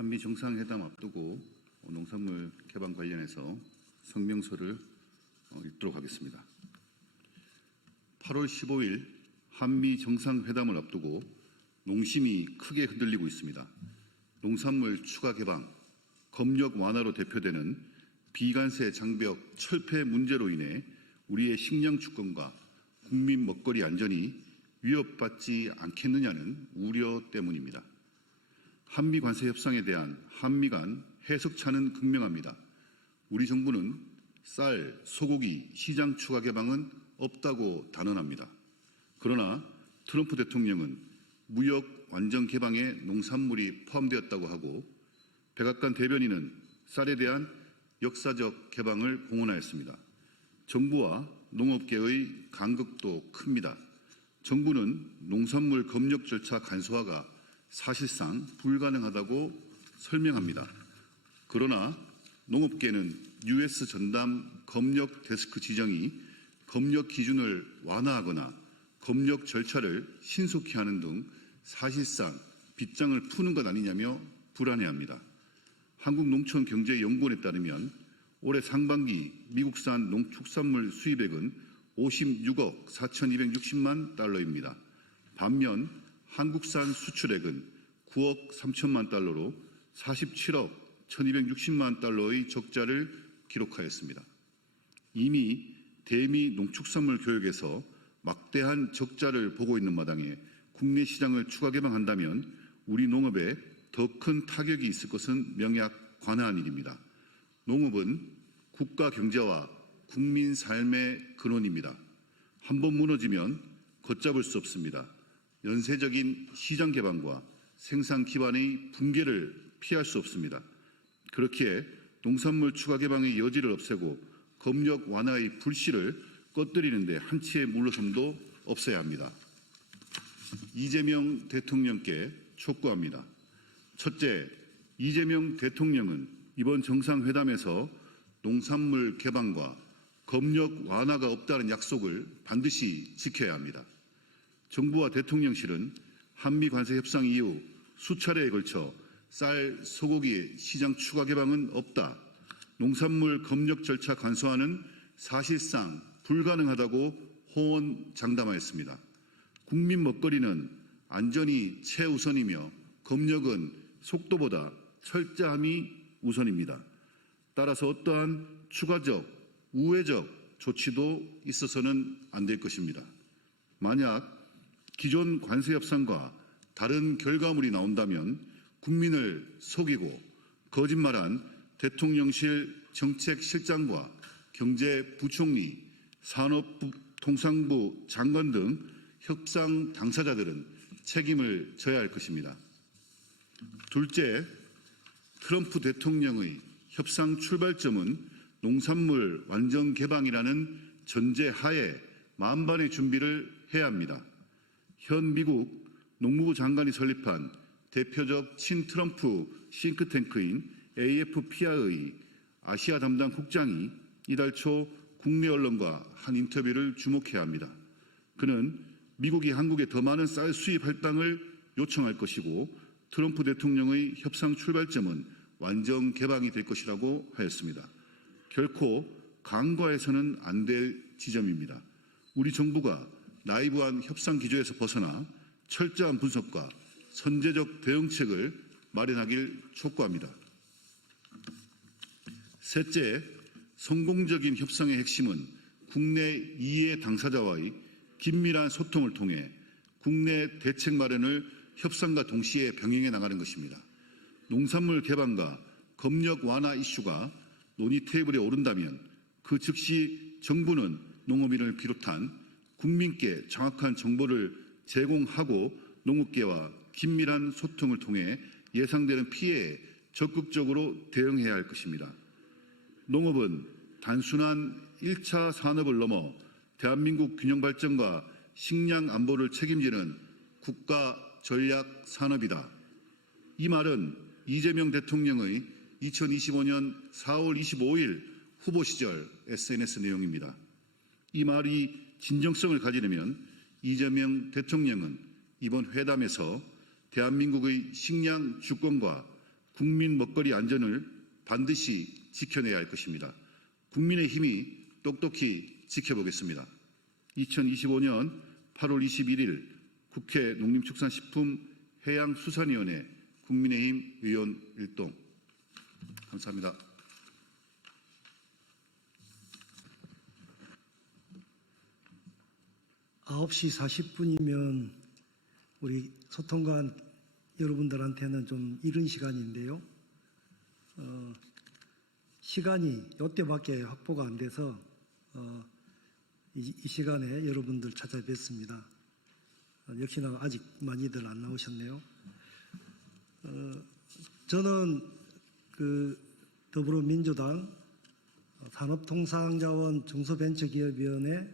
한미 정상회담 앞두고 농산물 개방 관련해서 성명서를 읽도록 하겠습니다. 8월 15일 한미 정상회담을 앞두고 농심이 크게 흔들리고 있습니다. 농산물 추가 개방, 검역 완화로 대표되는 비관세 장벽 철폐 문제로 인해 우리의 식량 주권과 국민 먹거리 안전이 위협받지 않겠느냐는 우려 때문입니다. 한미 관세 협상에 대한 한미 간 해석차는 극명합니다. 우리 정부는 쌀, 소고기 시장 추가 개방은 없다고 단언합니다. 그러나 트럼프 대통령은 무역 완전 개방에 농산물이 포함되었다고 하고 백악관 대변인은 쌀에 대한 역사적 개방을 공언하였습니다. 정부와 농업계의 간극도 큽니다. 정부는 농산물 검역 절차 간소화가 사실상 불가능하다고 설명합니다. 그러나 농업계는 US 전담 검역 데스크 지정이 검역 기준을 완화하거나 검역 절차를 신속히 하는 등 사실상 빗장을 푸는 것 아니냐며 불안해합니다. 한국농촌경제연구원에 따르면 올해 상반기 미국산 농축산물 수입액은 56억 4,260만 달러입니다. 반면 한국산 수출액은 9억 3천만 달러로 47억 1,260만 달러의 적자를 기록하였습니다. 이미 대미 농축산물 교역에서 막대한 적자를 보고 있는 마당에 국내 시장을 추가 개방한다면 우리 농업에 더 큰 타격이 있을 것은 명약관화한 일입니다. 농업은 국가 경제와 국민 삶의 근원입니다. 한번 무너지면 걷잡을 수 없습니다. 연쇄적인 시장 개방과 생산 기반의 붕괴를 피할 수 없습니다. 그렇기에 농산물 추가 개방의 여지를 없애고 검역 완화의 불씨를 꺼뜨리는 데 한치의 물러섬도 없어야 합니다. 이재명 대통령께 촉구합니다. 첫째, 이재명 대통령은 이번 정상회담에서 농산물 개방과 검역 완화가 없다는 약속을 반드시 지켜야 합니다. 정부와 대통령실은 한미 관세 협상 이후 수차례에 걸쳐 쌀, 소고기의 시장 추가 개방은 없다, 농산물 검역 절차 간소화는 사실상 불가능하다고 호언장담하였습니다. 국민 먹거리는 안전이 최우선이며 검역은 속도보다 철저함이 우선입니다. 따라서 어떠한 추가적, 우회적 조치도 있어서는 안 될 것입니다. 만약 기존 관세 협상과 다른 결과물이 나온다면 국민을 속이고 거짓말한 대통령실 정책실장과 경제부총리, 산업통상부 장관 등 협상 당사자들은 책임을 져야 할 것입니다. 둘째, 트럼프 대통령의 협상 출발점은 농산물 완전 개방이라는 전제하에 만반의 준비를 해야 합니다. 현 미국 농무부 장관이 설립한 대표적 친트럼프 싱크탱크인 AFPR의 아시아 담당 국장이 이달 초 국내 언론과 한 인터뷰를 주목해야 합니다. 그는 미국이 한국에 더 많은 쌀 수입 할당을 요청할 것이고 트럼프 대통령의 협상 출발점은 완전 개방이 될 것이라고 하였습니다. 결코 간과해서는 안 될 지점입니다. 우리 정부가 나이브한 협상 기조에서 벗어나 철저한 분석과 선제적 대응책을 마련하길 촉구합니다. 셋째, 성공적인 협상의 핵심은 국내 이해 당사자와의 긴밀한 소통을 통해 국내 대책 마련을 협상과 동시에 병행해 나가는 것입니다. 농산물 개방과 검역 완화 이슈가 논의 테이블에 오른다면 그 즉시 정부는 농업인을 비롯한 국민께 정확한 정보를 제공하고 농업계와 긴밀한 소통을 통해 예상되는 피해에 적극적으로 대응해야 할 것입니다. 농업은 단순한 1차 산업을 넘어 대한민국 균형 발전과 식량 안보를 책임지는 국가 전략 산업이다. 이 말은 이재명 대통령의 2025년 4월 25일 후보 시절 SNS 내용입니다. 이 말이 진정성을 가지려면 이재명 대통령은 이번 회담에서 대한민국의 식량 주권과 국민 먹거리 안전을 반드시 지켜내야 할 것입니다. 국민의힘이 똑똑히 지켜보겠습니다. 2025년 8월 21일 국회 농림축산식품해양수산위원회 국민의힘 의원 일동. 감사합니다. 9시 40분이면 우리 소통관 여러분들한테는 좀 이른 시간인데요. 시간이 이때밖에 확보가 안 돼서 이 시간에 여러분들 찾아뵙습니다. 역시나 아직 많이들 안 나오셨네요. 저는 더불어민주당 산업통상자원 중소벤처기업위원회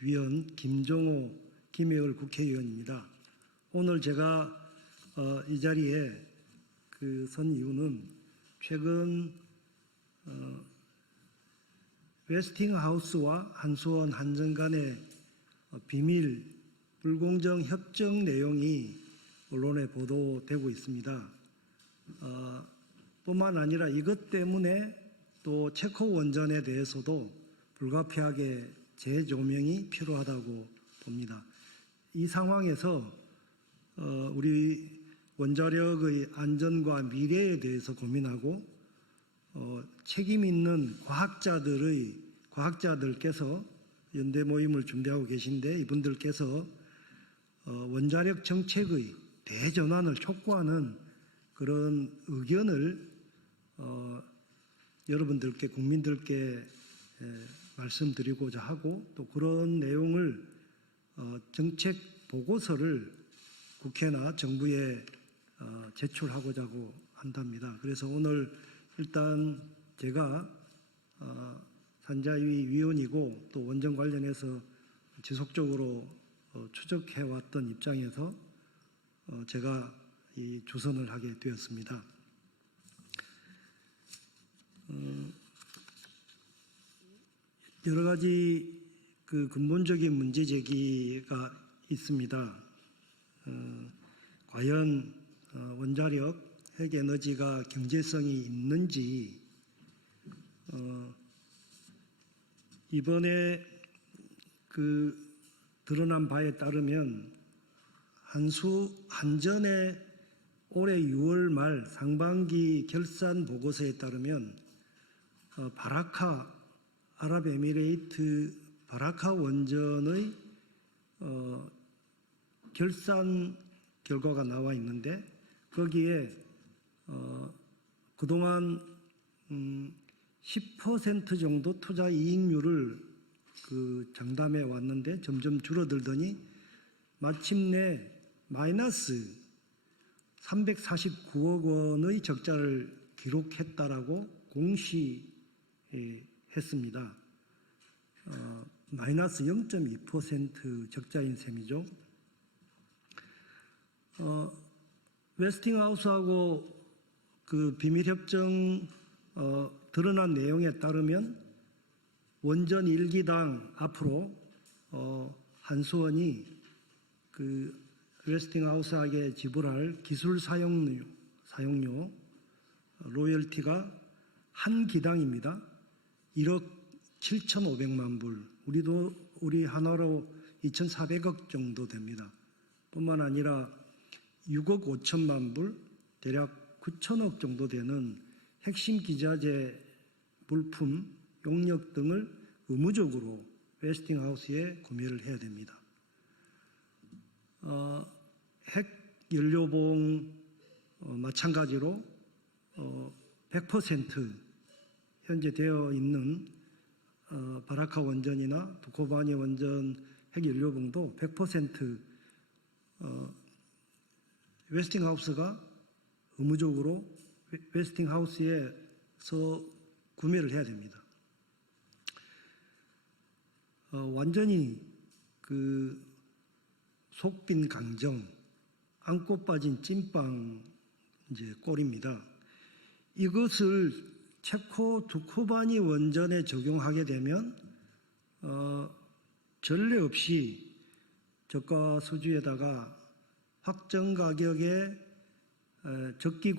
위원 김종호 김혜월 국회의원입니다. 오늘 제가 이 자리에 선 이유는 최근 웨스팅하우스와 한수원 한전 간의 비밀 불공정 협정 내용이 언론에 보도되고 있습니다. 뿐만 아니라 이것 때문에 또 체코 원전에 대해서도 불가피하게 재조명이 필요하다고 봅니다. 이 상황에서 우리 원자력의 안전과 미래에 대해서 고민하고 책임 있는 과학자들께서 연대 모임을 준비하고 계신데 이분들께서 원자력 정책의 대전환을 촉구하는 그런 의견을 여러분들께 국민들께 말씀드리고자 하고 또 그런 내용을 정책 보고서를 국회나 정부에 제출하고자 한답니다. 그래서 오늘 일단 제가 산자위 위원이고 또 원전 관련해서 지속적으로 추적해왔던 입장에서 제가 이 주선을 하게 되었습니다. 여러 가지 근본적인 문제 제기가 있습니다. 과연 원자력, 핵에너지가 경제성이 있는지, 이번에 드러난 바에 따르면 한전의 올해 6월 말 상반기 결산 보고서에 따르면 아랍에미레이트 바라카 원전의 결산 결과가 나와 있는데 거기에 그동안 10% 정도 투자 이익률을 장담해 왔는데 점점 줄어들더니 마침내 마이너스 349억 원의 적자를 기록했다라고 공시했습니다. 마이너스 0.2% 적자인 셈이죠. 웨스팅하우스하고 비밀협정 드러난 내용에 따르면 원전 1기당 앞으로 한수원이 웨스팅하우스에게 지불할 기술 사용료 로열티가 한 기당입니다. 1억 7,500만 불, 우리 한화로 2,400억 정도 됩니다. 뿐만 아니라 6억 5천만 불, 대략 9천억 정도 되는 핵심 기자재 물품, 용역 등을 의무적으로 웨스팅하우스에 구매를 해야 됩니다. 핵연료봉 마찬가지로 100% 현재 되어 있는 바라카 원전이나 두코바니 원전 핵연료봉도 100% 웨스팅하우스가 의무적으로 웨스팅하우스에서 구매를 해야 됩니다. 완전히 속빈 강정, 안고 빠진 찐빵 꼴입니다. 이것을 체코 두코바니 원전에 적용하게 되면 전례 없이 저가 수주에다가 확정 가격의 적기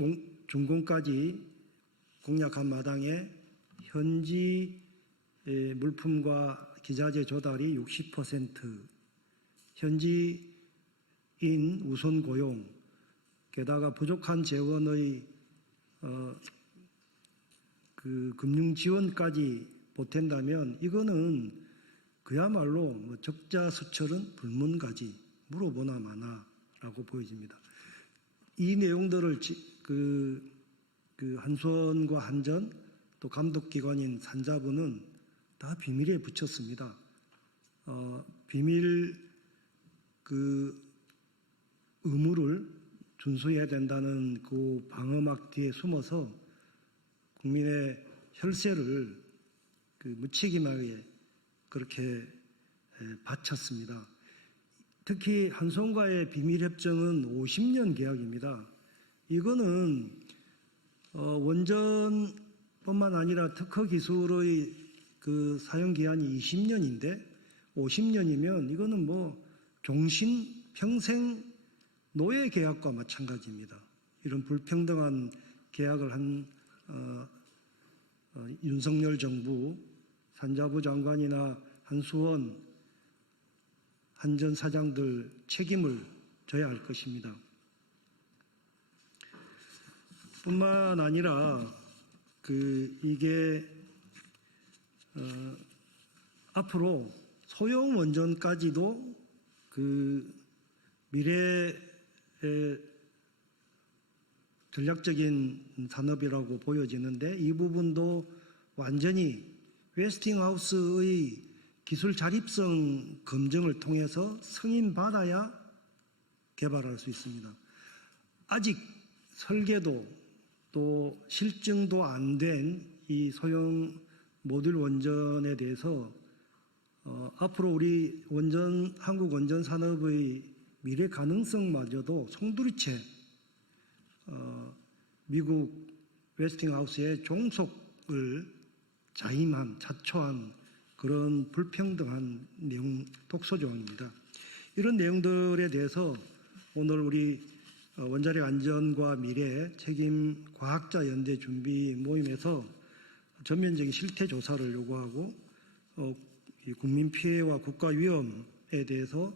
준공까지 공약한 마당에 현지 물품과 기자재 조달이 60%, 현지인 우선 고용, 게다가 부족한 재원의 그 금융 지원까지 보탠다면 이거는 그야말로 뭐 적자수철은 불문가지 물어보나 마나라고 보여집니다. 이 내용들을 그 한수원과 한전 또 감독기관인 산자부는 다 비밀에 붙였습니다. 비밀 그 의무를 준수해야 된다는 그 방어막 뒤에 숨어서 국민의 혈세를 그 무책임하게 그렇게 바쳤습니다. 특히 한수원과의 비밀협정은 50년 계약입니다. 이거는 원전뿐만 아니라 특허 기술의 그 사용 기한이 20년인데 50년이면 이거는 뭐 종신 평생 노예 계약과 마찬가지입니다. 이런 불평등한 계약을 한 윤석열 정부 산자부 장관이나 한수원 한전 사장들 책임을 져야 할 것입니다. 뿐만 아니라 이게 앞으로 소형 원전까지도 미래의 전략적인 산업이라고 보여지는데 이 부분도 완전히 웨스팅하우스의 기술 자립성 검증을 통해서 승인받아야 개발할 수 있습니다. 아직 설계도 또 실증도 안 된 이 소형 모듈 원전에 대해서 앞으로 우리 한국 원전 산업의 미래 가능성마저도 송두리째 미국 웨스팅하우스의 종속을 자초한 그런 불평등한 내용 독소조항입니다. 이런 내용들에 대해서 오늘 우리 원자력 안전과 미래 책임 과학자 연대 준비 모임에서 전면적인 실태 조사를 요구하고 국민 피해와 국가 위험에 대해서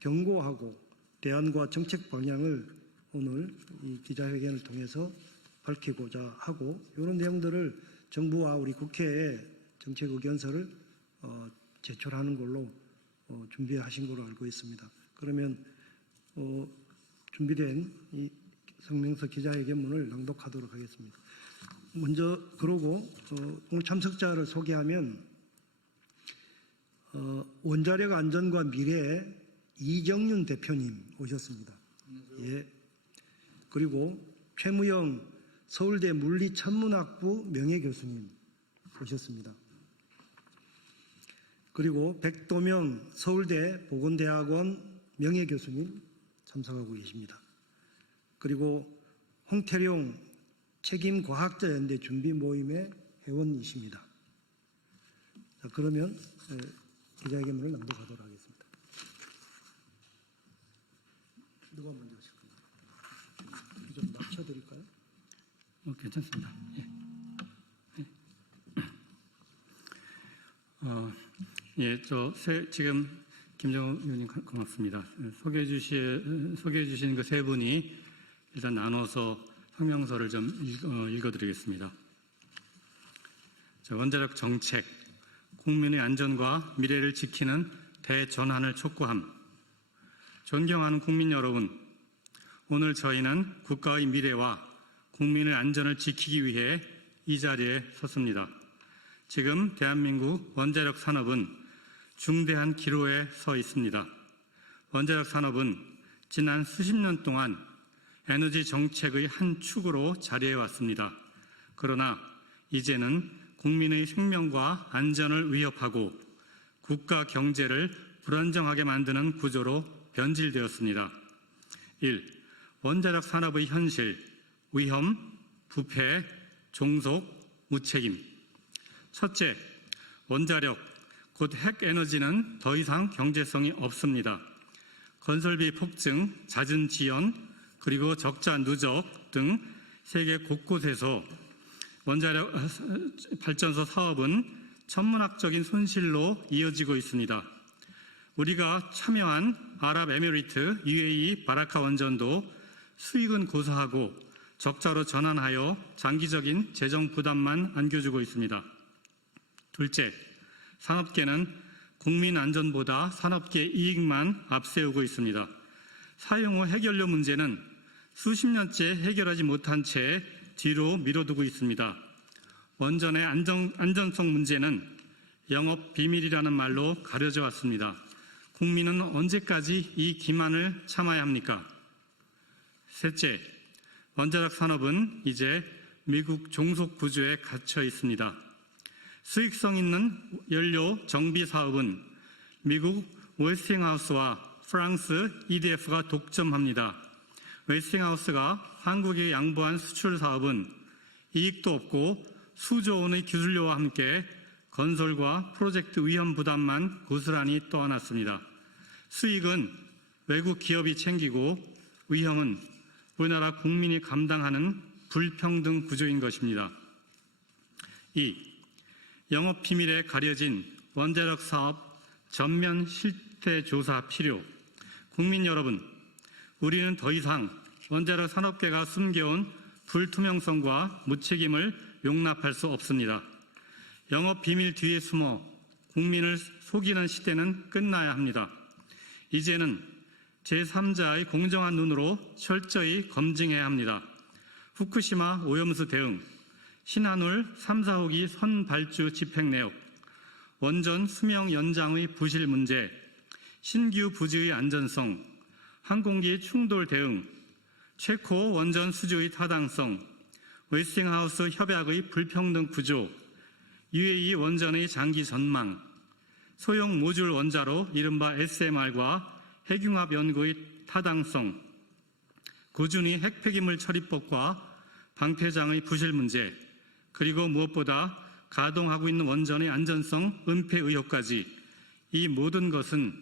경고하고 대안과 정책 방향을 오늘 이 기자회견을 통해서 밝히고자 하고 이런 내용들을 정부와 우리 국회에 정책 의견서를 제출하는 걸로 준비하신 걸로 알고 있습니다. 그러면 준비된 이 성명서 기자회견문을 낭독하도록 하겠습니다. 먼저 그러고 오늘 참석자를 소개하면 원자력 안전과 미래 이정윤 대표님 오셨습니다. 예. 그리고 최무영 서울대 물리천문학부 명예교수님 오셨습니다. 그리고 백도명 서울대 보건대학원 명예교수님 참석하고 계십니다. 그리고 홍태룡 책임과학자연대 준비 모임의 회원이십니다. 자, 그러면 기자회견문을 낭독하도록 하겠습니다. 누가 먼저 하실 건가요? 좀 낮춰드릴까요? 괜찮습니다. 예. 지금 김정우 의원님 고맙습니다. 소개해 주신 그 세 분이 일단 나눠서 성명서를 좀 읽어드리겠습니다. 원자력 정책, 국민의 안전과 미래를 지키는 대전환을 촉구함. 존경하는 국민 여러분, 오늘 저희는 국가의 미래와 국민의 안전을 지키기 위해 이 자리에 섰습니다. 지금 대한민국 원자력 산업은 중대한 기로에 서 있습니다. 원자력 산업은 지난 수십 년 동안 에너지 정책의 한 축으로 자리해 왔습니다. 그러나 이제는 국민의 생명과 안전을 위협하고 국가 경제를 불안정하게 만드는 구조로 변질되었습니다. 1. 원자력 산업의 현실, 위험, 부패, 종속, 무책임. 첫째, 원자력, 곧 핵에너지는 더 이상 경제성이 없습니다. 건설비 폭증, 잦은 지연, 그리고 적자 누적 등 세계 곳곳에서 원자력 발전소 사업은 천문학적인 손실로 이어지고 있습니다. 우리가 참여한 아랍에미리트 UAE 바라카 원전도 수익은 고사하고 적자로 전환하여 장기적인 재정 부담만 안겨주고 있습니다. 둘째, 산업계는 국민 안전보다 산업계 이익만 앞세우고 있습니다. 사용 후 해결료 문제는 수십 년째 해결하지 못한 채 뒤로 미뤄두고 있습니다. 원전의 안전성 문제는 영업 비밀이라는 말로 가려져 왔습니다. 국민은 언제까지 이 기만을 참아야 합니까? 셋째, 원자력 산업은 이제 미국 종속 구조에 갇혀 있습니다. 수익성 있는 연료 정비 사업은 미국 웨스팅하우스와 프랑스 EDF가 독점합니다. 웨스팅하우스가 한국에 양보한 수출 사업은 이익도 없고 수조 원의 기술료와 함께 건설과 프로젝트 위험 부담만 고스란히 떠안았습니다. 수익은 외국 기업이 챙기고 위험은 우리나라 국민이 감당하는 불평등 구조인 것입니다. 2. 영업 비밀에 가려진 원자력 사업 전면 실태 조사 필요. 국민 여러분, 우리는 더 이상 원자력 산업계가 숨겨온 불투명성과 무책임을 용납할 수 없습니다. 영업 비밀 뒤에 숨어 국민을 속이는 시대는 끝나야 합니다. 이제는 제3자의 공정한 눈으로 철저히 검증해야 합니다. 후쿠시마 오염수 대응, 신한울 3, 4호기 선발주 집행 내역, 원전 수명 연장의 부실 문제, 신규 부지의 안전성, 항공기 충돌 대응, 체코 원전 수주의 타당성, 웨스팅하우스 협약의 불평등 구조, UAE 원전의 장기 전망, 소형 모듈 원자로 이른바 SMR과 핵융합 연구의 타당성, 고준위 핵폐기물 처리법과 방패장의 부실 문제, 그리고 무엇보다 가동하고 있는 원전의 안전성 은폐 의혹까지 이 모든 것은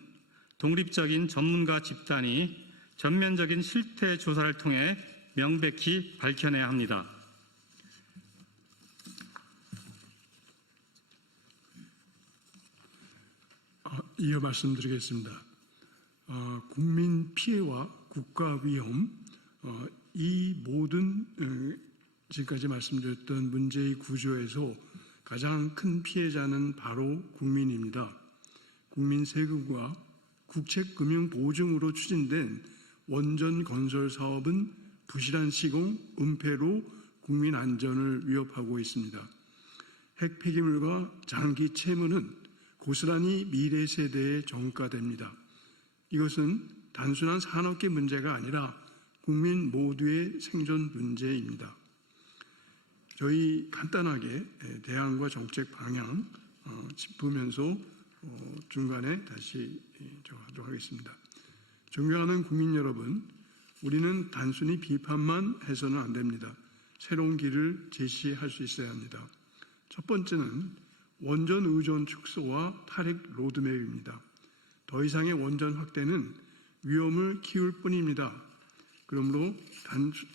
독립적인 전문가 집단이 전면적인 실태 조사를 통해 명백히 밝혀내야 합니다. 이어 말씀드리겠습니다. 국민 피해와 국가 위험, 이 모든 지금까지 말씀드렸던 문제의 구조에서 가장 큰 피해자는 바로 국민입니다. 국민 세금과 국책금융보증으로 추진된 원전 건설 사업은 부실한 시공, 은폐로 국민 안전을 위협하고 있습니다. 핵 폐기물과 장기 채무는 고스란히 미래 세대에 전가됩니다. 이것은 단순한 산업계 문제가 아니라 국민 모두의 생존 문제입니다. 저희 간단하게 대안과 정책 방향 짚으면서 중간에 다시 하도록 하겠습니다. 존경하는 국민 여러분, 우리는 단순히 비판만 해서는 안 됩니다. 새로운 길을 제시할 수 있어야 합니다. 첫 번째는 원전 의존 축소와 탈핵 로드맵입니다. 더 이상의 원전 확대는 위험을 키울 뿐입니다. 그러므로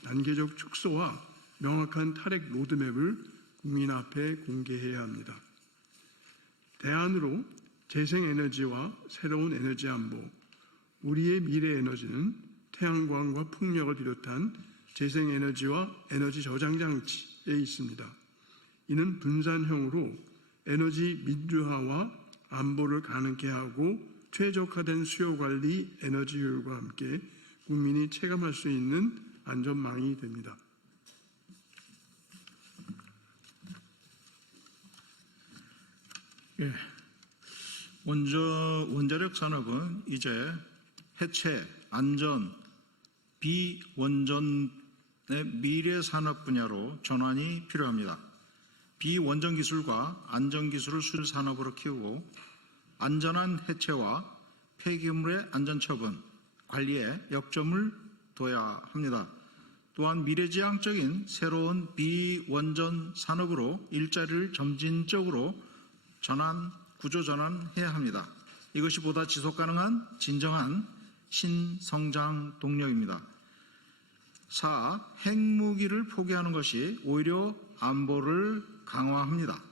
단계적 축소와 명확한 탈핵 로드맵을 국민 앞에 공개해야 합니다. 대안으로 재생에너지와 새로운 에너지 안보, 우리의 미래 에너지는 태양광과 풍력을 비롯한 재생에너지와 에너지 저장 장치에 있습니다. 이는 분산형으로 에너지 민주화와 안보를 가능케 하고 최적화된 수요 관리, 에너지 효율과 함께 국민이 체감할 수 있는 안전망이 됩니다. 예. 원자력 산업은 이제 해체, 안전, 비원전의 미래 산업 분야로 전환이 필요합니다. 비원전 기술과 안전 기술을 수출 산업으로 키우고 안전한 해체와 폐기물의 안전 처분, 관리에 역점을 둬야 합니다. 또한 미래지향적인 새로운 비원전 산업으로 일자리를 점진적으로 구조 전환해야 합니다. 이것이 보다 지속 가능한 진정한 신성장 동력입니다. 4. 핵무기를 포기하는 것이 오히려 안보를 강화합니다.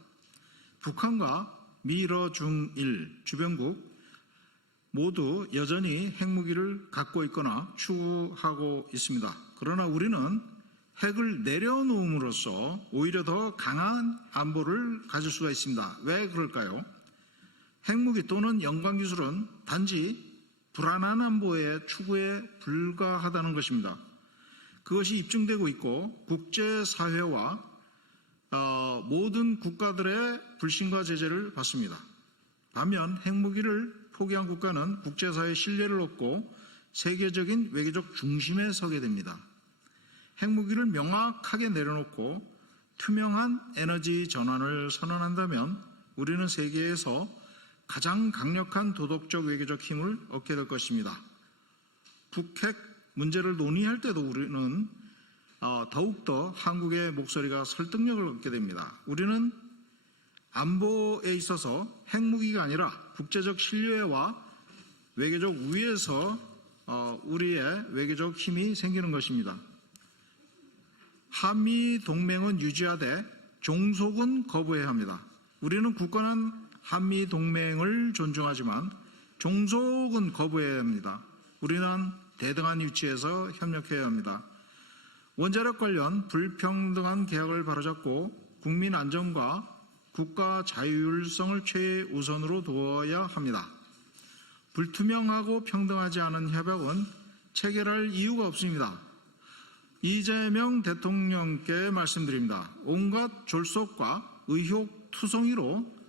북한과 미러 중일 주변국 모두 여전히 핵무기를 갖고 있거나 추구하고 있습니다. 그러나 우리는 핵을 내려놓음으로써 오히려 더 강한 안보를 가질 수가 있습니다. 왜 그럴까요? 핵무기 또는 영광기술은 단지 불안한 안보의 추구에 불과하다는 것입니다. 그것이 입증되고 있고 국제사회와 모든 국가들의 불신과 제재를 받습니다. 반면 핵무기를 포기한 국가는 국제사회의 신뢰를 얻고 세계적인 외교적 중심에 서게 됩니다. 핵무기를 명확하게 내려놓고 투명한 에너지 전환을 선언한다면 우리는 세계에서 가장 강력한 도덕적 외교적 힘을 얻게 될 것입니다. 북핵 문제를 논의할 때도 우리는 더욱더 한국의 목소리가 설득력을 얻게 됩니다. 우리는 안보에 있어서 핵무기가 아니라 국제적 신뢰와 외교적 우위에서 우리의 외교적 힘이 생기는 것입니다. 한미 동맹은 유지하되 종속은 거부해야 합니다. 우리는 굳건한 한미 동맹을 존중하지만 종속은 거부해야 합니다. 우리는 대등한 위치에서 협력해야 합니다. 원자력 관련 불평등한 개혁을 바로잡고 국민 안전과 국가 자율성을 최우선으로 두어야 합니다. 불투명하고 평등하지 않은 협약은 체결할 이유가 없습니다. 이재명 대통령께 말씀드립니다. 온갖 졸속과 의혹 투성이로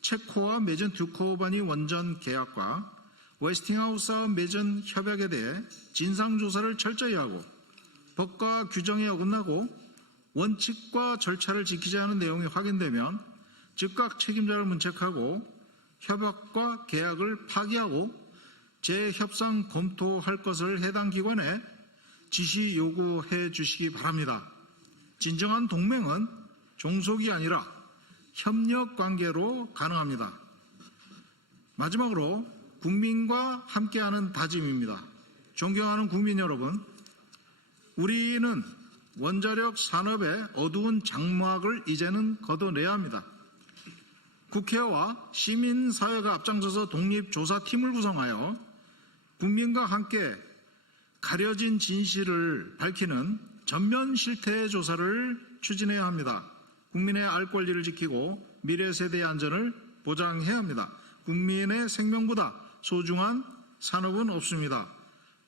체코와 맺은 두코바니 원전 계약과 웨스팅하우스와 맺은 협약에 대해 진상조사를 철저히 하고 법과 규정에 어긋나고 원칙과 절차를 지키지 않은 내용이 확인되면 즉각 책임자를 문책하고 협약과 계약을 파기하고 재협상 검토할 것을 해당 기관에 지시 요구해 주시기 바랍니다. 진정한 동맹은 종속이 아니라 협력 관계로 가능합니다. 마지막으로 국민과 함께하는 다짐입니다. 존경하는 국민 여러분, 우리는 원자력 산업의 어두운 장막을 이제는 걷어내야 합니다. 국회와 시민사회가 앞장서서 독립조사팀을 구성하여 국민과 함께 가려진 진실을 밝히는 전면 실태 조사를 추진해야 합니다. 국민의 알 권리를 지키고 미래 세대의 안전을 보장해야 합니다. 국민의 생명보다 소중한 산업은 없습니다.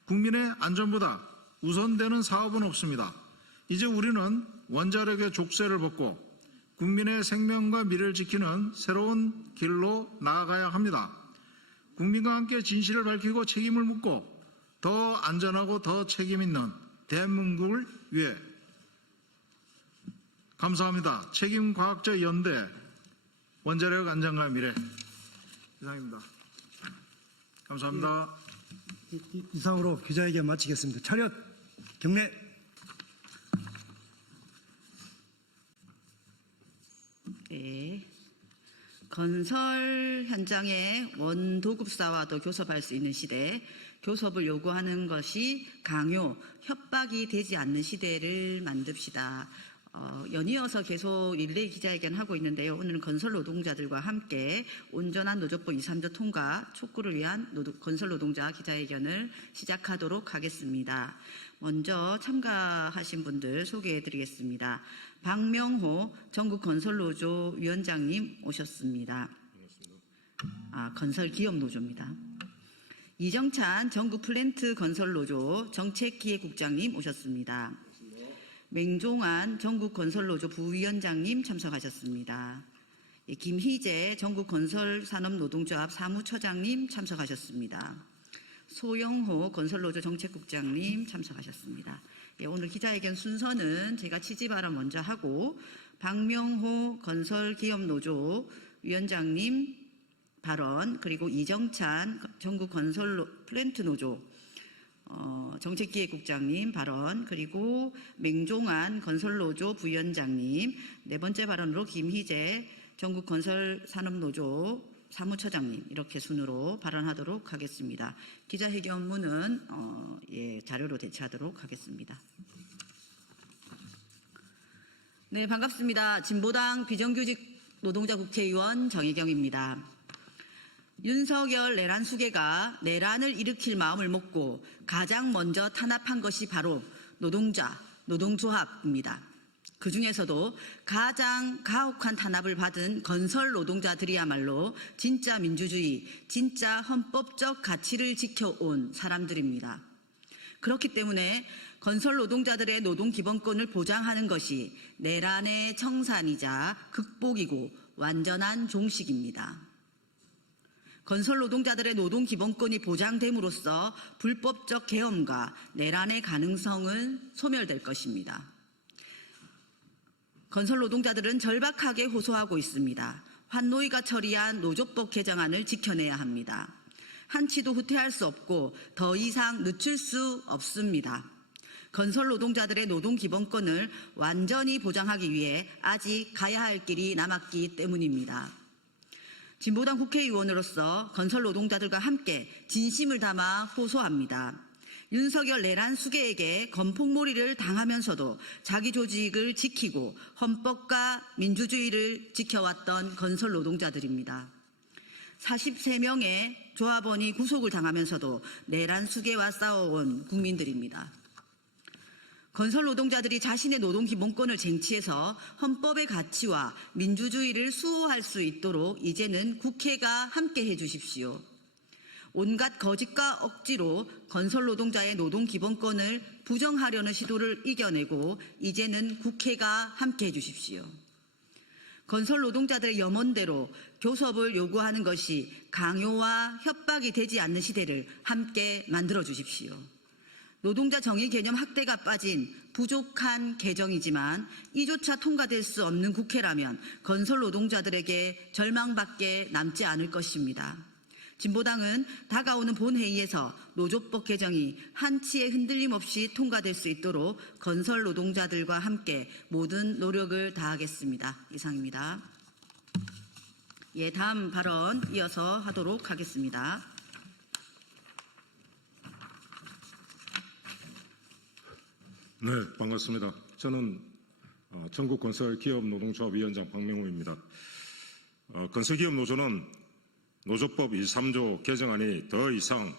국민의 안전보다 우선되는 사업은 없습니다. 이제 우리는 원자력의 족쇄를 벗고 국민의 생명과 미래를 지키는 새로운 길로 나아가야 합니다. 국민과 함께 진실을 밝히고 책임을 묻고 더 안전하고 더 책임 있는 대한민국을 위해 감사합니다. 책임과학자 연대 원자력 안전과 미래 이상입니다. 감사합니다. 이상으로 기자회견 마치겠습니다. 차렷 경례. 네. 건설 현장에 원도급사와도 교섭할 수 있는 시대, 교섭을 요구하는 것이 강요, 협박이 되지 않는 시대를 만듭시다. 연이어서 계속 릴레이 기자회견 하고 있는데요. 오늘은 건설 노동자들과 함께 온전한 노조법 2, 3조 통과 촉구를 위한 건설 노동자 기자회견을 시작하도록 하겠습니다. 먼저 참가하신 분들 소개해 드리겠습니다. 박명호 전국건설노조 위원장님 오셨습니다. 건설기업노조입니다. 이정찬 전국플랜트건설노조 정책기획국장님 오셨습니다. 맹종환 전국건설노조 부위원장님 참석하셨습니다. 김희재 전국건설산업노동조합 사무처장님 참석하셨습니다. 소영호 건설노조 정책국장님 참석하셨습니다. 오늘 기자회견 순서는 제가 취지 발언 먼저 하고 박명호 건설기업노조 위원장님 발언, 그리고 이정찬 전국건설플랜트노조 정책기획국장님 발언, 그리고 맹종환 건설노조 부위원장님, 네 번째 발언으로 김희재 전국건설산업노조 사무처장님 이렇게 순으로 발언하도록 하겠습니다. 기자회견문은 자료로 대체하도록 하겠습니다. 네, 반갑습니다. 진보당 비정규직 노동자 국회의원 정혜경입니다. 윤석열 내란 수계가 내란을 일으킬 마음을 먹고 가장 먼저 탄압한 것이 바로 노동자, 노동조합입니다. 그중에서도 가장 가혹한 탄압을 받은 건설 노동자들이야말로 진짜 민주주의, 진짜 헌법적 가치를 지켜온 사람들입니다. 그렇기 때문에 건설 노동자들의 노동기본권을 보장하는 것이 내란의 청산이자 극복이고 완전한 종식입니다. 건설 노동자들의 노동기본권이 보장됨으로써 불법적 계엄과 내란의 가능성은 소멸될 것입니다. 건설 노동자들은 절박하게 호소하고 있습니다. 환노위가 처리한 노조법 개정안을 지켜내야 합니다. 한치도 후퇴할 수 없고 더 이상 늦출 수 없습니다. 건설 노동자들의 노동기본권을 완전히 보장하기 위해 아직 가야 할 길이 남았기 때문입니다. 진보당 국회의원으로서 건설 노동자들과 함께 진심을 담아 호소합니다. 윤석열 내란 수계에게 건폭몰이를 당하면서도 자기 조직을 지키고 헌법과 민주주의를 지켜왔던 건설 노동자들입니다. 43명의 조합원이 구속을 당하면서도 내란 수계와 싸워온 국민들입니다. 건설 노동자들이 자신의 노동기본권을 쟁취해서 헌법의 가치와 민주주의를 수호할 수 있도록 이제는 국회가 함께해 주십시오. 온갖 거짓과 억지로 건설 노동자의 노동기본권을 부정하려는 시도를 이겨내고 이제는 국회가 함께해 주십시오. 건설 노동자들의 염원대로 교섭을 요구하는 것이 강요와 협박이 되지 않는 시대를 함께 만들어 주십시오. 노동자 정의 개념 학대가 빠진 부족한 개정이지만 이조차 통과될 수 없는 국회라면 건설 노동자들에게 절망밖에 남지 않을 것입니다. 진보당은 다가오는 본회의에서 노조법 개정이 한치의 흔들림 없이 통과될 수 있도록 건설 노동자들과 함께 모든 노력을 다하겠습니다. 이상입니다. 예, 다음 발언 이어서 하도록 하겠습니다. 네, 반갑습니다. 저는 전국건설기업노동조합위원장 박명호입니다. 건설기업노조는 노조법 23조 개정안이 더 이상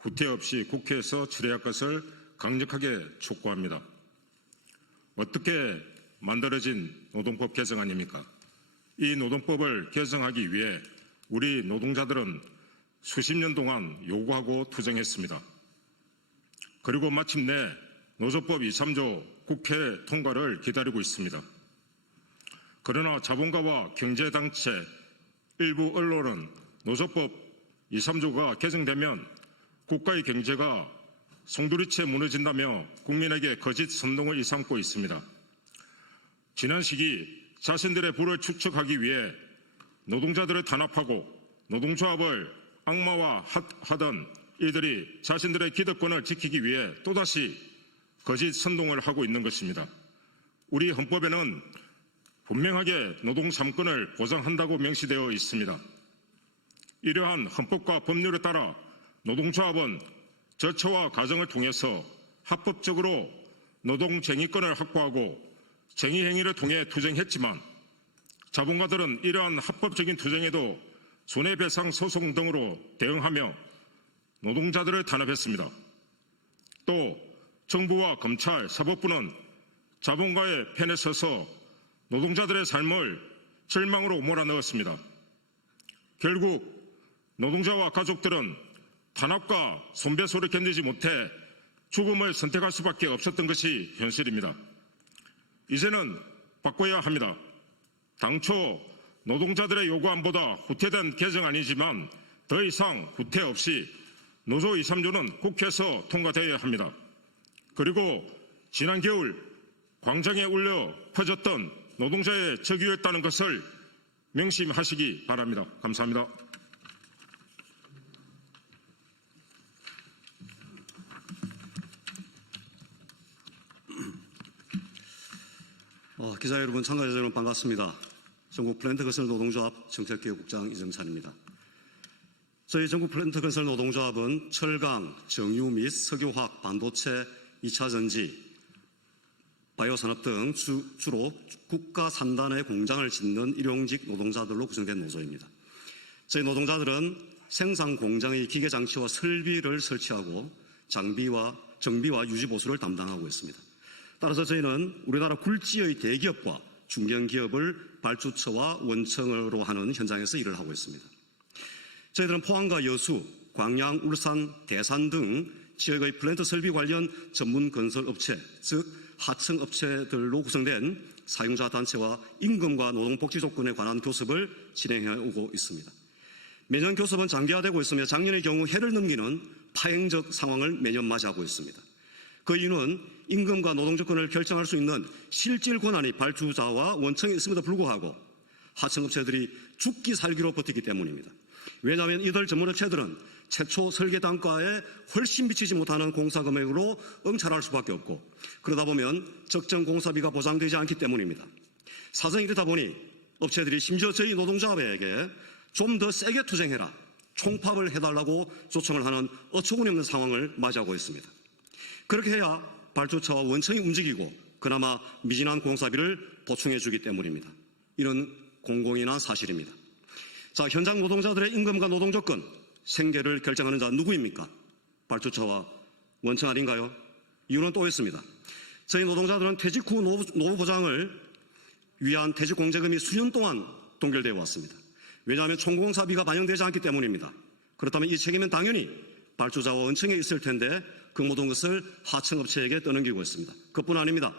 후퇴 없이 국회에서 처리할 것을 강력하게 촉구합니다. 어떻게 만들어진 노동법 개정안입니까? 이 노동법을 개정하기 위해 우리 노동자들은 수십 년 동안 요구하고 투쟁했습니다. 그리고 마침내 노조법 23조 국회 통과를 기다리고 있습니다. 그러나 자본가와 경제단체, 일부 언론은 노조법 23조가 개정되면 국가의 경제가 송두리째 무너진다며 국민에게 거짓 선동을 일삼고 있습니다. 지난 시기 자신들의 부를 축적하기 위해 노동자들을 탄압하고 노동조합을 악마화하던 이들이 자신들의 기득권을 지키기 위해 또다시 거짓 선동을 하고 있는 것입니다. 우리 헌법에는 분명하게 노동 3권을 보장한다고 명시되어 있습니다. 이러한 헌법과 법률에 따라 노동조합은 절차와 과정을 통해서 합법적으로 노동쟁의권을 확보하고 쟁의행위를 통해 투쟁했지만 자본가들은 이러한 합법적인 투쟁에도 손해배상 소송 등으로 대응하며 노동자들을 탄압했습니다. 또 정부와 검찰, 사법부는 자본가의 편에 서서 노동자들의 삶을 절망으로 몰아넣었습니다. 결국 노동자와 가족들은 탄압과 손배소를 견디지 못해 죽음을 선택할 수밖에 없었던 것이 현실입니다. 이제는 바꿔야 합니다. 당초 노동자들의 요구안보다 후퇴된 개정안이지만 더 이상 후퇴 없이 노조 23조는 국회에서 통과되어야 합니다. 그리고 지난 겨울 광장에 울려 퍼졌던 노동자의 적이었다는 것을 명심하시기 바랍니다. 감사합니다. 기자 여러분, 참가자 여러분 반갑습니다. 전국 플랜트건설 노동조합 정책기획국장 이정찬입니다. 저희 전국 플랜트건설 노동조합은 철강, 정유 및 석유화학, 반도체, 2차 전지, 바이오 산업 등 주로 국가 산단의 공장을 짓는 일용직 노동자들로 구성된 노조입니다. 저희 노동자들은 생산 공장의 기계 장치와 설비를 설치하고 정비와 유지 보수를 담당하고 있습니다. 따라서 저희는 우리나라 굴지의 대기업과 중견기업을 발주처와 원청으로 하는 현장에서 일을 하고 있습니다. 저희들은 포항과 여수, 광양, 울산, 대산 등 지역의 플랜트 설비 관련 전문 건설 업체, 즉 하청 업체들로 구성된 사용자 단체와 임금과 노동복지 조건에 관한 교섭을 진행해 오고 있습니다. 매년 교섭은 장기화되고 있으며 작년의 경우 해를 넘기는 파행적 상황을 매년 맞이하고 있습니다. 그 이유는 임금과 노동 조건을 결정할 수 있는 실질 권한이 발주자와 원청에 있음에도 불구하고 하청업체들이 죽기 살기로 버티기 때문입니다. 왜냐하면 이들 전문업체들은 최초 설계 단가에 훨씬 미치지 못하는 공사 금액으로 응찰할 수밖에 없고, 그러다 보면 적정 공사비가 보장되지 않기 때문입니다. 사정이 이렇다 보니 업체들이 심지어 저희 노동조합에게 좀 더 세게 투쟁해라, 총파업을 해달라고 요청을 하는 어처구니없는 상황을 맞이하고 있습니다. 그렇게 해야 발주처와 원청이 움직이고 그나마 미진한 공사비를 보충해 주기 때문입니다. 이는 공공연한 사실입니다. 자, 현장 노동자들의 임금과 노동 조건, 생계를 결정하는 자 누구입니까? 발주처와 원청 아닌가요? 이유는 또 있습니다. 저희 노동자들은 퇴직 후 노후 보장을 위한 퇴직공제금이 수년 동안 동결되어 왔습니다. 왜냐하면 총공사비가 반영되지 않기 때문입니다. 그렇다면 이 책임은 당연히 발주자와 원청에 있을 텐데 그 모든 것을 하청업체에게 떠넘기고 있습니다. 그뿐 아닙니다.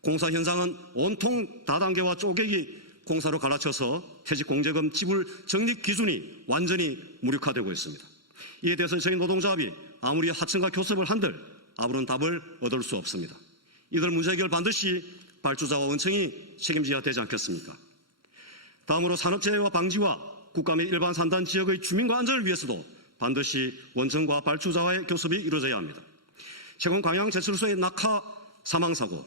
공사 현장은 온통 다단계와 쪼개기 공사로 갈라쳐서 퇴직공제금 지불 적립 기준이 완전히 무력화되고 있습니다. 이에 대해서 저희 노동조합이 아무리 하청과 교섭을 한들 아무런 답을 얻을 수 없습니다. 이들 문제 해결 반드시 발주자와 원청이 책임져야 되지 않겠습니까? 다음으로 산업재해와 방지와 국가 및 일반 산단 지역의 주민과 안전을 위해서도 반드시 원청과 발주자와의 교섭이 이루어져야 합니다. 최근 광양 제철소의 낙하 사망사고,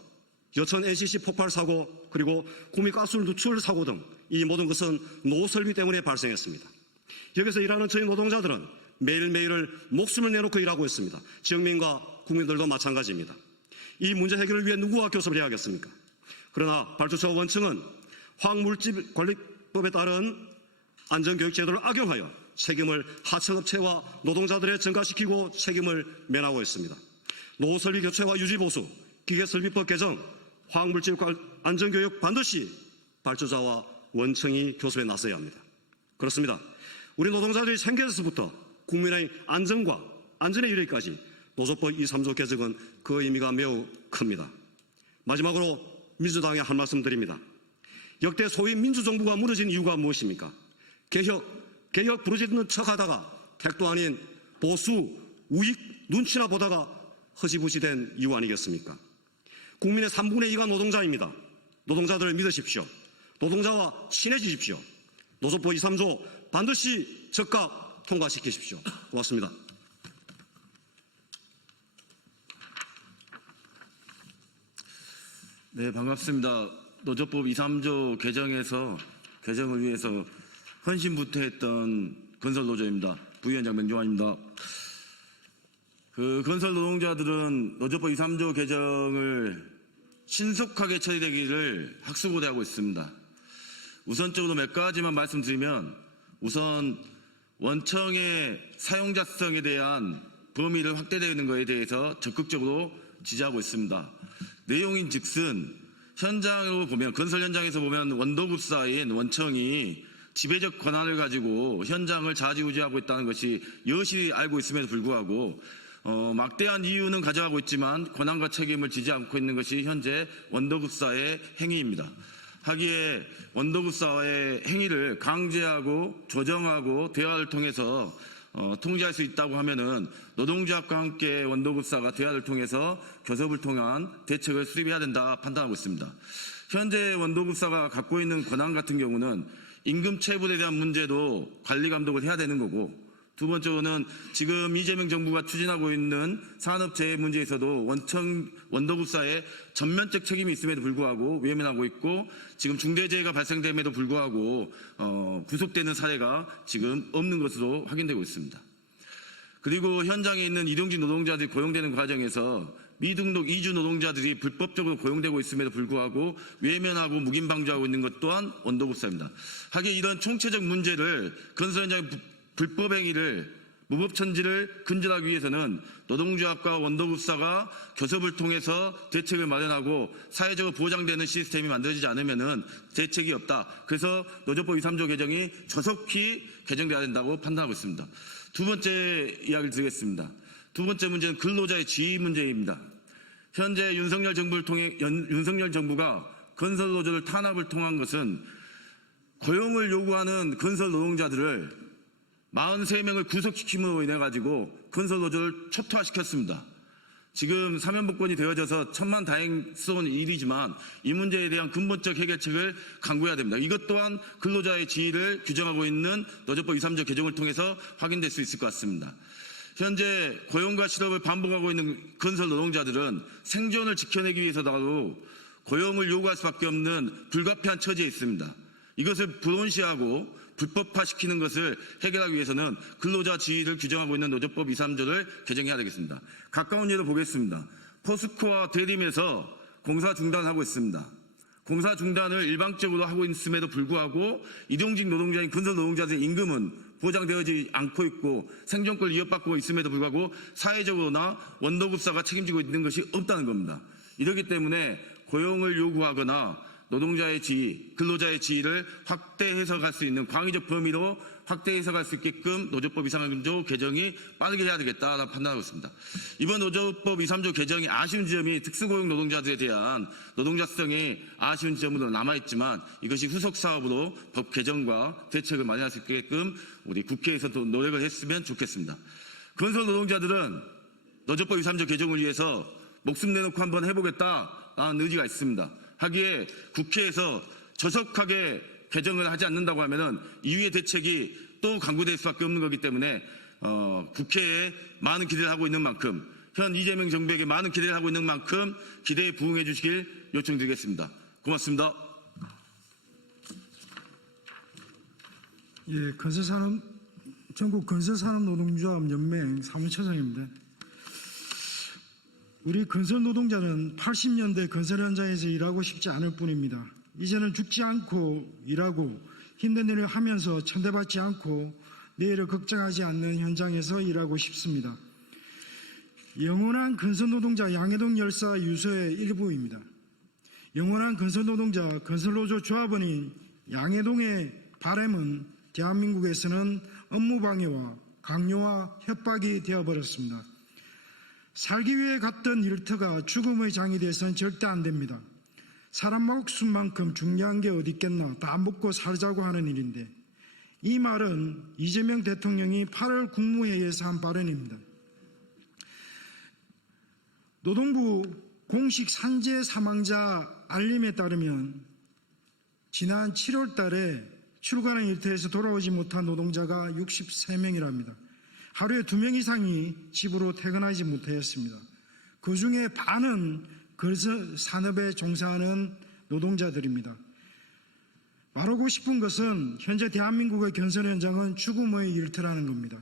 여천 NCC 폭발 사고, 그리고 구미가스 누출 사고 등 이 모든 것은 노설비 때문에 발생했습니다. 여기서 일하는 저희 노동자들은 매일매일을 목숨을 내놓고 일하고 있습니다. 지역민과 국민들도 마찬가지입니다. 이 문제 해결을 위해 누구와 교섭을 해야겠습니까? 그러나 발주처와 원청은 화학물질관리법에 따른 안전교육제도를 악용하여 책임을 하청업체와 노동자들에 전가시키고 책임을 면하고 있습니다. 노후설비 교체와 유지보수, 기계설비법 개정, 화학물질 안전교육 반드시 발주자와 원청이 교섭에 나서야 합니다. 그렇습니다. 우리 노동자들의 생계에서부터 국민의 안전과 안전에 이르기까지 노조법 2, 3조 개정은 그 의미가 매우 큽니다. 마지막으로 민주당에 한 말씀 드립니다. 역대 소위 민주정부가 무너진 이유가 무엇입니까? 개혁 부르짖는 척하다가 택도 아닌 보수, 우익 눈치나 보다가 허지부지된 이유 아니겠습니까? 국민의 3분의 2가 노동자입니다. 노동자들을 믿으십시오. 노동자와 친해지십시오. 노조법 2, 3조 반드시 적극 통과시키십시오. 고맙습니다. 네, 반갑습니다. 노조법 2, 3조 개정을 위해서 헌신부태했던 건설노조입니다. 부위원장 명종환입니다. 건설 노동자들은 노조법 2, 3조 개정을 신속하게 처리되기를 학수고대하고 있습니다. 우선적으로 몇 가지만 말씀드리면, 우선 원청의 사용자성에 대한 범위를 확대되는 것에 대해서 적극적으로 지지하고 있습니다. 내용인 즉슨 현장으로 보면, 건설 현장에서 보면 원도급사인 원청이 지배적 권한을 가지고 현장을 좌지우지하고 있다는 것이 여실히 알고 있음에도 불구하고 막대한 이유는 가져가고 있지만 권한과 책임을 지지 않고 있는 것이 현재 원도급사의 행위입니다. 하기에 원도급사의 행위를 강제하고 조정하고 대화를 통해서 통제할 수 있다고 하면은 노동조합과 함께 원도급사가 대화를 통해서 교섭을 통한 대책을 수립해야 된다 판단하고 있습니다. 현재 원도급사가 갖고 있는 권한 같은 경우는 임금 체불에 대한 문제도 관리 감독을 해야 되는 거고, 두 번째로는 지금 이재명 정부가 추진하고 있는 산업재해 문제에서도 원도급사의 전면적 책임이 있음에도 불구하고 외면하고 있고, 지금 중대재해가 발생됨에도 불구하고 구속되는 사례가 지금 없는 것으로 확인되고 있습니다. 그리고 현장에 있는 일용직 노동자들이 고용되는 과정에서 미등록 이주 노동자들이 불법적으로 고용되고 있음에도 불구하고 외면하고 묵인방조하고 있는 것 또한 원도급사입니다. 하기에 이런 총체적 문제를 건설 현장의 불법 행위를 무법천지를 근절하기 위해서는 노동조합과 원도급사가 교섭을 통해서 대책을 마련하고 사회적으로 보장되는 시스템이 만들어지지 않으면 대책이 없다. 그래서 노조법 2.3조 개정이 조속히 개정돼야 된다고 판단하고 있습니다. 두 번째 이야기를 드리겠습니다. 두 번째 문제는 근로자의 지위 문제입니다. 현재 윤석열 정부가 건설 노조를 탄압을 통한 것은 고용을 요구하는 건설 노동자들을 43명을 구속시킴으로 인해 가지고 건설 노조를 초토화시켰습니다. 지금 사면복권이 되어져서 천만다행스러운 일이지만 이 문제에 대한 근본적 해결책을 강구해야 됩니다. 이것 또한 근로자의 지위를 규정하고 있는 노조법 2.3조 개정을 통해서 확인될 수 있을 것 같습니다. 현재 고용과 실업을 반복하고 있는 건설 노동자들은 생존을 지켜내기 위해서라도 고용을 요구할 수밖에 없는 불가피한 처지에 있습니다. 이것을 불온시하고 불법화시키는 것을 해결하기 위해서는 근로자 지위를 규정하고 있는 노조법 2.3조를 개정해야 되겠습니다. 가까운 예로 보겠습니다. 포스코와 대림에서 공사 중단하고 있습니다. 공사 중단을 일방적으로 하고 있음에도 불구하고 일용직 노동자인 건설 노동자들의 임금은 보장되어지지 않고 있고 생존권을 위협받고 있음에도 불구하고 사회적으로나 원도급사가 책임지고 있는 것이 없다는 겁니다. 이렇기 때문에 고용을 요구하거나 노동자의 지위, 근로자의 지위를 확대 해석할 수 있는 광의적 범위로 확대 해석할 수 있게끔 노조법 2.3조 개정이 빠르게 해야 되겠다라고 판단하고 있습니다. 이번 노조법 2.3조 개정이 아쉬운 지점이 특수고용 노동자들에 대한 노동자성이 아쉬운 지점으로 남아있지만 이것이 후속 사업으로 법 개정과 대책을 마련할 수 있게끔 우리 국회에서도 노력을 했으면 좋겠습니다. 건설 노동자들은 노조법 2.3조 개정을 위해서 목숨 내놓고 한번 해보겠다라는 의지가 있습니다. 하기에 국회에서 조속하게 개정을 하지 않는다고 하면은 이후의 대책이 또 강구될 수밖에 없는 거기 때문에 국회에 많은 기대를 하고 있는 만큼 현 이재명 정부에게 많은 기대를 하고 있는 만큼 기대에 부응해 주시길 요청드리겠습니다. 고맙습니다. 예, 전국 건설산업노동조합 연맹 사무처장입니다. 우리 건설 노동자는 80년대 건설 현장에서 일하고 싶지 않을 뿐입니다. 이제는 죽지 않고 일하고 힘든 일을 하면서 천대받지 않고 내일을 걱정하지 않는 현장에서 일하고 싶습니다. 영원한 건설 노동자 양해동 열사 유서의 일부입니다. 영원한 건설 노동자 건설노조 조합원인 양해동의 바람은 대한민국에서는 업무방해와 강요와 협박이 되어버렸습니다. 살기 위해 갔던 일터가 죽음의 장이 돼서는 절대 안 됩니다. 사람 목숨만큼 중요한 게 어디 있겠나, 다 먹고 살자고 하는 일인데, 이 말은 이재명 대통령이 8월 국무회의에서 한 발언입니다. 노동부 공식 산재 사망자 알림에 따르면 지난 7월 달에 출근한 일터에서 돌아오지 못한 노동자가 63명이랍니다. 하루에 2명 이상이 집으로 퇴근하지 못하였습니다. 그 중에 반은 건설 산업에 종사하는 노동자들입니다. 말하고 싶은 것은 현재 대한민국의 건설 현장은 죽음의 일터라는 겁니다.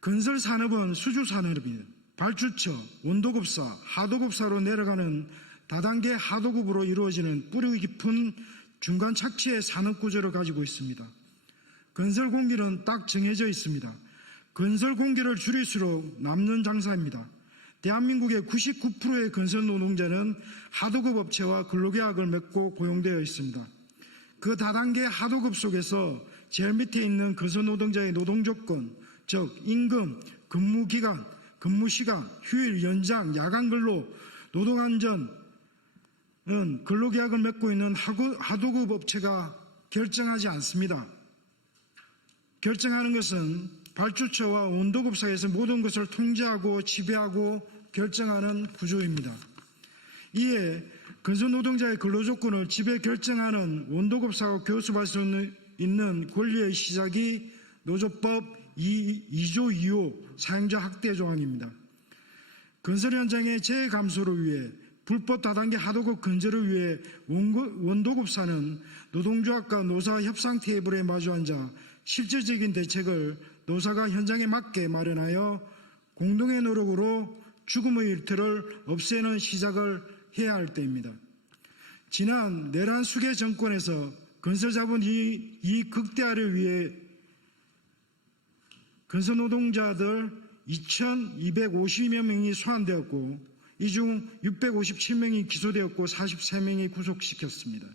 건설 산업은 수주 산업입니다. 발주처, 원도급사, 하도급사로 내려가는 다단계 하도급으로 이루어지는 뿌리 깊은 중간 착취의 산업 구조를 가지고 있습니다. 건설 공기는 딱 정해져 있습니다. 건설 공기를 줄일수록 남는 장사입니다. 대한민국의 99%의 건설 노동자는 하도급 업체와 근로계약을 맺고 고용되어 있습니다. 그 다단계 하도급 속에서 제일 밑에 있는 건설 노동자의 노동조건, 즉 임금, 근무기간, 근무시간, 휴일, 연장, 야간 근로, 노동안전은 근로계약을 맺고 있는 하도급 업체가 결정하지 않습니다. 결정하는 것은 발주처와 원도급사에서 모든 것을 통제하고 지배하고 결정하는 구조입니다. 이에 건설 노동자의 근로조건을 지배 결정하는 원도급사가 교섭할 수 있는 권리의 시작이 노조법 2조 2호 사용자 학대 조항입니다. 건설 현장의 재해 감소를 위해 불법 다단계 하도급 근절을 위해 원도급사는 노동조합과 노사 협상 테이블에 마주 앉아 실질적인 대책을 노사가 현장에 맞게 마련하여 공동의 노력으로 죽음의 일터를 없애는 시작을 해야 할 때입니다. 지난 내란 수계 정권에서 건설자본 이익 극대화를 위해 건설노동자들 2,250여 명이 소환되었고 이 중 657명이 기소되었고 43명이 구속시켰습니다.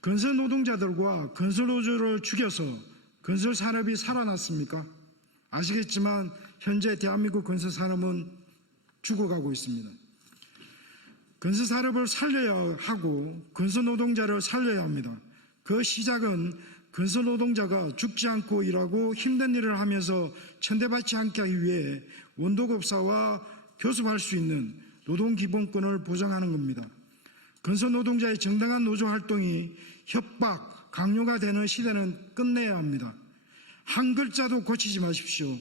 건설노동자들과 건설노조를 죽여서 건설산업이 살아났습니까? 아시겠지만 현재 대한민국 건설산업은 죽어가고 있습니다. 건설산업을 살려야 하고 건설노동자를 살려야 합니다. 그 시작은 건설노동자가 죽지 않고 일하고 힘든 일을 하면서 천대받지 않게 하기 위해 원도급사와 교섭할 수 있는 노동기본권을 보장하는 겁니다. 건설노동자의 정당한 노조활동이 협박, 강요가 되는 시대는 끝내야 합니다. 한 글자도 고치지 마십시오.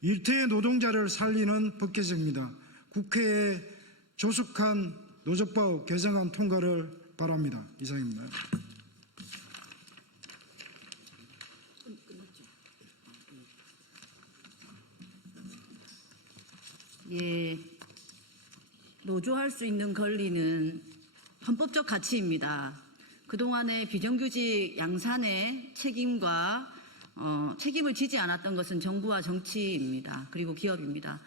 일터의 노동자를 살리는 법 개정입니다. 국회에 조속한 노조법 개정안 통과를 바랍니다. 이상입니다. 예, 노조할 수 있는 권리는 헌법적 가치입니다. 그동안의 비정규직 양산의 책임과 책임을 지지 않았던 것은 정부와 정치입니다. 그리고 기업입니다.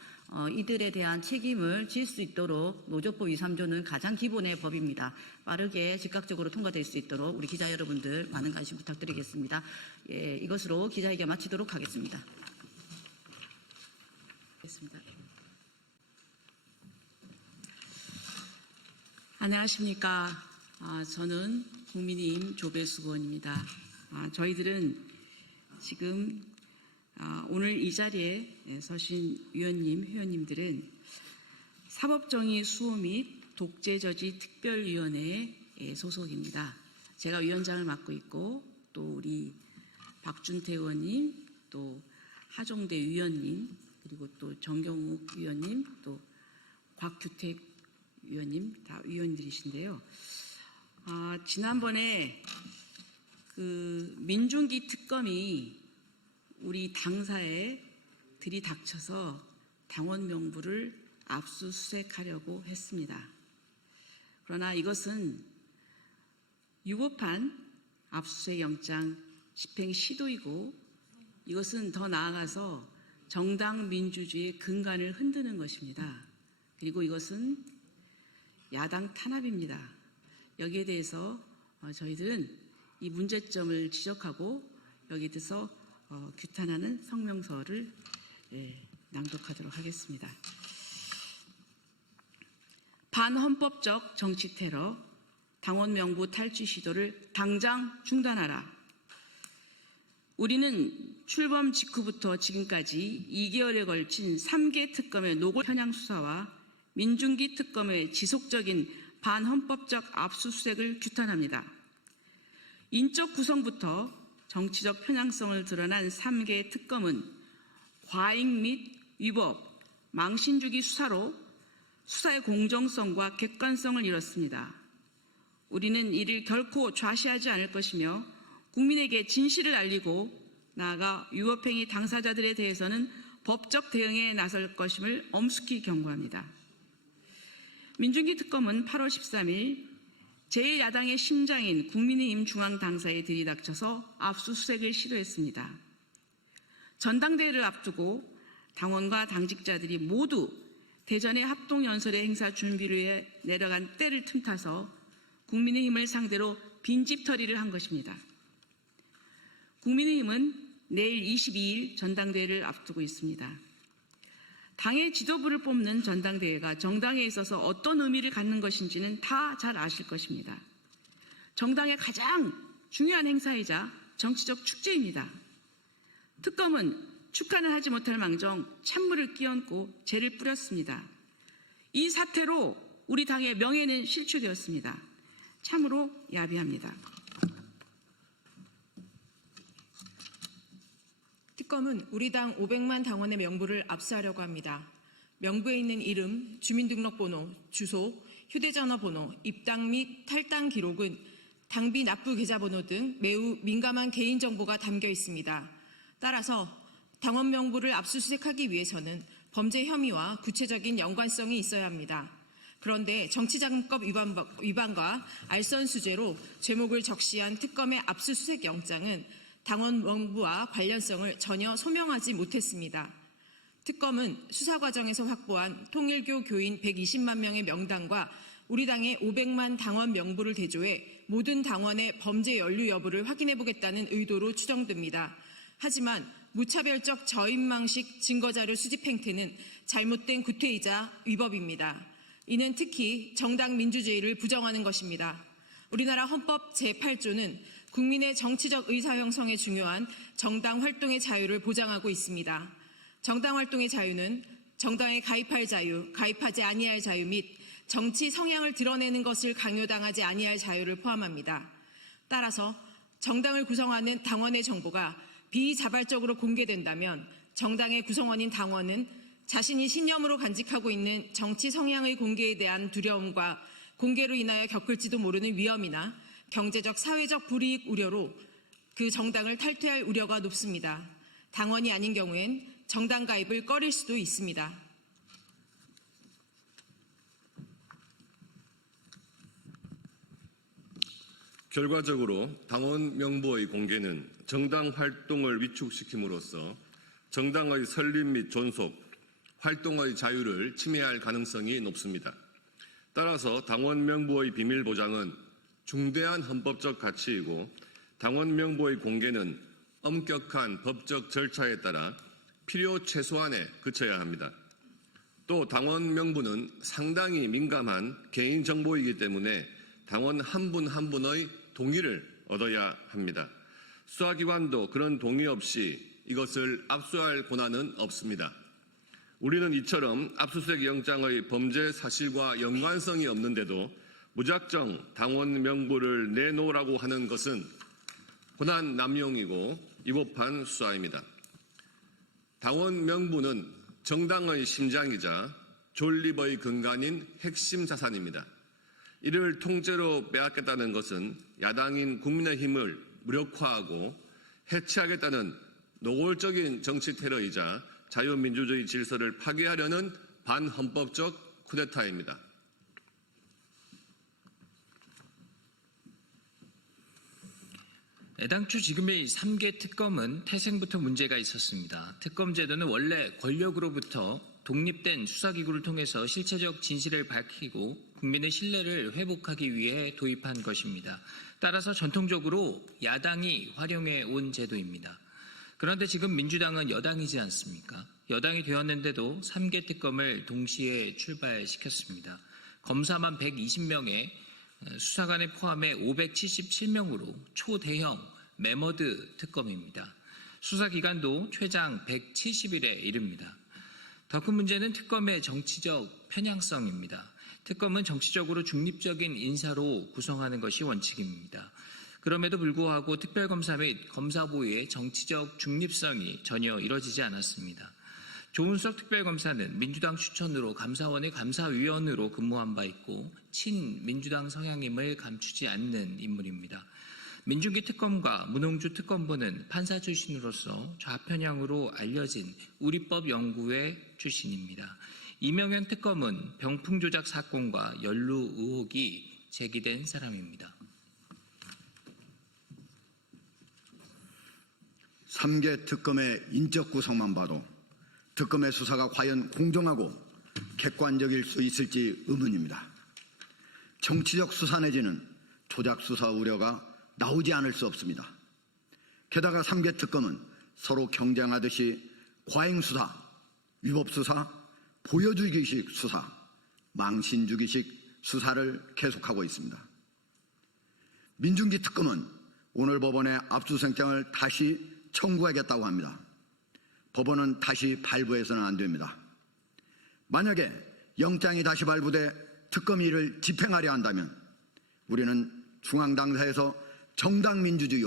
이들에 대한 책임을 질 수 있도록 노조법 2, 3조는 가장 기본의 법입니다. 빠르게 즉각적으로 통과될 수 있도록 우리 기자 여러분들 많은 관심 부탁드리겠습니다. 예, 이것으로 기자회견 마치도록 하겠습니다. 안녕하십니까. 저는 국민의힘 조배수 의원입니다. 저희들은 지금 오늘 이 자리에 서신 위원님, 회원님들은 사법정의 수호 및 독재저지 특별위원회의 소속입니다. 제가 위원장을 맡고 있고 또 우리 박준태 의원님, 또 하종대 위원님, 그리고 또 정경욱 위원님, 또 곽규택 위원님 다 위원들이신데요. 지난번에 그 민중기 특검이 우리 당사에 들이닥쳐서 당원 명부를 압수수색하려고 했습니다. 그러나 이것은 위법한 압수수색 영장 집행 시도이고 이것은 더 나아가서 정당 민주주의의 근간을 흔드는 것입니다. 그리고 이것은 야당 탄압입니다. 여기에 대해서 저희들은 이 문제점을 지적하고 여기에 대해서 규탄하는 성명서를 낭독하도록 하겠습니다. 반헌법적 정치 테러, 당원 명부 탈취 시도를 당장 중단하라. 우리는 출범 직후부터 지금까지 2개월에 걸친 3개 특검의 노골 편향 수사와 민중기 특검의 지속적인 반헌법적 압수수색을 규탄합니다. 인적 구성부터 정치적 편향성을 드러난 3개 특검은 과잉 및 위법, 망신주기 수사로 수사의 공정성과 객관성을 잃었습니다. 우리는 이를 결코 좌시하지 않을 것이며 국민에게 진실을 알리고 나아가 위법행위 당사자들에 대해서는 법적 대응에 나설 것임을 엄숙히 경고합니다. 민중기 특검은 8월 13일 제1야당의 심장인 국민의힘 중앙당사에 들이닥쳐서 압수수색을 시도했습니다. 전당대회를 앞두고 당원과 당직자들이 모두 대전의 합동연설회 행사 준비를 위해 내려간 때를 틈타서 국민의힘을 상대로 빈집털이를 한 것입니다. 국민의힘은 내일 22일 전당대회를 앞두고 있습니다. 당의 지도부를 뽑는 전당대회가 정당에 있어서 어떤 의미를 갖는 것인지는 다 잘 아실 것입니다. 정당의 가장 중요한 행사이자 정치적 축제입니다. 특검은 축하는 하지 못할 망정 찬물을 끼얹고 죄를 뿌렸습니다. 이 사태로 우리 당의 명예는 실추되었습니다. 참으로 야비합니다. 특검은 우리 당 500만 당원의 명부를 압수하려고 합니다. 명부에 있는 이름, 주민등록번호, 주소, 휴대전화번호, 입당 및 탈당 기록은 당비 납부 계좌번호 등 매우 민감한 개인정보가 담겨 있습니다. 따라서 당원 명부를 압수수색하기 위해서는 범죄 혐의와 구체적인 연관성이 있어야 합니다. 그런데 정치자금법 위반과 알선수재로 죄목을 적시한 특검의 압수수색 영장은 당원 명부와 관련성을 전혀 소명하지 못했습니다. 특검은 수사 과정에서 확보한 통일교 교인 120만 명의 명단과 우리 당의 500만 당원 명부를 대조해 모든 당원의 범죄 연루 여부를 확인해 보겠다는 의도로 추정됩니다. 하지만 무차별적 저인망식 증거자료 수집 행태는 잘못된 구태이자 위법입니다. 이는 특히 정당 민주주의를 부정하는 것입니다. 우리나라 헌법 제8조는 국민의 정치적 의사 형성에 중요한 정당 활동의 자유를 보장하고 있습니다. 정당 활동의 자유는 정당에 가입할 자유, 가입하지 아니할 자유 및 정치 성향을 드러내는 것을 강요당하지 아니할 자유를 포함합니다. 따라서 정당을 구성하는 당원의 정보가 비자발적으로 공개된다면 정당의 구성원인 당원은 자신이 신념으로 간직하고 있는 정치 성향의 공개에 대한 두려움과 공개로 인하여 겪을지도 모르는 위험이나 경제적, 사회적 불이익 우려로 그 정당을 탈퇴할 우려가 높습니다. 당원이 아닌 경우엔 정당 가입을 꺼릴 수도 있습니다. 결과적으로 당원 명부의 공개는 정당 활동을 위축시킴으로써 정당의 설립 및 존속, 활동의 자유를 침해할 가능성이 높습니다. 따라서 당원 명부의 비밀 보장은 중대한 헌법적 가치이고 당원 명부의 공개는 엄격한 법적 절차에 따라 필요 최소한에 그쳐야 합니다. 또 당원 명부는 상당히 민감한 개인정보이기 때문에 당원 한 분 한 분의 동의를 얻어야 합니다. 수사기관도 그런 동의 없이 이것을 압수할 권한은 없습니다. 우리는 이처럼 압수수색 영장의 범죄 사실과 연관성이 없는데도 무작정 당원 명부를 내놓으라고 하는 것은 권한 남용이고 위법한 수사입니다. 당원 명부는 정당의 심장이자 존립의 근간인 핵심 자산입니다. 이를 통째로 빼앗겠다는 것은 야당인 국민의힘을 무력화하고 해체하겠다는 노골적인 정치 테러이자 자유민주주의 질서를 파괴하려는 반헌법적 쿠데타입니다. 애당초 지금의 3개 특검은 태생부터 문제가 있었습니다. 특검 제도는 원래 권력으로부터 독립된 수사기구를 통해서 실체적 진실을 밝히고 국민의 신뢰를 회복하기 위해 도입한 것입니다. 따라서 전통적으로 야당이 활용해 온 제도입니다. 그런데 지금 민주당은 여당이지 않습니까? 여당이 되었는데도 3개 특검을 동시에 출발시켰습니다. 검사만 120명에 수사관을 포함해 577명으로 초대형 매머드 특검입니다. 수사기간도 최장 170일에 이릅니다. 더 큰 문제는 특검의 정치적 편향성입니다. 특검은 정치적으로 중립적인 인사로 구성하는 것이 원칙입니다. 그럼에도 불구하고 특별검사 및 검사부의 정치적 중립성이 전혀 이뤄지지 않았습니다. 조은석 특별검사는 민주당 추천으로 감사원의 감사위원으로 근무한 바 있고 친민주당 성향임을 감추지 않는 인물입니다. 민중기 특검과 문홍주 특검부는 판사 출신으로서 좌편향으로 알려진 우리법 연구회 출신입니다. 이명현 특검은 병풍 조작 사건과 연루 의혹이 제기된 사람입니다. 3개 특검의 인적 구성만 봐도 특검의 수사가 과연 공정하고 객관적일 수 있을지 의문입니다. 정치적 수사 내지는 조작 수사 우려가 나오지 않을 수 없습니다. 게다가 3개 특검은 서로 경쟁하듯이 과잉수사, 위법수사, 보여주기식 수사, 망신주기식 수사를 계속하고 있습니다. 민중기 특검은 오늘 법원에 압수영장을 다시 청구하겠다고 합니다. 법원은 다시 발부해서는 안 됩니다. 만약에 영장이 다시 발부돼 특검이 이를 집행하려 한다면 우리는 중앙당사에서 정당민주주의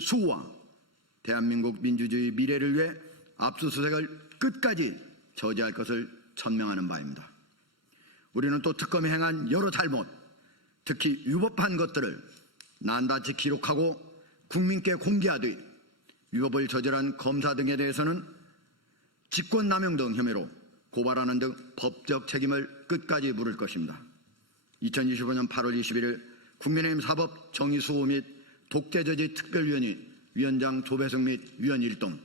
수호와 대한민국 민주주의 미래를 위해 압수수색을 끝까지 저지할 것을 천명하는 바입니다. 우리는 또 특검이 행한 여러 잘못, 특히 위법한 것들을 낱낱이 기록하고 국민께 공개하되 위법을 저질한 검사 등에 대해서는 직권남용 등 혐의로 고발하는 등 법적 책임을 끝까지 물을 것입니다. 2025년 8월 21일 국민의힘 사법정의수호 및 독재저지 특별위원회 위원장 조배석 및 위원 일동.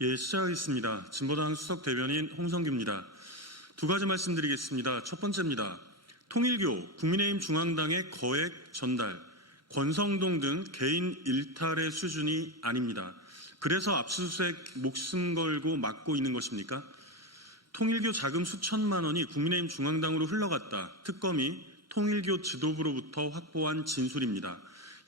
예, 시작하겠습니다. 진보당 수석 대변인 홍성규입니다. 두 가지 말씀드리겠습니다. 첫 번째입니다. 통일교, 국민의힘 중앙당의 거액 전달, 권성동 등 개인 일탈의 수준이 아닙니다. 그래서 압수수색 목숨 걸고 막고 있는 것입니까? 통일교 자금 수천만 원이 국민의힘 중앙당으로 흘러갔다. 특검이 통일교 지도부로부터 확보한 진술입니다.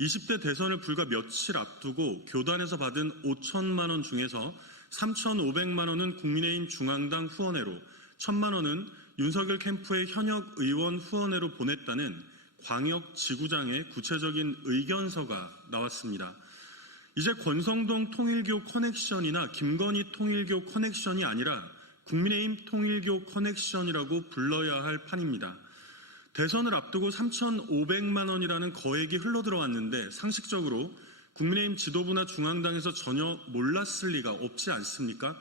20대 대선을 불과 며칠 앞두고 교단에서 받은 5천만 원 중에서 3,500만 원은 국민의힘 중앙당 후원회로, 1,000만 원은 윤석열 캠프의 현역 의원 후원회로 보냈다는 광역지구장의 구체적인 의견서가 나왔습니다. 이제 권성동 통일교 커넥션이나 김건희 통일교 커넥션이 아니라 국민의힘 통일교 커넥션이라고 불러야 할 판입니다. 대선을 앞두고 3,500만 원이라는 거액이 흘러들어왔는데 상식적으로 국민의힘 지도부나 중앙당에서 전혀 몰랐을 리가 없지 않습니까?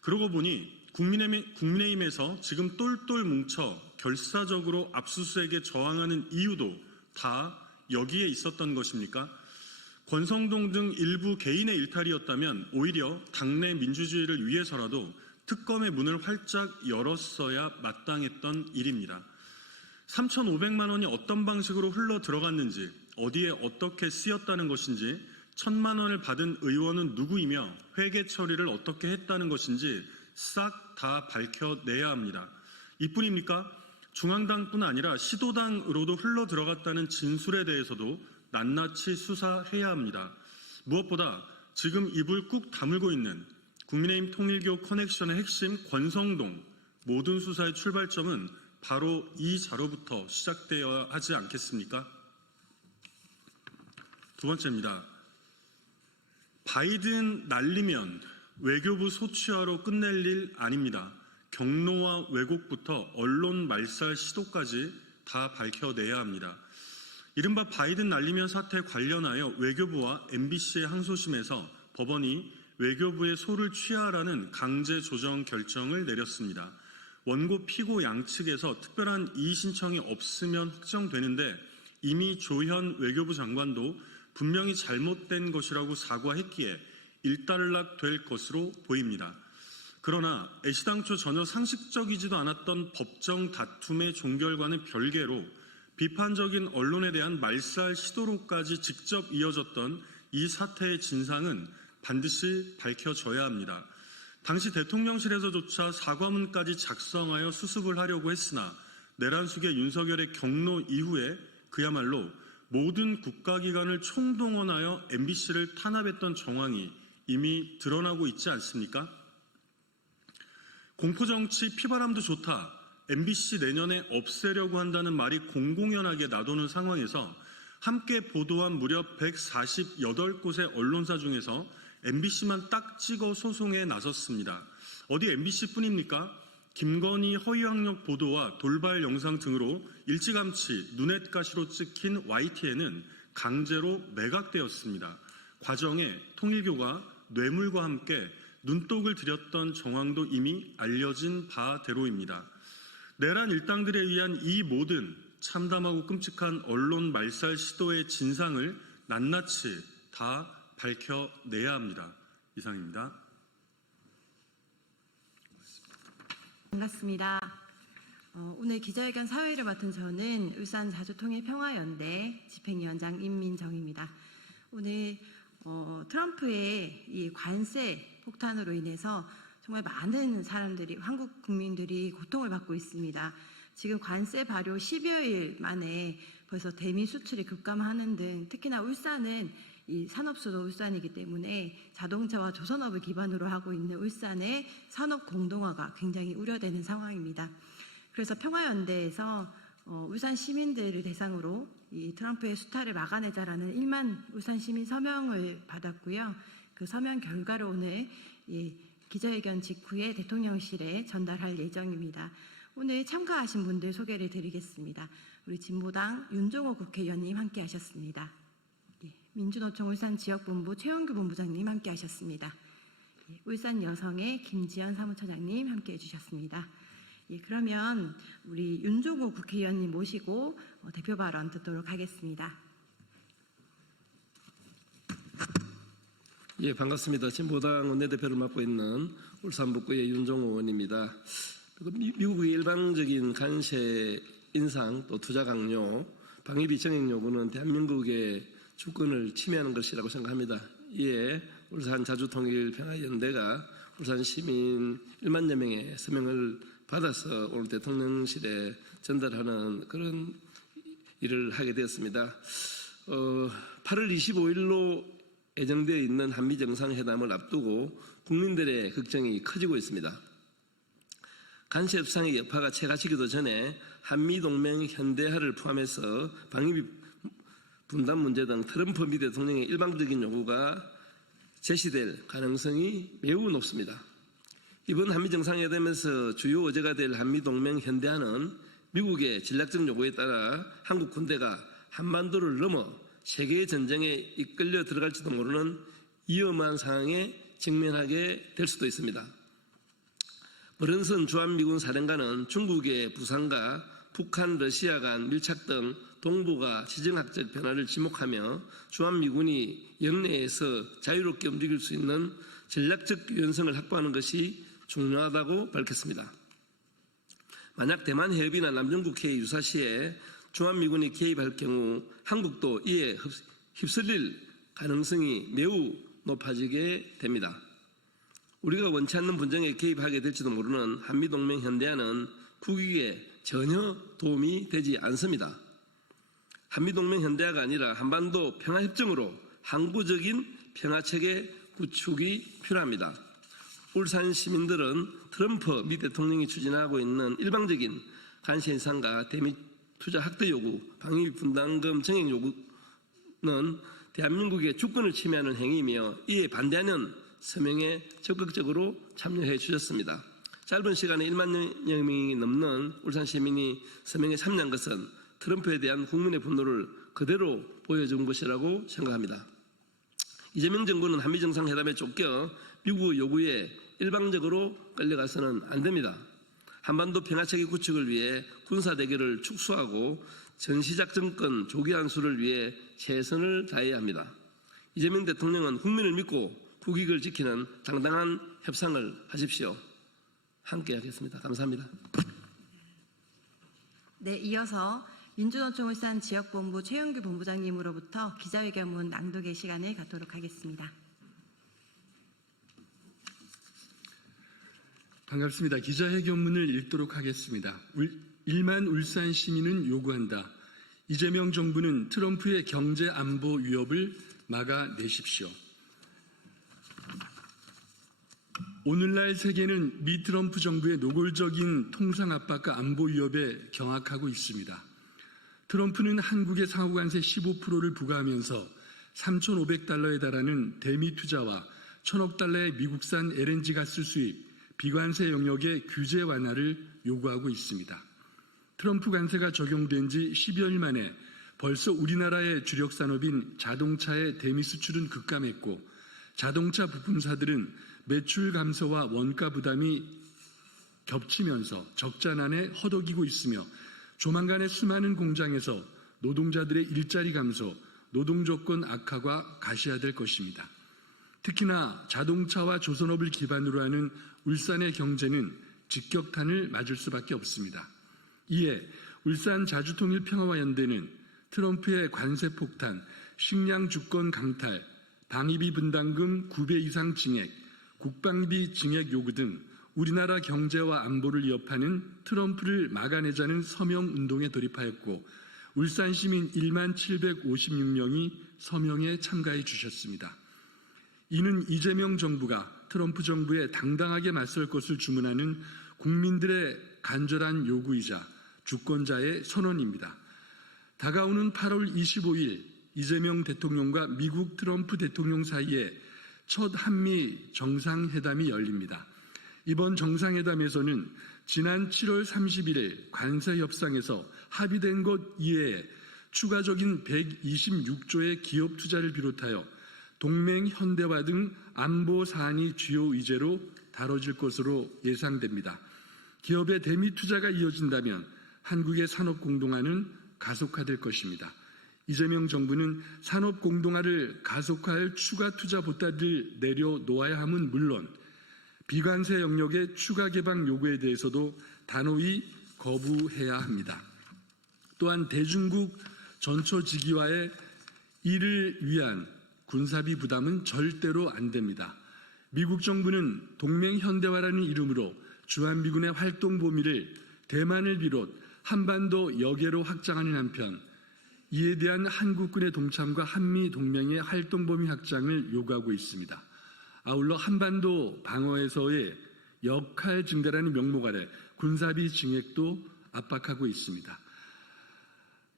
그러고 보니 국민의힘에서 지금 똘똘 뭉쳐 결사적으로 압수수색에 저항하는 이유도 다 여기에 있었던 것입니까? 권성동 등 일부 개인의 일탈이었다면 오히려 당내 민주주의를 위해서라도 특검의 문을 활짝 열었어야 마땅했던 일입니다. 3,500만 원이 어떤 방식으로 흘러 들어갔는지, 어디에 어떻게 쓰였다는 것인지, 1,000만 원을 받은 의원은 누구이며 회계 처리를 어떻게 했다는 것인지 싹 다 밝혀내야 합니다. 이뿐입니까? 중앙당뿐 아니라 시도당으로도 흘러 들어갔다는 진술에 대해서도 낱낱이 수사해야 합니다. 무엇보다 지금 입을 꾹 다물고 있는 국민의힘 통일교 커넥션의 핵심 권성동, 모든 수사의 출발점은 바로 이 자로부터 시작되어야 하지 않겠습니까? 두 번째입니다. 바이든 날리면 외교부 소취하러 끝낼 일 아닙니다. 경로와 왜곡부터 언론 말살 시도까지 다 밝혀내야 합니다. 이른바 바이든 날리면 사태 관련하여 외교부와 MBC의 항소심에서 법원이 외교부의 소를 취하라는 강제 조정 결정을 내렸습니다. 원고 피고 양측에서 특별한 이의 신청이 없으면 확정되는데 이미 조현 외교부 장관도 분명히 잘못된 것이라고 사과했기에 일단락 될 것으로 보입니다. 그러나 애시당초 전혀 상식적이지도 않았던 법정 다툼의 종결과는 별개로 비판적인 언론에 대한 말살 시도로까지 직접 이어졌던 이 사태의 진상은 반드시 밝혀져야 합니다. 당시 대통령실에서조차 사과문까지 작성하여 수습을 하려고 했으나 내란 속의 윤석열의 경로 이후에 그야말로 모든 국가기관을 총동원하여 MBC를 탄압했던 정황이 이미 드러나고 있지 않습니까? 공포정치 피바람도 좋다. MBC 내년에 없애려고 한다는 말이 공공연하게 나도는 상황에서 함께 보도한 무려 148곳의 언론사 중에서 MBC만 딱 찍어 소송에 나섰습니다. 어디 MBC뿐입니까? 김건희 허위학력 보도와 돌발 영상 등으로 일찌감치 눈엣가시로 찍힌 YTN은 강제로 매각되었습니다. 과정에 통일교가 뇌물과 함께 눈독을 들였던 정황도 이미 알려진 바대로입니다. 내란 일당들에 의한 이 모든 참담하고 끔찍한 언론 말살 시도의 진상을 낱낱이 다 밝혀내야 합니다. 이상입니다. 반갑습니다. 오늘 기자회견 사회를 맡은 저는 울산 자주통일평화연대 집행위원장 임민정입니다. 오늘 트럼프의 이 관세 폭탄으로 인해서 정말 많은 사람들이, 한국 국민들이 고통을 받고 있습니다. 지금 관세 발효 10여일 만에 벌써 대미 수출이 급감하는 등 특히나 울산은 이 산업수도 울산이기 때문에 자동차와 조선업을 기반으로 하고 있는 울산의 산업 공동화가 굉장히 우려되는 상황입니다. 그래서 평화연대에서 울산 시민들을 대상으로 이 트럼프의 수탈을 막아내자라는 1만 울산 시민 서명을 받았고요. 그 서명 결과를 오늘 기자회견 직후에 대통령실에 전달할 예정입니다. 오늘 참가하신 분들 소개를 드리겠습니다. 우리 진보당 윤종호 국회의원님 함께하셨습니다. 민주노총 울산지역본부 최영규 본부장님 함께하셨습니다. 울산 여성의 김지연 사무처장님 함께해 주셨습니다. 그러면 우리 윤종호 국회의원님 모시고 대표 발언 듣도록 하겠습니다. 예, 반갑습니다. 진보당 원내대표를 맡고 있는 울산 북구의 윤종호 의원입니다. 미국의 일방적인 관세 인상 또 투자 강요, 방위비 정액 요구는 대한민국의 주권을 침해하는 것이라고 생각합니다. 이에 울산 자주통일평화연대가 울산 시민 1만여 명의 서명을 받아서 오늘 대통령실에 전달하는 그런 일을 하게 되었습니다. 8월 25일로 예정되어 있는 한미 정상회담을 앞두고 국민들의 걱정이 커지고 있습니다. 관세 협상의 여파가 채가치기도 전에 한미동맹 현대화를 포함해서 방위비 분담 문제 등 트럼프 미 대통령의 일방적인 요구가 제시될 가능성이 매우 높습니다. 이번 한미 정상회담에서 주요 의제가 될 한미동맹 현대화는 미국의 전략적 요구에 따라 한국 군대가 한반도를 넘어 세계의 전쟁에 이끌려 들어갈지도 모르는 위험한 상황에 직면하게 될 수도 있습니다. 버런슨 주한미군 사령관은 중국의 부상과 북한, 러시아 간 밀착 등 동북아 지정학적 변화를 지목하며 주한미군이 영내에서 자유롭게 움직일 수 있는 전략적 유연성을 확보하는 것이 중요하다고 밝혔습니다. 만약 대만 해협이나 남중국해의 유사시에 주한미군이 개입할 경우 한국도 이에 휩쓸릴 가능성이 매우 높아지게 됩니다. 우리가 원치 않는 분쟁에 개입하게 될지도 모르는 한미동맹 현대화는 국익에 전혀 도움이 되지 않습니다. 한미동맹 현대화가 아니라 한반도 평화협정으로 항구적인 평화체계 구축이 필요합니다. 울산 시민들은 트럼프 미 대통령이 추진하고 있는 일방적인 관세 인상과 대미 투자 확대 요구, 방위비 분담금 정액 요구는 대한민국의 주권을 침해하는 행위이며 이에 반대하는 서명에 적극적으로 참여해 주셨습니다. 짧은 시간에 1만 명이 넘는 울산 시민이 서명에 참여한 것은 트럼프에 대한 국민의 분노를 그대로 보여준 것이라고 생각합니다. 이재명 정부는 한미 정상회담에 쫓겨 미국의 요구에 일방적으로 끌려가서는 안 됩니다. 한반도 평화체계 구축을 위해 군사대결을 축소하고 전시작 정권 조기 안수를 위해 최선을 다해야 합니다. 이재명 대통령은 국민을 믿고 국익을 지키는 당당한 협상을 하십시오. 함께 하겠습니다. 감사합니다. 네, 이어서 민주노총 울산 지역본부 최영규 본부장님으로부터 기자회견문 낭독의 시간을 갖도록 하겠습니다. 반갑습니다. 기자회견문을 읽도록 하겠습니다. 1만 울산 시민은 요구한다. 이재명 정부는 트럼프의 경제 안보 위협을 막아내십시오. 오늘날 세계는 미 트럼프 정부의 노골적인 통상 압박과 안보 위협에 경악하고 있습니다. 트럼프는 한국의 상호관세 15%를 부과하면서 3,500달러에 달하는 대미 투자와 1,000억 달러의 미국산 LNG 가스 수입, 비관세 영역의 규제 완화를 요구하고 있습니다. 트럼프 관세가 적용된 지 10여일 만에 벌써 우리나라의 주력 산업인 자동차의 대미 수출은 급감했고 자동차 부품사들은 매출 감소와 원가 부담이 겹치면서 적자난에 허덕이고 있으며 조만간에 수많은 공장에서 노동자들의 일자리 감소, 노동조건 악화가 가시화될 것입니다. 특히나 자동차와 조선업을 기반으로 하는 울산의 경제는 직격탄을 맞을 수밖에 없습니다. 이에 울산 자주통일평화연대는 트럼프의 관세 폭탄, 식량 주권 강탈, 방위비 분담금 9배 이상 증액, 국방비 증액 요구 등 우리나라 경제와 안보를 위협하는 트럼프를 막아내자는 서명운동에 돌입하였고 울산 시민 1만 756명이 서명에 참가해 주셨습니다. 이는 이재명 정부가 트럼프 정부에 당당하게 맞설 것을 주문하는 국민들의 간절한 요구이자 주권자의 선언입니다. 다가오는 8월 25일 이재명 대통령과 미국 트럼프 대통령 사이에 첫 한미 정상회담이 열립니다. 이번 정상회담에서는 지난 7월 31일 관세 협상에서 합의된 것 이외에 추가적인 126조의 기업 투자를 비롯하여 동맹 현대화 등 안보 사안이 주요 의제로 다뤄질 것으로 예상됩니다. 기업의 대미 투자가 이어진다면 한국의 산업 공동화는 가속화될 것입니다. 이재명 정부는 산업 공동화를 가속화할 추가 투자 보따리를 내려놓아야 함은 물론 비관세 영역의 추가 개방 요구에 대해서도 단호히 거부해야 합니다. 또한 대중국 전초지기화에 이를 위한 군사비 부담은 절대로 안 됩니다. 미국 정부는 동맹 현대화라는 이름으로 주한미군의 활동 범위를 대만을 비롯 한반도 여계로 확장하는 한편 이에 대한 한국군의 동참과 한미 동맹의 활동 범위 확장을 요구하고 있습니다. 아울러 한반도 방어에서의 역할 증대라는 명목 아래 군사비 증액도 압박하고 있습니다.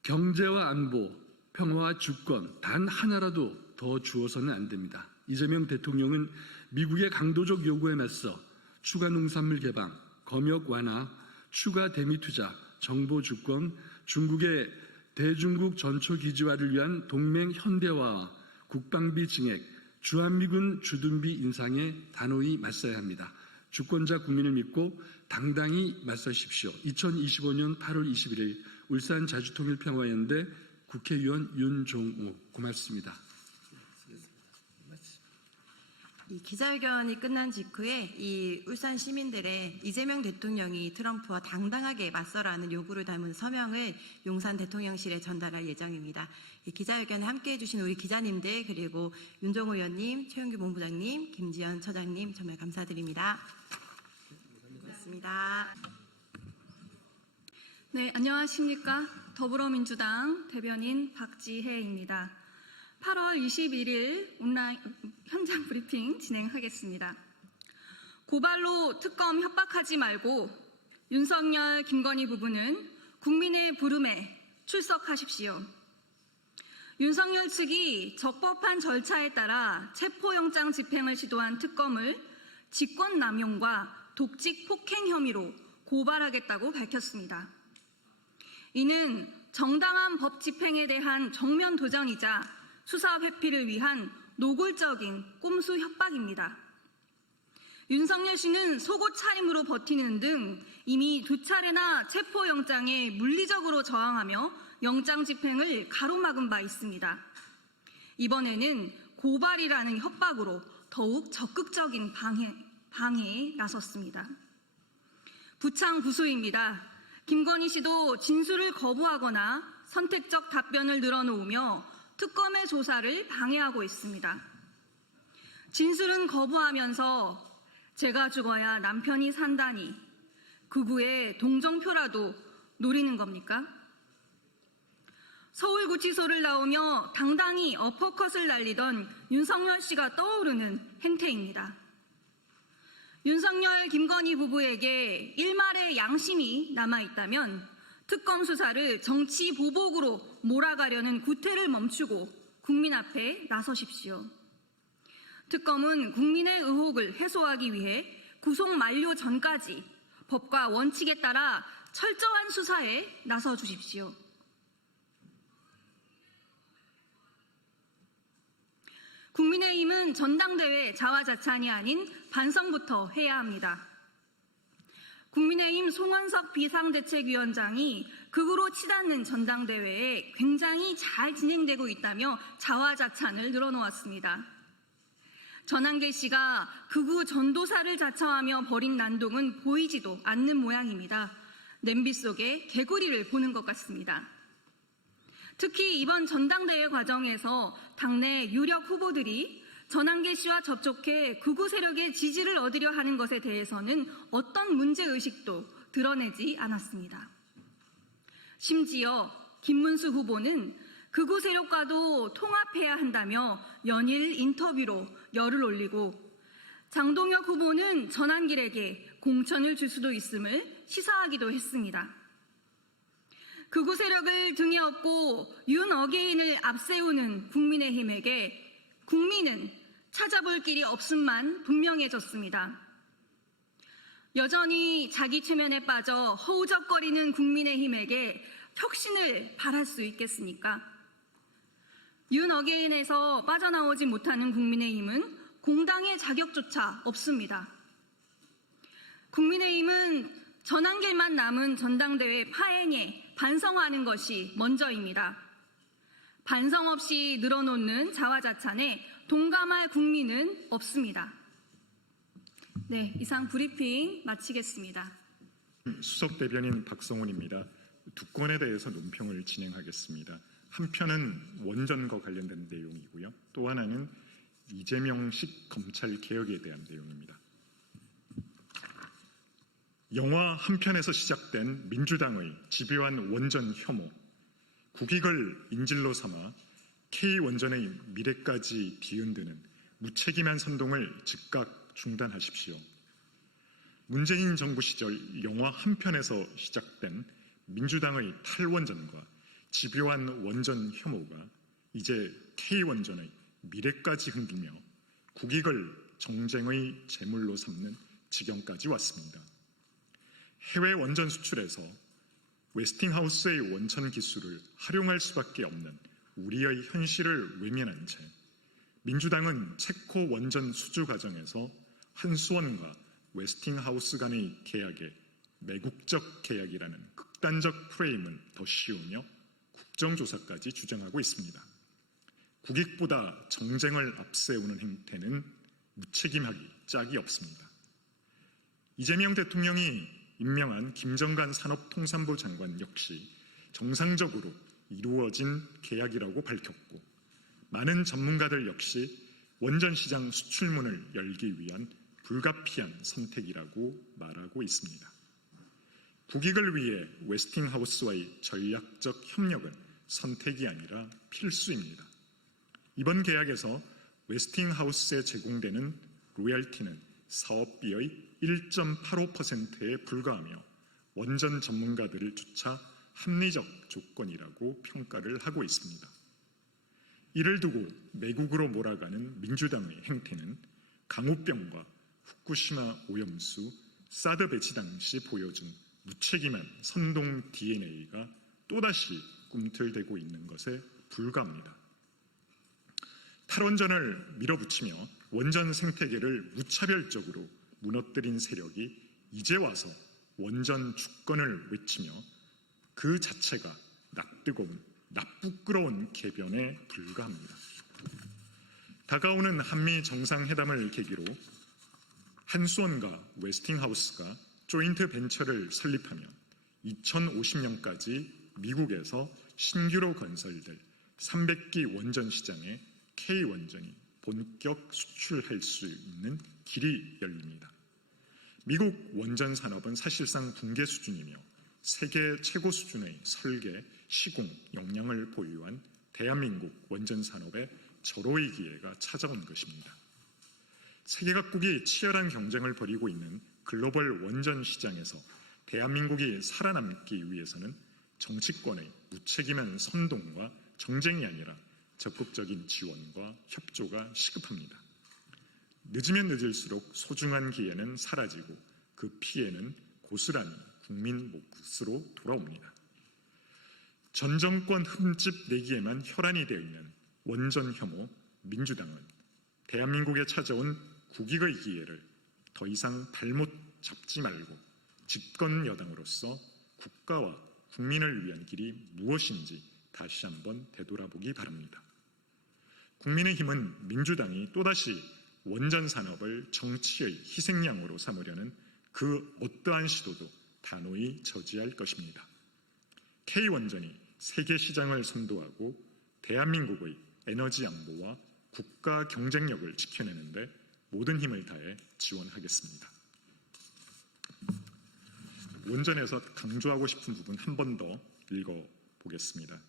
경제와 안보, 평화와 주권 단 하나라도 더 주어서는 안 됩니다. 이재명 대통령은 미국의 강도적 요구에 맞서 추가 농산물 개방, 검역 완화, 추가 대미 투자, 정보 주권, 중국의 대중국 전초기지화를 위한 동맹 현대화와 국방비 증액, 주한미군 주둔비 인상에 단호히 맞서야 합니다. 주권자 국민을 믿고 당당히 맞서십시오. 2025년 8월 21일 울산 자주통일평화연대 국회의원 윤종우. 고맙습니다. 이 기자회견이 끝난 직후에 이 울산 시민들의 이재명 대통령이 트럼프와 당당하게 맞서라는 요구를 담은 서명을 용산 대통령실에 전달할 예정입니다. 이 기자회견에 함께해 주신 우리 기자님들 그리고 윤종호 의원님, 최영규 본부장님, 김지연 처장님 정말 감사드립니다. 고맙습니다. 네, 안녕하십니까. 더불어민주당 대변인 박지혜입니다. 8월 21일 온라인 현장 브리핑 진행하겠습니다. 고발로 특검 협박하지 말고 윤석열, 김건희 부부는 국민의 부름에 출석하십시오. 윤석열 측이 적법한 절차에 따라 체포영장 집행을 시도한 특검을 직권남용과 독직 폭행 혐의로 고발하겠다고 밝혔습니다. 이는 정당한 법 집행에 대한 정면 도전이자 수사 회피를 위한 노골적인 꼼수 협박입니다. 윤석열 씨는 속옷 차림으로 버티는 등 이미 2차례나 체포영장에 물리적으로 저항하며 영장 집행을 가로막은 바 있습니다. 이번에는 고발이라는 협박으로 더욱 적극적인 방해에 나섰습니다. 부창부수입니다. 김건희 씨도 진술을 거부하거나 선택적 답변을 늘어놓으며 특검의 조사를 방해하고 있습니다. 진술은 거부하면서 제가 죽어야 남편이 산다니 극우의 동정표라도 노리는 겁니까? 서울구치소를 나오며 당당히 어퍼컷을 날리던 윤석열 씨가 떠오르는 행태입니다. 윤석열, 김건희 부부에게 일말의 양심이 남아있다면 특검 수사를 정치 보복으로 몰아가려는 구태를 멈추고 국민 앞에 나서십시오. 특검은 국민의 의혹을 해소하기 위해 구속 만료 전까지 법과 원칙에 따라 철저한 수사에 나서 주십시오. 국민의힘은 전당대회 자화자찬이 아닌 반성부터 해야 합니다. 국민의힘 송원석 비상대책위원장이 극우로 치닫는 전당대회에 굉장히 잘 진행되고 있다며 자화자찬을 늘어놓았습니다. 전한계 씨가 극우 전도사를 자처하며 벌인 난동은 보이지도 않는 모양입니다. 냄비 속에 개구리를 보는 것 같습니다. 특히 이번 전당대회 과정에서 당내 유력 후보들이 전한계 씨와 접촉해 극우 세력의 지지를 얻으려 하는 것에 대해서는 어떤 문제의식도 드러내지 않았습니다. 심지어 김문수 후보는 극우 세력과도 통합해야 한다며 연일 인터뷰로 열을 올리고 장동혁 후보는 전한길에게 공천을 줄 수도 있음을 시사하기도 했습니다. 극우 세력을 등에 업고 윤 어게인을 앞세우는 국민의힘에게 국민은 찾아볼 길이 없음만 분명해졌습니다. 여전히 자기 최면에 빠져 허우적거리는 국민의힘에게 혁신을 바랄 수 있겠습니까? 윤 어게인에서 빠져나오지 못하는 국민의힘은 공당의 자격조차 없습니다. 국민의힘은 전한길만 남은 전당대회 파행에 반성하는 것이 먼저입니다. 반성 없이 늘어놓는 자화자찬에 동감할 국민은 없습니다. 네, 이상 브리핑 마치겠습니다. 수석 대변인 박성훈입니다. 두 건에 대해서 논평을 진행하겠습니다. 한 편은 원전과 관련된 내용이고요. 또 하나는 이재명식 검찰 개혁에 대한 내용입니다. 영화 한 편에서 시작된 민주당의 집요한 원전 혐오, 국익을 인질로 삼아 K원전의 미래까지 뒤흔드는 무책임한 선동을 즉각 중단하십시오. 문재인 정부 시절 영화 한 편에서 시작된 민주당의 탈원전과 집요한 원전 혐오가 이제 K원전의 미래까지 흔들며 국익을 정쟁의 제물로 삼는 지경까지 왔습니다. 해외 원전 수출에서 웨스팅하우스의 원천 기술을 활용할 수밖에 없는 우리의 현실을 외면한 채 민주당은 체코 원전 수주 과정에서 한수원과 웨스팅하우스 간의 계약에 매국적 계약이라는 극단적 프레임을 더 씌우며 국정조사까지 주장하고 있습니다. 국익보다 정쟁을 앞세우는 행태는 무책임하기 짝이 없습니다. 이재명 대통령이 임명한 김정관 산업통상부 장관 역시 정상적으로 이루어진 계약이라고 밝혔고, 많은 전문가들 역시 원전 시장 수출문을 열기 위한 불가피한 선택이라고 말하고 있습니다. 국익을 위해 웨스팅하우스와의 전략적 협력은 선택이 아니라 필수입니다. 이번 계약에서 웨스팅하우스에 제공되는 로열티는 사업비의 1.85%에 불과하며 원전 전문가들을 조차 합리적 조건이라고 평가를 하고 있습니다. 이를 두고 매국으로 몰아가는 민주당의 행태는 강우병과 후쿠시마 오염수, 사드 배치 당시 보여준 무책임한 선동 DNA가 또다시 꿈틀대고 있는 것에 불과합니다. 탈원전을 밀어붙이며 원전 생태계를 무차별적으로 무너뜨린 세력이 이제 와서 원전 주권을 외치며 그 자체가 낯뜨거운, 낯부끄러운 개변에 불과합니다. 다가오는 한미 정상회담을 계기로 한수원과 웨스팅하우스가 조인트 벤처를 설립하며 2050년까지 미국에서 신규로 건설될 300기 원전 시장에 K원전이 본격 수출할 수 있는 길이 열립니다. 미국 원전 산업은 사실상 붕괴 수준이며 세계 최고 수준의 설계, 시공, 역량을 보유한 대한민국 원전 산업의 절호의 기회가 찾아온 것입니다. 세계 각국이 치열한 경쟁을 벌이고 있는 글로벌 원전 시장에서 대한민국이 살아남기 위해서는 정치권의 무책임한 선동과 정쟁이 아니라 적극적인 지원과 협조가 시급합니다. 늦으면 늦을수록 소중한 기회는 사라지고 그 피해는 고스란히 국민 몫으로 돌아옵니다. 전 정권 흠집 내기에만 혈안이 되어 있는 원전 혐오 민주당은 대한민국에 찾아온 국익의 기회를 더 이상 발못 잡지 말고 집권 여당으로서 국가와 국민을 위한 길이 무엇인지 다시 한번 되돌아보기 바랍니다. 국민의힘은 민주당이 또다시 원전 산업을 정치의 희생양으로 삼으려는 그 어떠한 시도도 단호히 저지할 것입니다. K원전이 세계 시장을 선도하고 대한민국의 에너지 안보와 국가 경쟁력을 지켜내는데 모든 힘을 다해 지원하겠습니다. 원전에서 강조하고 싶은 부분 한 번 더 읽어보겠습니다.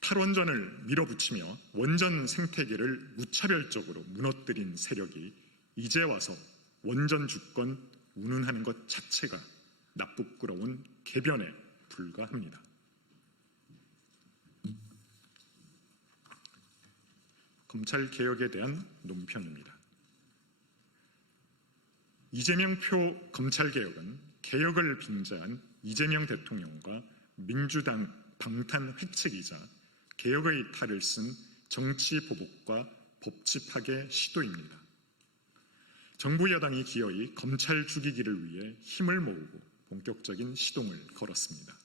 탈원전을 밀어붙이며 원전 생태계를 무차별적으로 무너뜨린 세력이 이제 와서 원전 주권 운운하는 것 자체가 낯부끄러운 개변에 불과합니다. 검찰 개혁에 대한 논평입니다. 이재명표 검찰개혁은 개혁을 빙자한 이재명 대통령과 민주당 방탄 획책이자 개혁의 탈을 쓴 정치 보복과 법치 파괴 시도입니다. 정부 여당이 기어이 검찰 죽이기를 위해 힘을 모으고 본격적인 시동을 걸었습니다.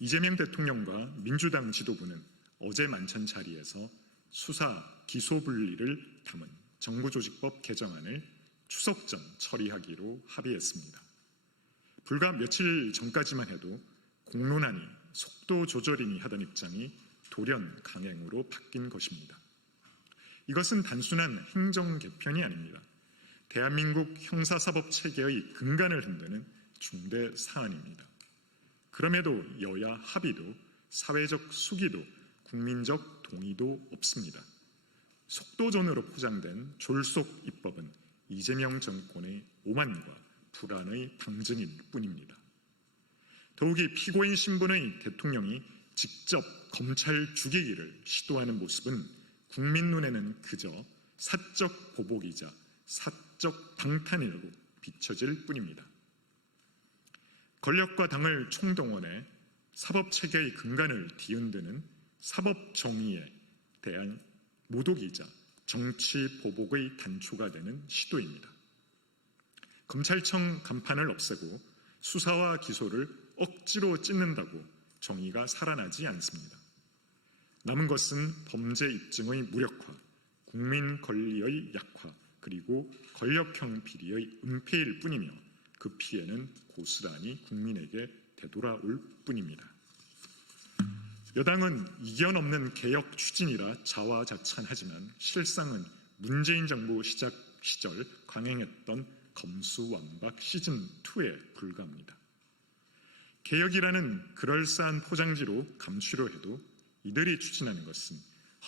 이재명 대통령과 민주당 지도부는 어제 만찬 자리에서 수사 기소 분리를 담은 정부조직법 개정안을 추석 전 처리하기로 합의했습니다. 불과 며칠 전까지만 해도 공론화니 속도 조절이니 하던 입장이 돌연 강행으로 바뀐 것입니다. 이것은 단순한 행정 개편이 아닙니다. 대한민국 형사사법 체계의 근간을 흔드는 중대 사안입니다. 그럼에도 여야 합의도 사회적 수기도 국민적 동의도 없습니다. 속도전으로 포장된 졸속 입법은 이재명 정권의 오만과 불안의 방증일 뿐입니다. 더욱이 피고인 신분의 대통령이 직접 검찰 죽이기를 시도하는 모습은 국민 눈에는 그저 사적 보복이자 사적 방탄이라고 비춰질 뿐입니다. 권력과 당을 총동원해 사법체계의 근간을 뒤흔드는 사법정의에 대한 모독이자 정치 보복의 단초가 되는 시도입니다. 검찰청 간판을 없애고 수사와 기소를 억지로 찢는다고 정의가 살아나지 않습니다. 남은 것은 범죄 입증의 무력화, 국민 권리의 약화, 그리고 권력형 비리의 은폐일 뿐이며 그 피해는 고스란히 국민에게 되돌아올 뿐입니다. 여당은 이견 없는 개혁 추진이라 자화자찬하지만 실상은 문재인 정부 시작 시절 강행했던 검수완박 시즌2에 불과합니다. 개혁이라는 그럴싸한 포장지로 감추려 해도 이들이 추진하는 것은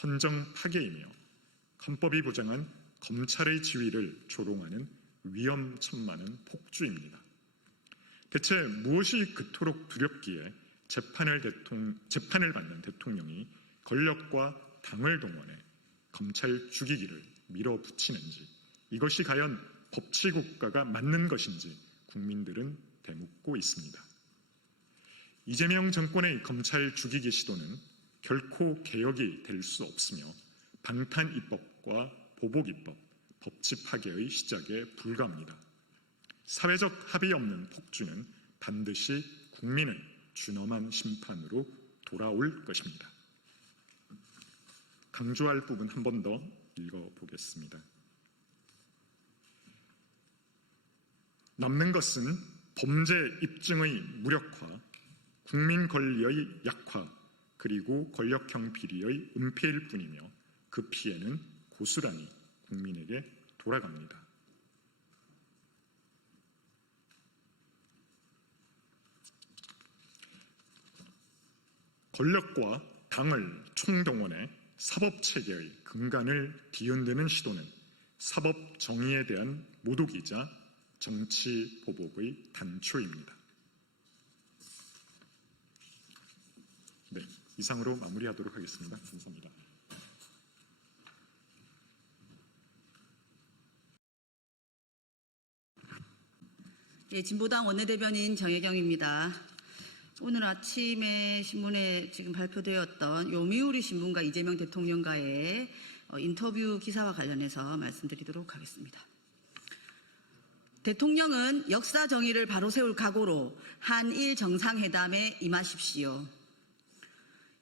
헌정 파괴이며 헌법이 보장한 검찰의 지위를 조롱하는 위험천만한 폭주입니다. 대체 무엇이 그토록 두렵기에 재판을 받는 대통령이 권력과 당을 동원해 검찰 죽이기를 밀어붙이는지, 이것이 과연 법치국가가 맞는 것인지 국민들은 되묻고 있습니다. 이재명 정권의 검찰 죽이기 시도는 결코 개혁이 될 수 없으며 방탄 입법과 보복 입법, 법치 파괴의 시작에 불과합니다. 사회적 합의 없는 폭주는 반드시 국민의 준엄한 심판으로 돌아올 것입니다. 강조할 부분 한 번 더 읽어보겠습니다. 남는 것은 범죄 입증의 무력화, 국민 권리의 약화, 그리고 권력형 비리의 은폐일 뿐이며 그 피해는 고스란히 국민에게 돌아갑니다. 권력과 당을 총동원해 사법체계의 근간을 뒤흔드는 시도는 사법 정의에 대한 모독이자 정치 보복의 단초입니다. 네, 이상으로 마무리하도록 하겠습니다. 감사합니다. 예, 진보당 원내대변인 정혜경입니다. 오늘 아침에 신문에 지금 발표되었던 요미우리 신문과 이재명 대통령과의 인터뷰 기사와 관련해서 말씀드리도록 하겠습니다. 대통령은 역사 정의를 바로 세울 각오로 한일 정상회담에 임하십시오.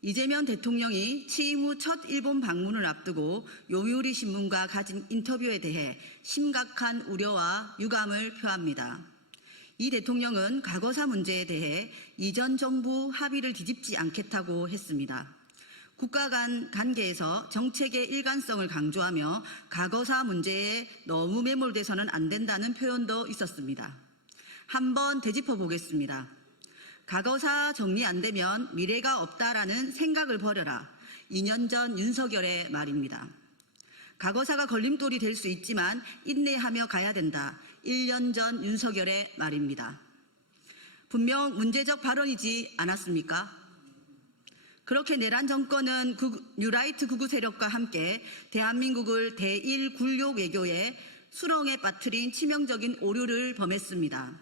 이재명 대통령이 취임 후 첫 일본 방문을 앞두고 요미우리 신문과 가진 인터뷰에 대해 심각한 우려와 유감을 표합니다. 이 대통령은 과거사 문제에 대해 이전 정부 합의를 뒤집지 않겠다고 했습니다. 국가 간 관계에서 정책의 일관성을 강조하며 과거사 문제에 너무 매몰돼서는 안 된다는 표현도 있었습니다. 한번 되짚어 보겠습니다. 과거사 정리 안 되면 미래가 없다라는 생각을 버려라. 2년 전 윤석열의 말입니다. 과거사가 걸림돌이 될 수 있지만 인내하며 가야 된다. 1년 전 윤석열의 말입니다. 분명 문제적 발언이지 않았습니까? 그렇게 내란 정권은 뉴라이트 극우 세력과 함께 대한민국을 대1 굴욕 외교에 수렁에 빠뜨린 치명적인 오류를 범했습니다.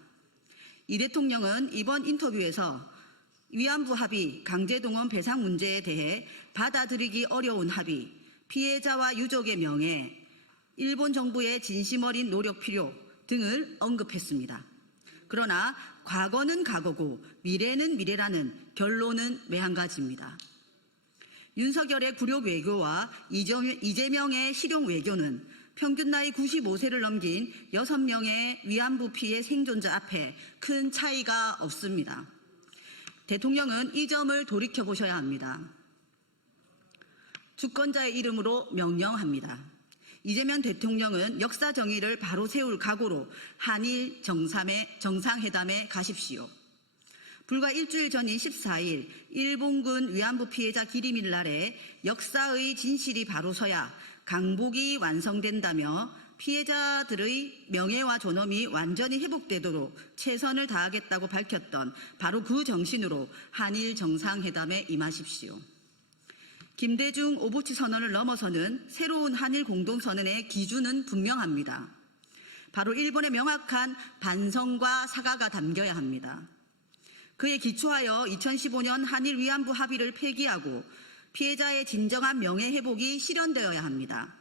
이 대통령은 이번 인터뷰에서 위안부 합의, 강제동원 배상 문제에 대해 받아들이기 어려운 합의, 피해자와 유족의 명예, 일본 정부의 진심 어린 노력 필요 등을 언급했습니다. 그러나 과거는 과거고 미래는 미래라는 결론은 매 한 가지입니다. 윤석열의 굴욕 외교와 이재명의 실용 외교는 평균 나이 95세를 넘긴 6명의 위안부 피해 생존자 앞에 큰 차이가 없습니다. 대통령은 이 점을 돌이켜보셔야 합니다. 주권자의 이름으로 명령합니다. 이재명 대통령은 역사 정의를 바로 세울 각오로 한일 정상회담에 가십시오. 불과 일주일 전인 14일 일본군 위안부 피해자 기림일 날에 역사의 진실이 바로 서야 강복이 완성된다며 피해자들의 명예와 존엄이 완전히 회복되도록 최선을 다하겠다고 밝혔던 바로 그 정신으로 한일 정상회담에 임하십시오. 김대중 오부치 선언을 넘어서는 새로운 한일 공동선언의 기준은 분명합니다. 바로 일본의 명확한 반성과 사과가 담겨야 합니다. 그에 기초하여 2015년 한일 위안부 합의를 폐기하고 피해자의 진정한 명예회복이 실현되어야 합니다.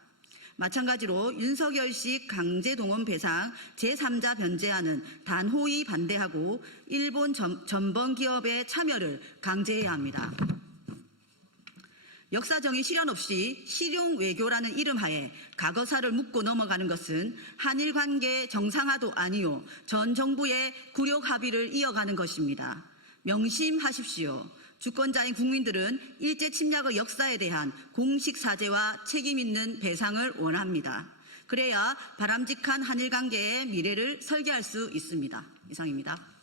마찬가지로 윤석열식 강제동원 배상 제3자 변제안은 단호히 반대하고 일본 전범기업의 참여를 강제해야 합니다. 역사정의 실현 없이 실용 외교라는 이름 하에 과거사를 묻고 넘어가는 것은 한일 관계 정상화도 아니요 전 정부의 굴욕 합의를 이어가는 것입니다. 명심하십시오. 주권자인 국민들은 일제 침략의 역사에 대한 공식 사죄와 책임 있는 배상을 원합니다. 그래야 바람직한 한일 관계의 미래를 설계할 수 있습니다. 이상입니다.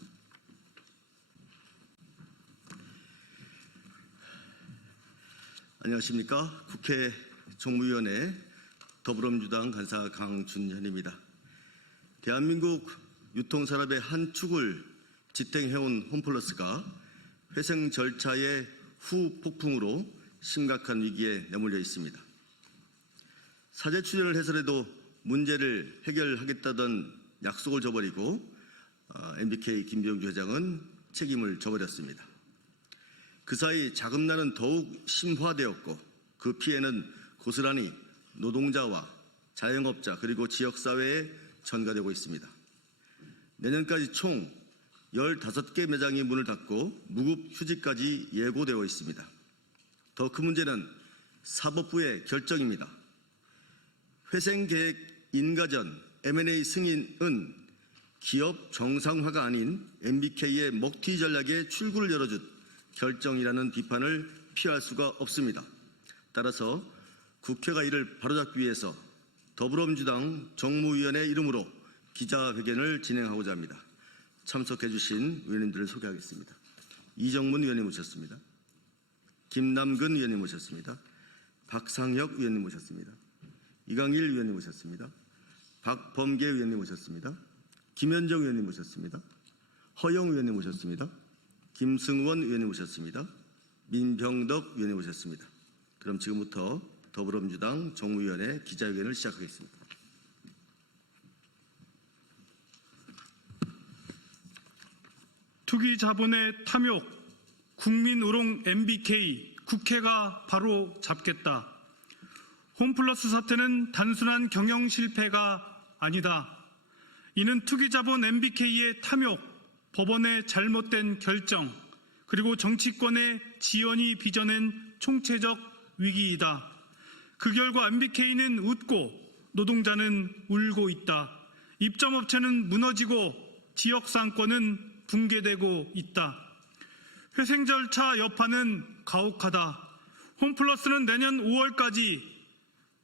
안녕하십니까. 국회 정무위원회 더불어민주당 간사 강준현입니다. 대한민국 유통산업의 한 축을 지탱해온 홈플러스가 회생 절차의 후폭풍으로 심각한 위기에 내몰려 있습니다. 사제 추진을 해서라도 문제를 해결하겠다던 약속을 저버리고 MBK 김병주 회장은 책임을 져버렸습니다. 그 사이 자금난은 더욱 심화되었고 그 피해는 고스란히 노동자와 자영업자 그리고 지역사회에 전가되고 있습니다. 내년까지 총 15개 매장이 문을 닫고 무급 휴직까지 예고되어 있습니다. 더 큰 문제는 사법부의 결정입니다. 회생계획 인가전 M&A 승인은 기업 정상화가 아닌 MBK의 먹튀 전략에 출구를 열어준 결정이라는 비판을 피할 수가 없습니다. 따라서 국회가 이를 바로잡기 위해서 더불어민주당 정무위원회 이름으로 기자회견을 진행하고자 합니다. 참석해 주신 의원님들을 소개하겠습니다. 이정문 의원님 모셨습니다. 김남근 의원님 모셨습니다. 박상혁 의원님 모셨습니다. 이강일 의원님 모셨습니다. 박범계 의원님 모셨습니다. 김현정 의원님 모셨습니다. 허영 의원님 모셨습니다. 김승원 의원님 모셨습니다. 민병덕 의원님 모셨습니다. 그럼 지금부터 더불어민주당 정무위원회 기자회견을 시작하겠습니다. 투기 자본의 탐욕, 국민 우롱 MBK, 국회가 바로 잡겠다. 홈플러스 사태는 단순한 경영 실패가 아니다. 이는 투기 자본 MBK의 탐욕, 법원의 잘못된 결정, 그리고 정치권의 지연이 빚어낸 총체적 위기이다. 그 결과 MBK는 웃고 노동자는 울고 있다. 입점업체는 무너지고 지역 상권은 붕괴되고 있다. 회생 절차 여파는 가혹하다. 홈플러스는 내년 5월까지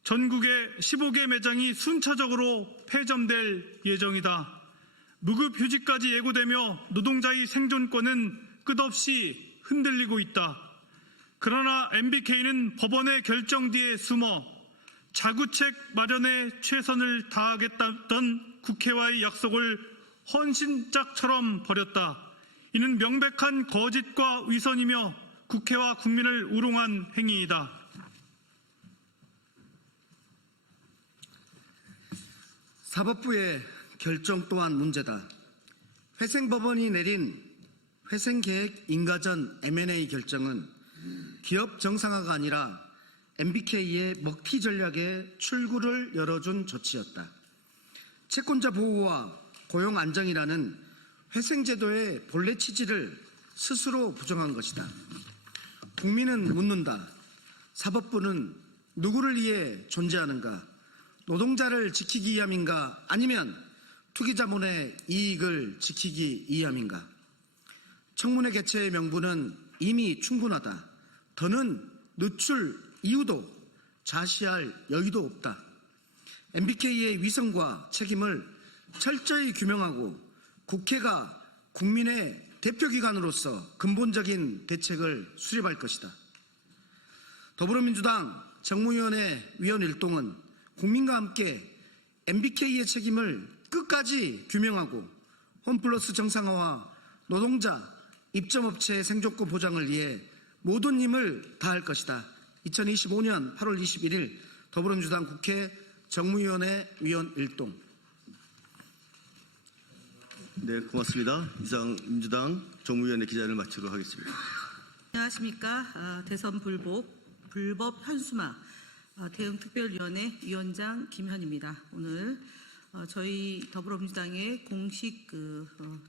전국의 15개 매장이 순차적으로 폐점될 예정이다. 무급 휴직까지 예고되며 노동자의 생존권은 끝없이 흔들리고 있다. 그러나 MBK는 법원의 결정 뒤에 숨어 자구책 마련에 최선을 다하겠다던 국회와의 약속을 헌신짝처럼 버렸다. 이는 명백한 거짓과 위선이며 국회와 국민을 우롱한 행위이다. 사법부의 결정 또한 문제다. 회생법원이 내린 회생계획 인가전 M&A 결정은 기업 정상화가 아니라 MBK의 먹튀 전략에 출구를 열어준 조치였다. 채권자 보호와 고용 안정이라는 회생제도의 본래 취지를 스스로 부정한 것이다. 국민은 묻는다. 사법부는 누구를 위해 존재하는가? 노동자를 지키기 위함인가? 아니면 투기자본의 이익을 지키기 위함인가? 청문회 개최의 명분은 이미 충분하다. 더는 늦출 이유도 자시할 여유도 없다. MBK의 위선과 책임을 철저히 규명하고 국회가 국민의 대표기관으로서 근본적인 대책을 수립할 것이다. 더불어민주당 정무위원회 위원 일동은 국민과 함께 MBK의 책임을 끝까지 규명하고 홈플러스 정상화와 노동자, 입점업체의 생존권 보장을 위해 모든 힘을 다할 것이다. 2025년 8월 21일 더불어민주당 국회 정무위원회 위원 일동. 네, 고맙습니다. 이상 민주당 정무위원회 기자를 마치도록 하겠습니다. 안녕하십니까. 대선 불법 현수막 대응특별위원회 위원장 김현입니다. 오늘 저희 더불어민주당의 공식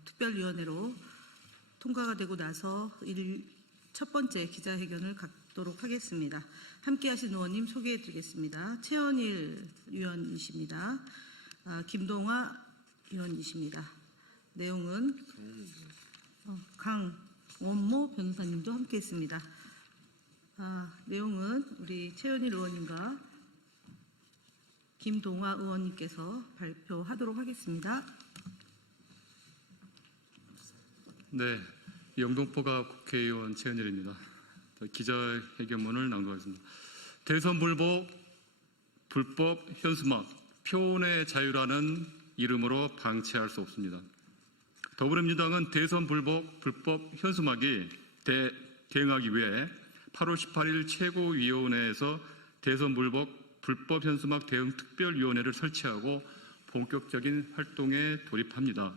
특별위원회로 통과가 되고 나서 첫 번째 기자회견을 갖도록 하겠습니다. 함께하신 의원님 소개해드리겠습니다. 최현일 위원이십니다. 김동화 위원이십니다. 내용은 강원모 변호사님도 함께했습니다. 내용은 우리 최현일 의원님과 김동화 의원님께서 발표하도록 하겠습니다. 네, 영등포가 국회의원 최현일입니다. 기자회견문을 낭독하겠습니다. 대선 불법 현수막, 표현의 자유라는 이름으로 방치할 수 없습니다. 더불어민주당은 대선 불법 현수막이 대응하기 위해 8월 18일 최고위원회에서 대선 불법 현수막 대응 특별위원회를 설치하고 본격적인 활동에 돌입합니다.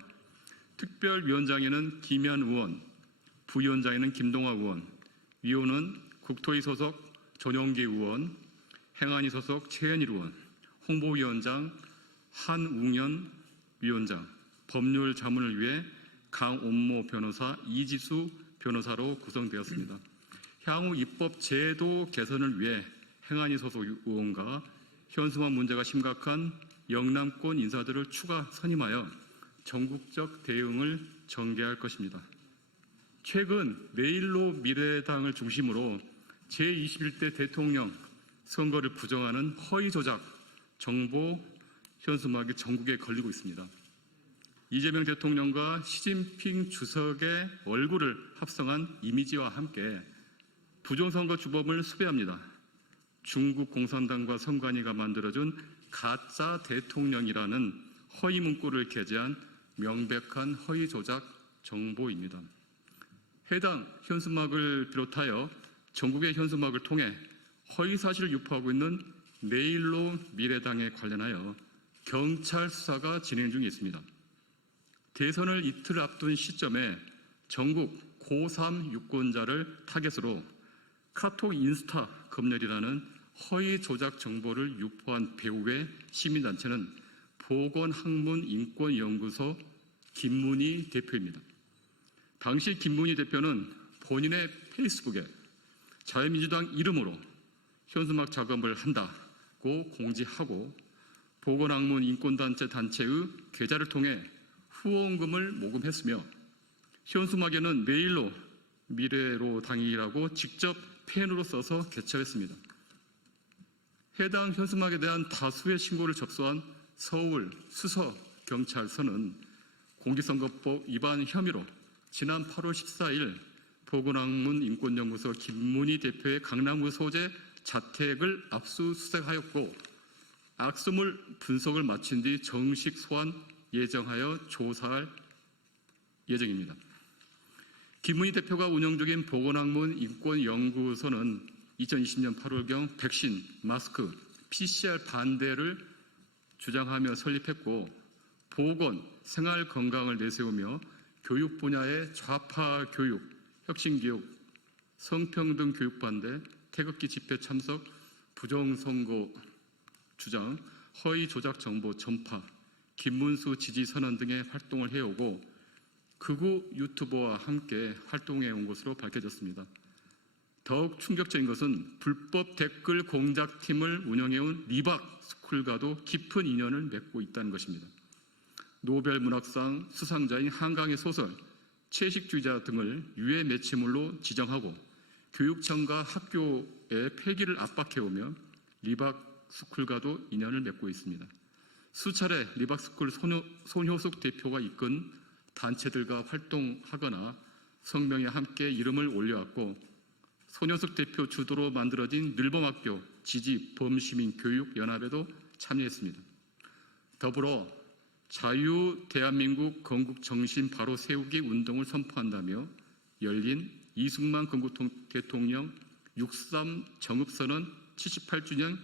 특별위원장에는 김현 의원, 부위원장에는 김동화 의원, 위원은 국토위 소속 전용기 의원, 행안위 소속 최현일 의원, 홍보위원장 한웅현 위원장, 법률 자문을 위해 강원모 변호사, 이지수 변호사로 구성되었습니다. 향후 입법 제도 개선을 위해 행안위 소속 의원과 현수막 문제가 심각한 영남권 인사들을 추가 선임하여 전국적 대응을 전개할 것입니다. 최근 내일로 미래당을 중심으로 제21대 대통령 선거를 부정하는 허위 조작, 정보 현수막이 전국에 걸리고 있습니다. 이재명 대통령과 시진핑 주석의 얼굴을 합성한 이미지와 함께 부정선거 주범을 수배합니다. 중국 공산당과 선관위가 만들어준 가짜 대통령이라는 허위 문구를 게재한 명백한 허위 조작 정보입니다. 해당 현수막을 비롯하여 전국의 현수막을 통해 허위 사실을 유포하고 있는 내일로 미래당에 관련하여 경찰 수사가 진행 중에 있습니다. 대선을 이틀 앞둔 시점에 전국 고3 유권자를 타겟으로 카톡 인스타 검열이라는 허위 조작 정보를 유포한 배후의 시민단체는 보건학문인권연구소 김문희 대표입니다. 당시 김문희 대표는 본인의 페이스북에 자유민주당 이름으로 현수막 작업을 한다고 공지하고 보건학문인권단체의 계좌를 통해 후원금을 모금했으며 현수막에는 내일로 미래로 당이라고 직접 펜으로 써서 개처했습니다. 해당 현수막에 대한 다수의 신고를 접수한 서울 수서경찰서는 공직선거법 위반 혐의로 지난 8월 14일 보건학문인권연구소 김문희 대표의 강남구 소재 자택을 압수수색하였고 악수물 분석을 마친 뒤 정식 소환 예정하여 조사할 예정입니다. 김문희 대표가 운영 중인 보건학문인권연구소는 2020년 8월경 백신, 마스크, PCR 반대를 주장하며 설립했고 보건, 생활 건강을 내세우며 교육 분야의 좌파 교육, 혁신 교육, 성평등 교육 반대, 태극기 집회 참석, 부정선거 주장, 허위 조작 정보 전파, 김문수 지지 선언 등의 활동을 해오고 극우 유튜버와 함께 활동해 온 것으로 밝혀졌습니다. 더욱 충격적인 것은 불법 댓글 공작팀을 운영해온 리박 스쿨과도 깊은 인연을 맺고 있다는 것입니다. 노벨 문학상 수상자인 한강의 소설 채식주의자 등을 유해 매체물로 지정하고 교육청과 학교의 폐기를 압박해오며 리박 스쿨과도 인연을 맺고 있습니다. 수차례 리박 스쿨 손효숙 대표가 이끈 단체들과 활동하거나 성명에 함께 이름을 올려왔고 손효숙 대표 주도로 만들어진 늘봄학교 지지 범시민교육연합에도 참여했습니다. 더불어 자유 대한민국 건국 정신 바로 세우기 운동을 선포한다며 열린 이승만 건국 대통령 6.3 정읍선언 78주년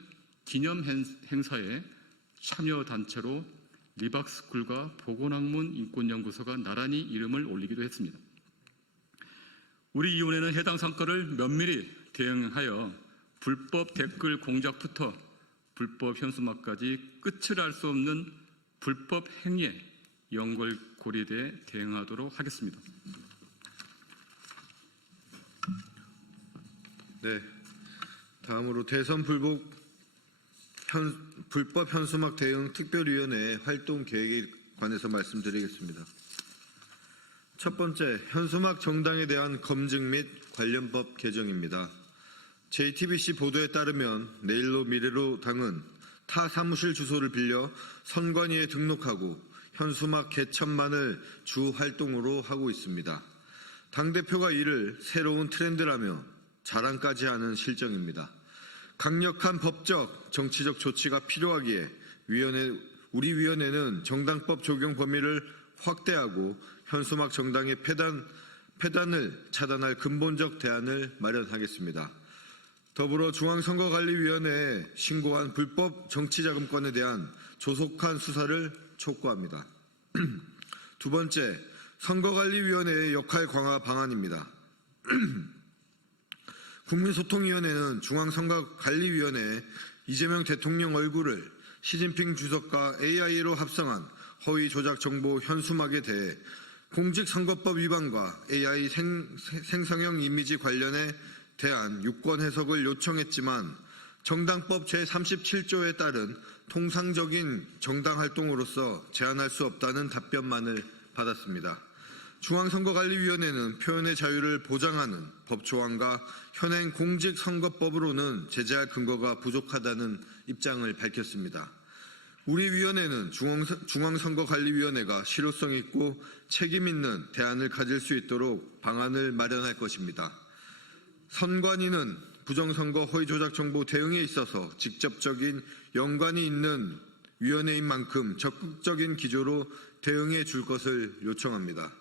기념 행사에 참여 단체로 리박스쿨과 보건학문 인권연구소가 나란히 이름을 올리기도 했습니다. 우리 위원회는 해당 사건을 면밀히 대응하여 불법 댓글 공작부터 불법 현수막까지 끝을 알 수 없는 불법 행위에 연골고리대에 대응하도록 하겠습니다. 네, 다음으로 대선 불법 현수막 대응 특별위원회 활동 계획에 관해서 말씀드리겠습니다. 첫 번째, 현수막 정당에 대한 검증 및 관련법 개정입니다. JTBC 보도에 따르면 내일로 미래로 당은 타 사무실 주소를 빌려 선관위에 등록하고 현수막 개천만을 주 활동으로 하고 있습니다. 당대표가 이를 새로운 트렌드라며 자랑까지 하는 실정입니다. 강력한 법적, 정치적 조치가 필요하기에 우리 위원회는 정당법 적용 범위를 확대하고 현수막 정당의 폐단을 차단할 근본적 대안을 마련하겠습니다. 더불어 중앙선거관리위원회에 신고한 불법 정치자금권에 대한 조속한 수사를 촉구합니다. 두 번째, 선거관리위원회의 역할 강화 방안입니다. 국민소통위원회는 중앙선거관리위원회에 이재명 대통령 얼굴을 시진핑 주석과 AI로 합성한 허위 조작 정보 현수막에 대해 공직선거법 위반과 AI 생성형 이미지 관련에 대한 유권 해석을 요청했지만 정당법 제37조에 따른 통상적인 정당 활동으로서 제한할 수 없다는 답변만을 받았습니다. 중앙선거관리위원회는 표현의 자유를 보장하는 법조항과 현행 공직선거법으로는 제재할 근거가 부족하다는 입장을 밝혔습니다. 우리 위원회는 중앙선거관리위원회가 실효성 있고 책임 있는 대안을 가질 수 있도록 방안을 마련할 것입니다. 선관위는 부정선거 허위조작 정보 대응에 있어서 직접적인 연관이 있는 위원회인 만큼 적극적인 기조로 대응해 줄 것을 요청합니다.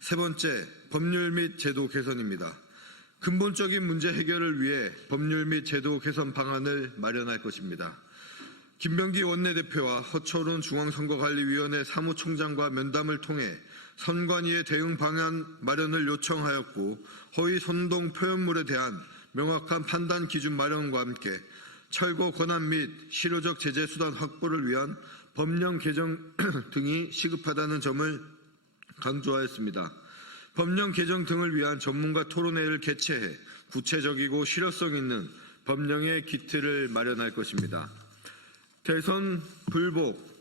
세 번째, 법률 및 제도 개선입니다. 근본적인 문제 해결을 위해 법률 및 제도 개선 방안을 마련할 것입니다. 김병기 원내대표와 허철훈 중앙선거관리위원회 사무총장과 면담을 통해 선관위의 대응 방안 마련을 요청하였고 허위 선동 표현물에 대한 명확한 판단 기준 마련과 함께 철거 권한 및 실효적 제재 수단 확보를 위한 법령 개정 등이 시급하다는 점을 강조하였습니다. 법령 개정 등을 위한 전문가 토론회를 개최해 구체적이고 실효성 있는 법령의 기틀을 마련할 것입니다. 대선 불복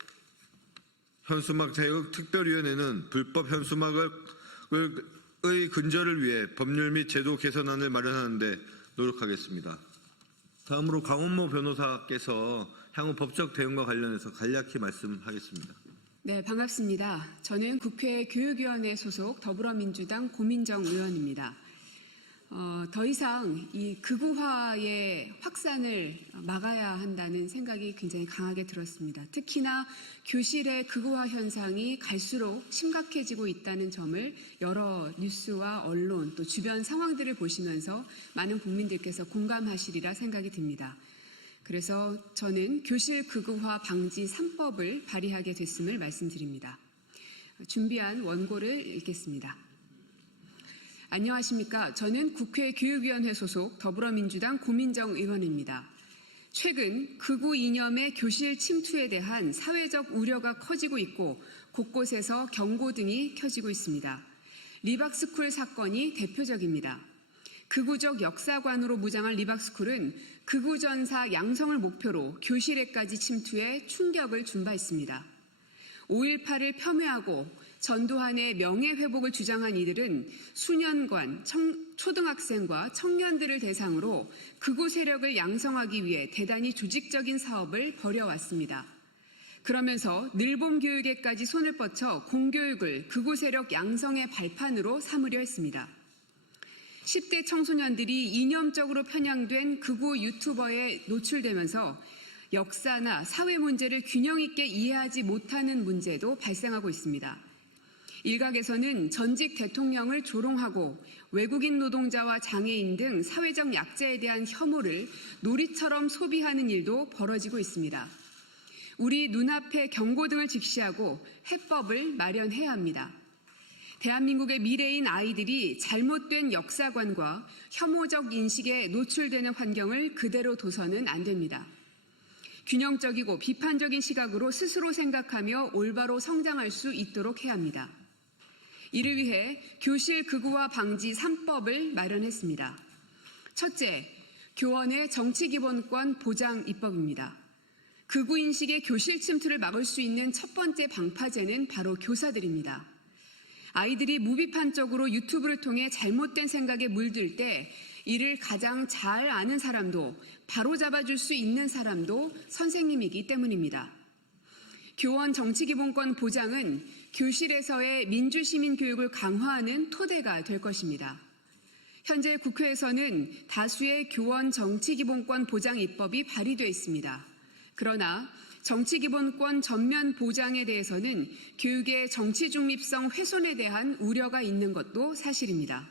현수막 대응 특별위원회는 불법 현수막의 근절을 위해 법률 및 제도 개선안을 마련하는 데 노력하겠습니다. 다음으로 강원모 변호사께서 향후 법적 대응과 관련해서 간략히 말씀하겠습니다. 네, 반갑습니다. 저는 국회 교육위원회 소속 더불어민주당 고민정 의원입니다. 더 이상 이 극우화의 확산을 막아야 한다는 생각이 굉장히 강하게 들었습니다. 특히나 교실의 극우화 현상이 갈수록 심각해지고 있다는 점을 여러 뉴스와 언론 또 주변 상황들을 보시면서 많은 국민들께서 공감하시리라 생각이 듭니다. 그래서 저는 교실 극우화 방지 3법을 발의하게 됐음을 말씀드립니다. 준비한 원고를 읽겠습니다. 안녕하십니까. 저는 국회 교육위원회 소속 더불어민주당 고민정 의원입니다. 최근 극우 이념의 교실 침투에 대한 사회적 우려가 커지고 있고 곳곳에서 경고등이 켜지고 있습니다. 리박스쿨 사건이 대표적입니다. 극우적 역사관으로 무장한 리박스쿨은 극우 전사 양성을 목표로 교실에까지 침투해 충격을 준 바 있습니다. 5.18을 폄훼하고 전두환의 명예회복을 주장한 이들은 수년간 초등학생과 청년들을 대상으로 극우 세력을 양성하기 위해 대단히 조직적인 사업을 벌여왔습니다. 그러면서 늘봄 교육에까지 손을 뻗쳐 공교육을 극우 세력 양성의 발판으로 삼으려 했습니다. 10대 청소년들이 이념적으로 편향된 극우 유튜버에 노출되면서 역사나 사회 문제를 균형 있게 이해하지 못하는 문제도 발생하고 있습니다. 일각에서는 전직 대통령을 조롱하고 외국인 노동자와 장애인 등 사회적 약자에 대한 혐오를 놀이처럼 소비하는 일도 벌어지고 있습니다. 우리 눈앞에 경고등을 직시하고 해법을 마련해야 합니다. 대한민국의 미래인 아이들이 잘못된 역사관과 혐오적 인식에 노출되는 환경을 그대로 둬서는 안 됩니다. 균형적이고 비판적인 시각으로 스스로 생각하며 올바로 성장할 수 있도록 해야 합니다. 이를 위해 교실 극우화 방지 3법을 마련했습니다. 첫째, 교원의 정치기본권 보장 입법입니다. 극우 인식의 교실 침투를 막을 수 있는 첫 번째 방파제는 바로 교사들입니다. 아이들이 무비판적으로 유튜브를 통해 잘못된 생각에 물들 때 이를 가장 잘 아는 사람도 바로잡아줄 수 있는 사람도 선생님이기 때문입니다. 교원 정치기본권 보장은 교실에서의 민주시민 교육을 강화하는 토대가 될 것입니다. 현재 국회에서는 다수의 교원 정치기본권 보장 입법이 발의되어 있습니다. 그러나 정치기본권 전면 보장에 대해서는 교육의 정치 중립성 훼손에 대한 우려가 있는 것도 사실입니다.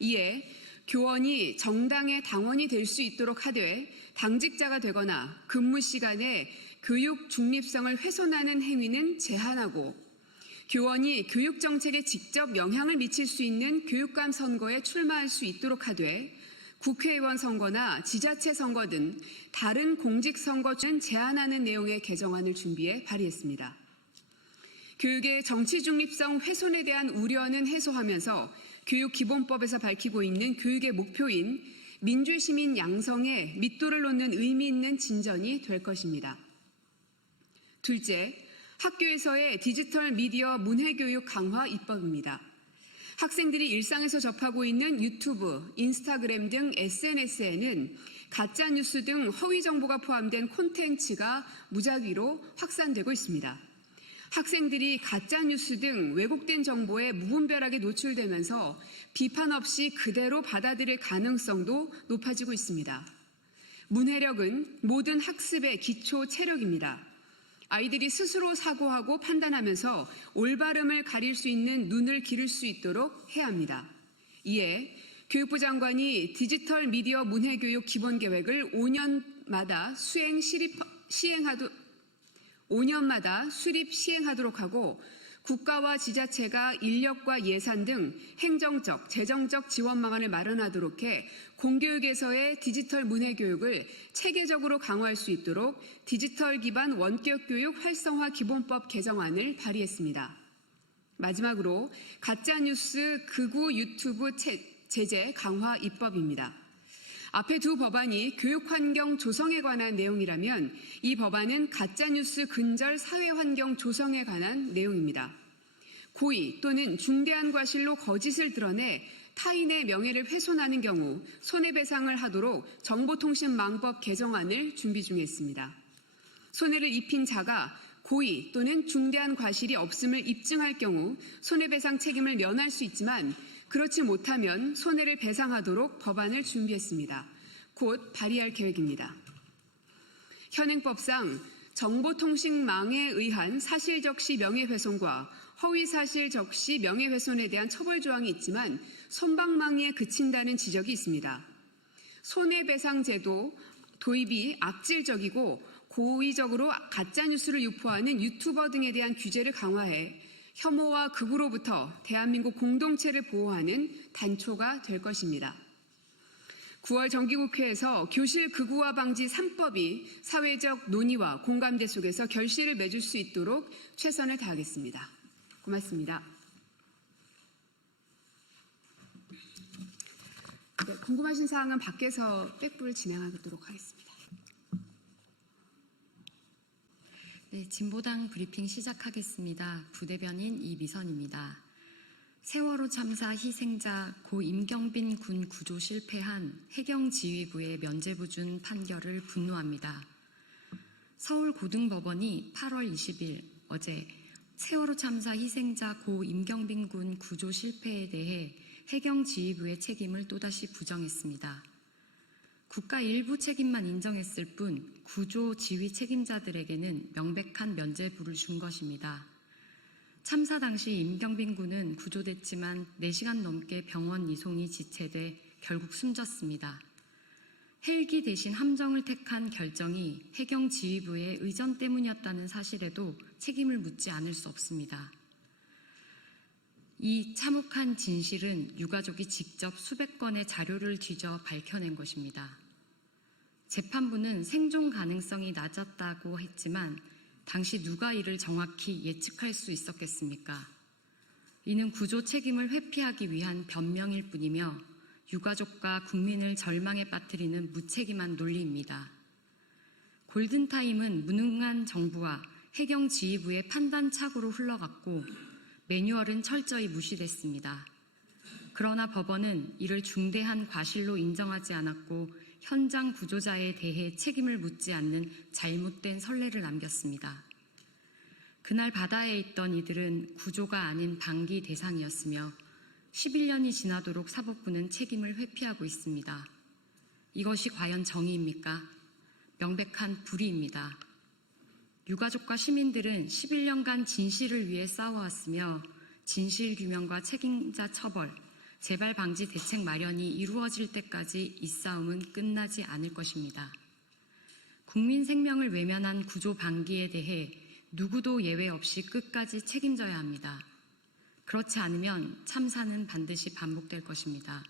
이에 교원이 정당의 당원이 될 수 있도록 하되 당직자가 되거나 근무 시간에 교육 중립성을 훼손하는 행위는 제한하고 교원이 교육 정책에 직접 영향을 미칠 수 있는 교육감 선거에 출마할 수 있도록 하되 국회의원 선거나 지자체 선거 등 다른 공직선거는 제한하는 내용의 개정안을 준비해 발의했습니다. 교육의 정치 중립성 훼손에 대한 우려는 해소하면서 교육기본법에서 밝히고 있는 교육의 목표인 민주시민 양성에 밑도를 놓는 의미 있는 진전이 될 것입니다. 둘째, 학교에서의 디지털 미디어 문해교육 강화 입법입니다. 학생들이 일상에서 접하고 있는 유튜브, 인스타그램 등 SNS에는 가짜뉴스 등 허위 정보가 포함된 콘텐츠가 무작위로 확산되고 있습니다. 학생들이 가짜뉴스 등 왜곡된 정보에 무분별하게 노출되면서 비판 없이 그대로 받아들일 가능성도 높아지고 있습니다. 문해력은 모든 학습의 기초 체력입니다. 아이들이 스스로 사고하고 판단하면서 올바름을 가릴 수 있는 눈을 기를 수 있도록 해야 합니다. 이에 교육부 장관이 디지털 미디어 문해교육 기본계획을 5년마다 수립 시행하도록 하고 국가와 지자체가 인력과 예산 등 행정적, 재정적 지원 방안을 마련하도록 해 공교육에서의 디지털 문해교육을 체계적으로 강화할 수 있도록 디지털 기반 원격 교육 활성화 기본법 개정안을 발의했습니다. 마지막으로 가짜뉴스 극우 유튜브 제재 강화 입법입니다. 앞에 두 법안이 교육환경 조성에 관한 내용이라면 이 법안은 가짜뉴스 근절 사회환경 조성에 관한 내용입니다. 고의 또는 중대한 과실로 거짓을 드러내 타인의 명예를 훼손하는 경우 손해배상을 하도록 정보통신망법 개정안을 준비 중에 있습니다. 손해를 입힌 자가 고의 또는 중대한 과실이 없음을 입증할 경우 손해배상 책임을 면할 수 있지만 그렇지 못하면 손해를 배상하도록 법안을 준비했습니다. 곧 발의할 계획입니다. 현행법상 정보통신망에 의한 사실적시 명예훼손과 허위사실적시 명예훼손에 대한 처벌 조항이 있지만 손방망이에 그친다는 지적이 있습니다. 손해배상제도 도입이 악질적이고 고의적으로 가짜뉴스를 유포하는 유튜버 등에 대한 규제를 강화해 혐오와 극우로부터 대한민국 공동체를 보호하는 단초가 될 것입니다. 9월 정기국회에서 교실 극우화 방지 3법이 사회적 논의와 공감대 속에서 결실을 맺을 수 있도록 최선을 다하겠습니다. 고맙습니다. 네, 궁금하신 사항은 밖에서 백불 진행하도록 하겠습니다. 네, 진보당 브리핑 시작하겠습니다. 부대변인 이미선입니다. 세월호 참사 희생자 고 임경빈 군 구조 실패한 해경지휘부의 면죄부 준 판결을 분노합니다. 서울고등법원이 8월 20일 어제 세월호 참사 희생자 고 임경빈 군 구조 실패에 대해 해경지휘부의 책임을 또다시 부정했습니다. 국가 일부 책임만 인정했을 뿐 구조 지휘 책임자들에게는 명백한 면죄부를 준 것입니다. 참사 당시 임경빈 군은 구조됐지만 4시간 넘게 병원 이송이 지체돼 결국 숨졌습니다. 헬기 대신 함정을 택한 결정이 해경지휘부의 의전 때문이었다는 사실에도 책임을 묻지 않을 수 없습니다. 이 참혹한 진실은 유가족이 직접 수백 건의 자료를 뒤져 밝혀낸 것입니다. 재판부는 생존 가능성이 낮았다고 했지만 당시 누가 이를 정확히 예측할 수 있었겠습니까? 이는 구조 책임을 회피하기 위한 변명일 뿐이며 유가족과 국민을 절망에 빠뜨리는 무책임한 논리입니다. 골든타임은 무능한 정부와 해경지휘부의 판단착오로 흘러갔고 매뉴얼은 철저히 무시됐습니다. 그러나 법원은 이를 중대한 과실로 인정하지 않았고 현장 구조자에 대해 책임을 묻지 않는 잘못된 선례를 남겼습니다. 그날 바다에 있던 이들은 구조가 아닌 방기 대상이었으며 11년이 지나도록 사법부는 책임을 회피하고 있습니다. 이것이 과연 정의입니까? 명백한 불의입니다. 유가족과 시민들은 11년간 진실을 위해 싸워왔으며 진실규명과 책임자 처벌, 재발 방지 대책 마련이 이루어질 때까지 이 싸움은 끝나지 않을 것입니다. 국민 생명을 외면한 구조 방기에 대해 누구도 예외 없이 끝까지 책임져야 합니다. 그렇지 않으면 참사는 반드시 반복될 것입니다.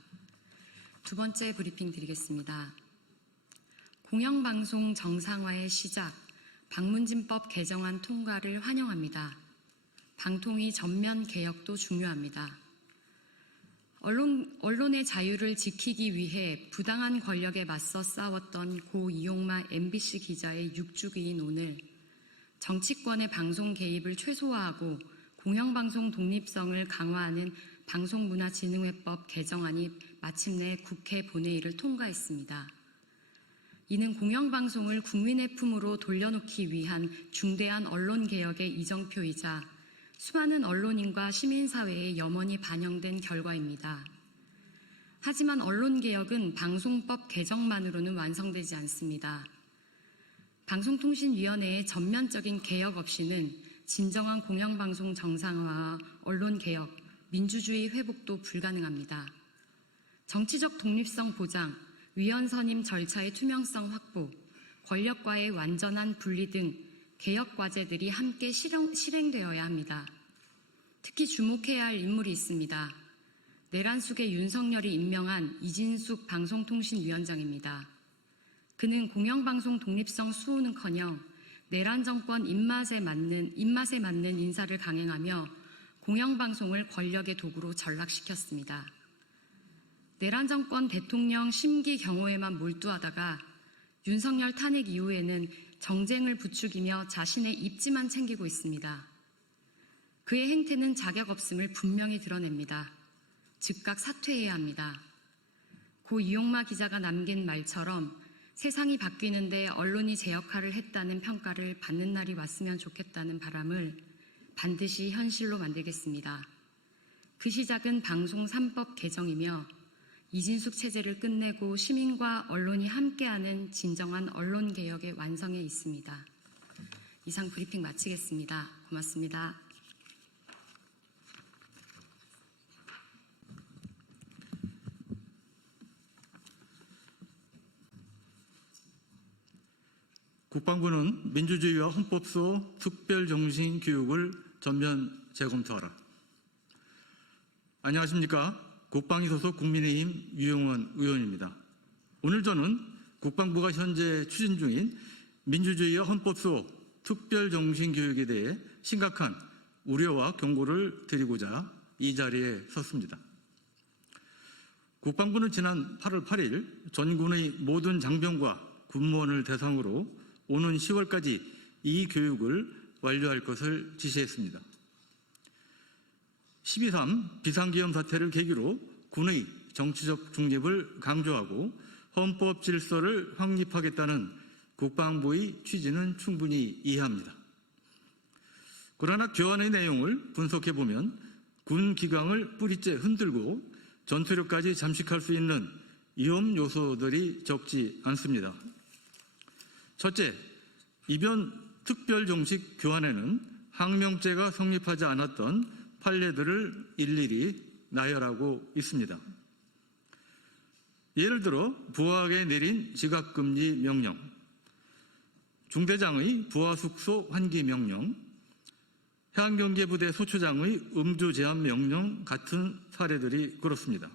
두 번째 브리핑 드리겠습니다. 공영방송 정상화의 시작, 방문진법 개정안 통과를 환영합니다. 방통위 전면 개혁도 중요합니다. 언론의 자유를 지키기 위해 부당한 권력에 맞서 싸웠던 고 이용마 MBC 기자의 6주기인 오늘 정치권의 방송 개입을 최소화하고 공영방송 독립성을 강화하는 방송문화진흥회법 개정안이 마침내 국회 본회의를 통과했습니다. 이는 공영방송을 국민의 품으로 돌려놓기 위한 중대한 언론개혁의 이정표이자 수많은 언론인과 시민사회에 염원이 반영된 결과입니다. 하지만 언론개혁은 방송법 개정만으로는 완성되지 않습니다. 방송통신위원회의 전면적인 개혁 없이는 진정한 공영방송 정상화와 언론개혁, 민주주의 회복도 불가능합니다. 정치적 독립성 보장, 위원 선임 절차의 투명성 확보, 권력과의 완전한 분리 등 개혁 과제들이 함께 실행되어야 합니다. 특히 주목해야 할 인물이 있습니다. 내란 속에 윤석열이 임명한 이진숙 방송통신위원장입니다. 그는 공영방송 독립성 수호는커녕 내란 정권 입맛에 맞는 인사를 강행하며 공영방송을 권력의 도구로 전락시켰습니다. 내란 정권 대통령 심기 경호에만 몰두하다가 윤석열 탄핵 이후에는 정쟁을 부추기며 자신의 입지만 챙기고 있습니다. 그의 행태는 자격 없음을 분명히 드러냅니다. 즉각 사퇴해야 합니다. 고 이용마 기자가 남긴 말처럼 세상이 바뀌는데 언론이 제 역할을 했다는 평가를 받는 날이 왔으면 좋겠다는 바람을 반드시 현실로 만들겠습니다. 그 시작은 방송 3법 개정이며 이진숙 체제를 끝내고 시민과 언론이 함께하는 진정한 언론개혁의 완성에 있습니다. 이상 브리핑 마치겠습니다. 고맙습니다. 국방부는 민주주의와 헌법소 특별정신교육을 전면 재검토하라. 안녕하십니까. 국방위 소속 국민의힘 유영원 의원입니다. 오늘 저는 국방부가 현재 추진 중인 민주주의와 헌법소 특별정신교육에 대해 심각한 우려와 경고를 드리고자 이 자리에 섰습니다. 국방부는 지난 8월 8일 전군의 모든 장병과 군무원을 대상으로 오는 10월까지 이 교육을 완료할 것을 지시했습니다. 12.3 비상기염 사태를 계기로 군의 정치적 중립을 강조하고 헌법 질서를 확립하겠다는 국방부의 취지는 충분히 이해합니다. 그러나 교환의 내용을 분석해보면 군 기강을 뿌리째 흔들고 전투력까지 잠식할 수 있는 위험 요소들이 적지 않습니다. 첫째, 이번 특별정식 교환에는 항명죄가 성립하지 않았던 판례들을 일일이 나열하고 있습니다. 예를 들어 부하에게 내린 지각금지 명령, 중대장의 부하숙소 환기 명령, 해안경계부대 소초장의 음주 제한 명령 같은 사례들이 그렇습니다.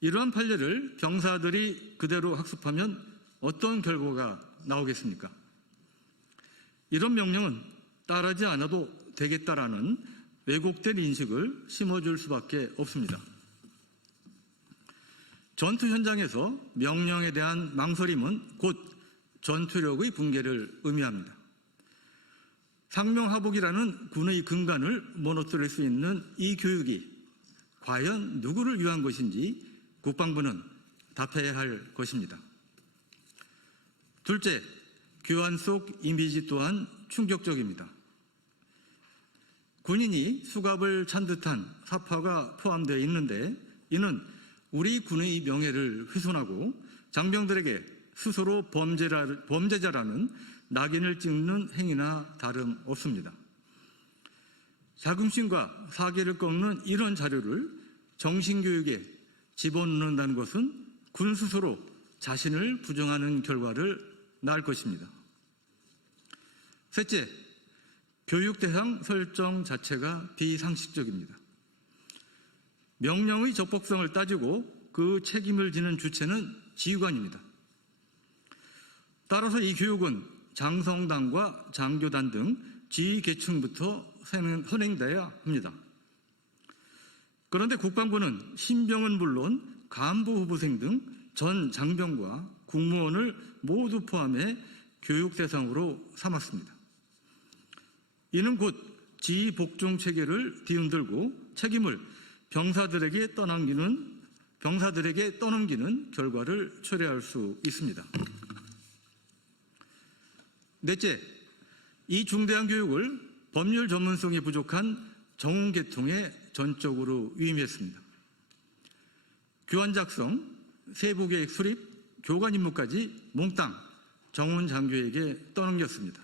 이러한 판례를 병사들이 그대로 학습하면 어떤 결과가 나오겠습니까? 이런 명령은 따르지 않아도 되겠다라는 왜곡된 인식을 심어줄 수밖에 없습니다. 전투 현장에서 명령에 대한 망설임은 곧 전투력의 붕괴를 의미합니다. 상명하복이라는 군의 근간을 무너뜨릴 수 있는 이 교육이 과연 누구를 위한 것인지 국방부는 답해야 할 것입니다. 둘째, 교환 속 이미지 또한 충격적입니다. 군인이 수갑을 찬 듯한 사파가 포함되어 있는데 이는 우리 군의 명예를 훼손하고 장병들에게 스스로 범죄자라는 낙인을 찍는 행위나 다름없습니다. 자긍심과 사기를 꺾는 이런 자료를 정신교육에 집어넣는다는 것은 군 스스로 자신을 부정하는 결과를 낳을 것입니다. 셋째, 교육 대상 설정 자체가 비상식적입니다. 명령의 적법성을 따지고 그 책임을 지는 주체는 지휘관입니다. 따라서 이 교육은 장성단과 장교단 등 지휘 계층부터 선행돼야 합니다. 그런데 국방부는 신병은 물론 간부 후보생 등 전 장병과 국무원을 모두 포함해 교육 대상으로 삼았습니다. 이는 곧 지휘 복종 체계를 뒤흔들고 책임을 병사들에게 떠넘기는 결과를 초래할 수 있습니다. 넷째, 이 중대한 교육을 법률 전문성이 부족한 정훈계통에 전적으로 위임했습니다. 교환 작성, 세부계획 수립, 교관 임무까지 몽땅 정훈 장교에게 떠넘겼습니다.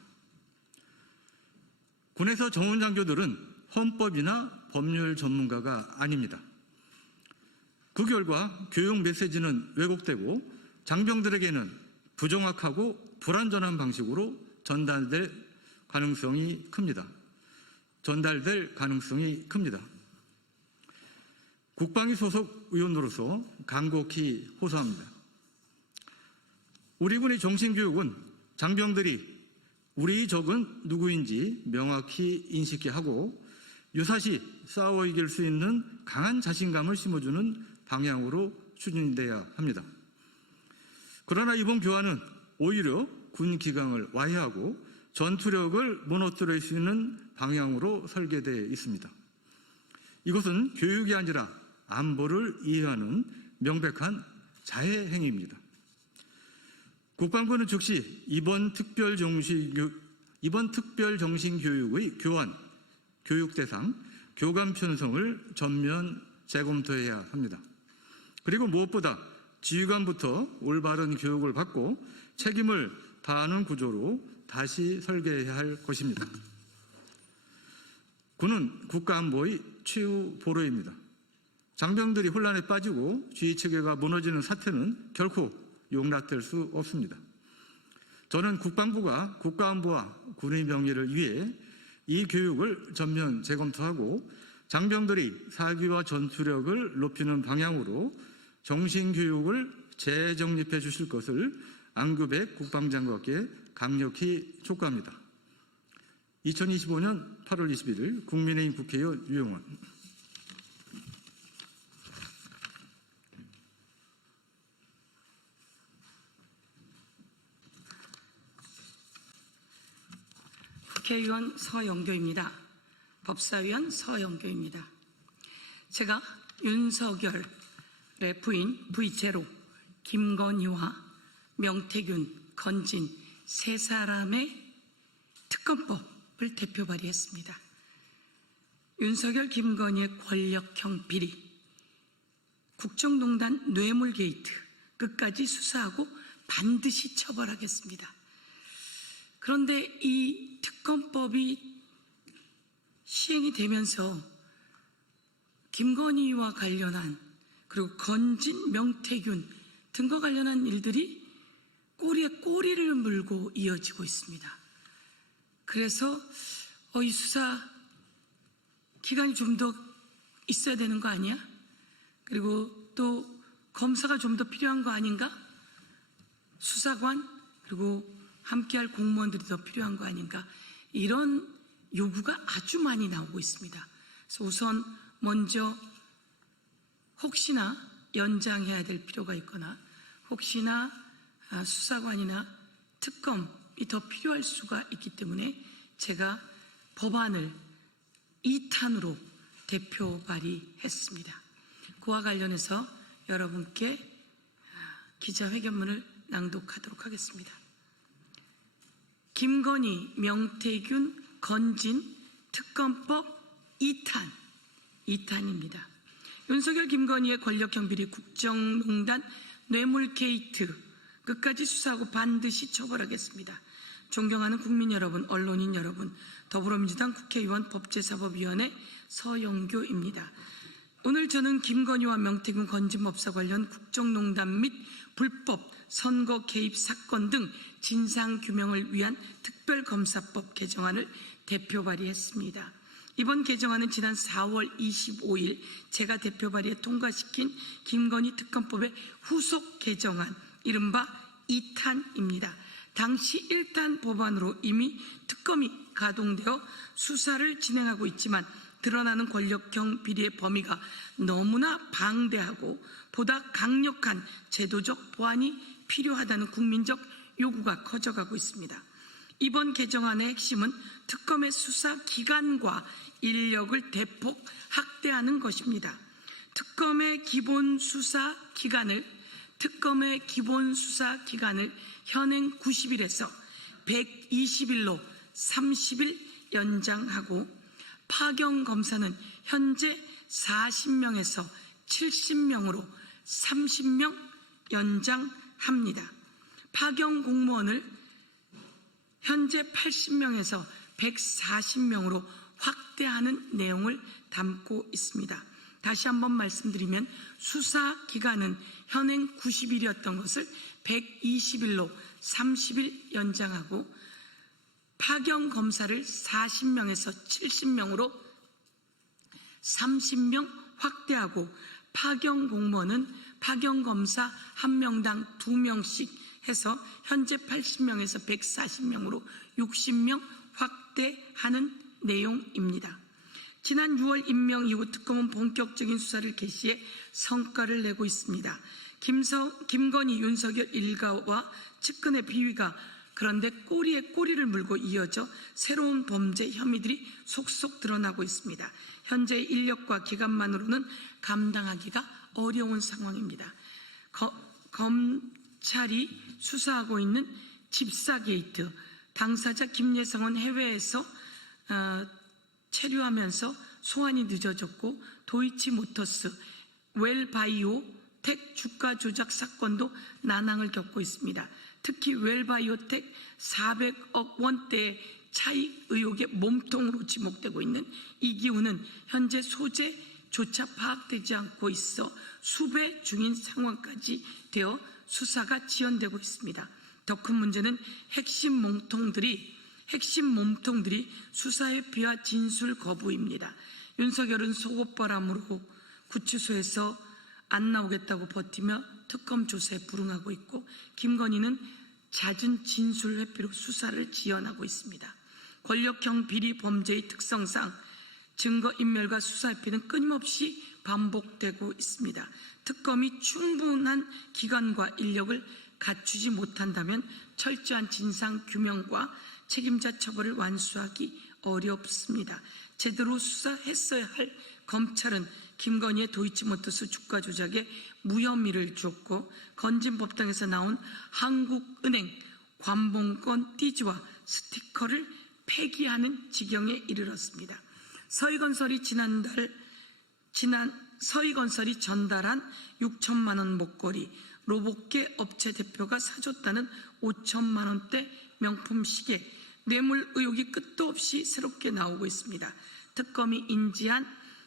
군에서 정훈 장교들은 헌법이나 법률 전문가가 아닙니다. 그 결과 교육 메시지는 왜곡되고 장병들에게는 부정확하고 불완전한 방식으로 전달될 가능성이 큽니다. 국방위 소속 의원으로서 간곡히 호소합니다. 우리 군의 정신교육은 장병들이 우리 적은 누구인지 명확히 인식하고 유사시 싸워 이길 수 있는 강한 자신감을 심어주는 방향으로 추진돼야 합니다. 그러나 이번 교환은 오히려 군 기강을 와해하고 전투력을 무너뜨릴 수 있는 방향으로 설계되어 있습니다. 이것은 교육이 아니라 안보를 이해하는 명백한 자해 행위입니다. 국방부는 즉시 이번 특별정신교육의 교환, 교육 대상, 교관 편성을 전면 재검토해야 합니다. 그리고 무엇보다 지휘관부터 올바른 교육을 받고 책임을 다하는 구조로 다시 설계해야 할 것입니다. 군은 국가안보의 최후 보루입니다. 장병들이 혼란에 빠지고 지휘체계가 무너지는 사태는 결코 용납될 수 없습니다. 저는 국방부가 국가안보와 군의 명예를 위해 이 교육을 전면 재검토하고 장병들이 사기와 전투력을 높이는 방향으로 정신교육을 재정립해 주실 것을 안규백 국방장관께 강력히 촉구합니다. 2025년 8월 21일 국민의힘 국회의원 유영원. 국회의원 서영교입니다. 법사위원 서영교입니다. 제가 윤석열의 부인 V0 김건희와 명태균, 건진 세 사람의 특검법을 대표 발의했습니다. 윤석열, 김건희의 권력형 비리, 국정농단 뇌물 게이트 끝까지 수사하고 반드시 처벌하겠습니다. 그런데 이 특검법이 시행이 되면서 김건희와 관련한 그리고 건진, 명태균 등과 관련한 일들이 꼬리에 꼬리를 물고 이어지고 있습니다. 그래서 이 수사 기간이 좀 더 있어야 되는 거 아니야? 그리고 또 검사가 좀 더 필요한 거 아닌가? 수사관 그리고 함께할 공무원들이 더 필요한 거 아닌가? 이런 요구가 아주 많이 나오고 있습니다. 그래서 우선 먼저 혹시나 연장해야 될 필요가 있거나 혹시나 수사관이나 특검이 더 필요할 수가 있기 때문에 제가 법안을 2탄으로 대표 발의했습니다. 그와 관련해서 여러분께 기자회견문을 낭독하도록 하겠습니다. 김건희, 명태균, 건진 특검법 2탄입니다. 윤석열, 김건희의 권력형 비리, 국정농단, 뇌물 게이트 끝까지 수사하고 반드시 처벌하겠습니다. 존경하는 국민 여러분, 언론인 여러분, 더불어민주당 국회의원 법제사법위원회 서영교입니다. 오늘 저는 김건희와 명태균, 건진 법사 관련 국정농단 및 불법 선거 개입 사건 등 진상규명을 위한 특별검사법 개정안을 대표 발의했습니다. 이번 개정안은 지난 4월 25일 제가 대표 발의에 통과시킨 김건희 특검법의 후속 개정안, 이른바 2탄입니다. 당시 1탄 법안으로 이미 특검이 가동되어 수사를 진행하고 있지만 드러나는 권력형 비리의 범위가 너무나 방대하고 보다 강력한 제도적 보완이 필요하다는 국민적 요구가 커져가고 있습니다. 이번 개정안의 핵심은 특검의 수사 기간과 인력을 대폭 확대하는 것입니다. 특검의 기본 수사 기간을 현행 90일에서 120일로 30일 연장하고 파견 검사는 현재 40명에서 70명으로 30명 연장합니다. 파견 공무원을 현재 80명에서 140명으로 확대하는 내용을 담고 있습니다. 다시 한번 말씀드리면 수사 기간은 현행 90일이었던 것을 120일로 30일 연장하고 파견 검사를 40명에서 70명으로 30명 확대하고 파견 공무원은 파견 검사 1명당 2명씩 해서 현재 80명에서 140명으로 60명 확대하는 내용입니다. 지난 6월 임명 이후 특검은 본격적인 수사를 개시해 성과를 내고 있습니다. 김건희, 윤석열 일가와 측근의 비위가 그런데 꼬리에 꼬리를 물고 이어져 새로운 범죄 혐의들이 속속 드러나고 있습니다. 현재 인력과 기간만으로는 감당하기가 어려운 상황입니다. 검찰이 수사하고 있는 집사 게이트, 당사자 김예성은 해외에서 체류하면서 소환이 늦어졌고 도이치모터스, 웰바이오텍 주가 조작 사건도 난항을 겪고 있습니다. 특히 웰바이오텍 400억 원대의 차익 의혹의 몸통으로 지목되고 있는 이기훈은 현재 소재조차 파악되지 않고 있어 수배 중인 상황까지 되어 수사가 지연되고 있습니다. 더 큰 문제는 핵심 몸통들이 수사의 피와 진술 거부입니다. 윤석열은 속옷바람으로 구치소에서 안 나오겠다고 버티며 특검 조사에 불응하고 있고, 김건희는 잦은 진술 회피로 수사를 지연하고 있습니다. 권력형 비리 범죄의 특성상 증거인멸과 수사 회피는 끊임없이 반복되고 있습니다. 특검이 충분한 기간과 인력을 갖추지 못한다면 철저한 진상규명과 책임자 처벌을 완수하기 어렵습니다. 제대로 수사했어야 할 검찰은 김건희의 도이치모터스 주가 조작에 무혐의를 줬고, 건진법당에서 나온 한국은행 관봉권 띠지와 스티커를 폐기하는 지경에 이르렀습니다. 서희건설이 전달한 6천만 원 목걸이, 로봇계 업체 대표가 사줬다는 5천만 원대 명품 시계, 뇌물 의혹이 끝도 없이 새롭게 나오고 있습니다. 특검이 인지한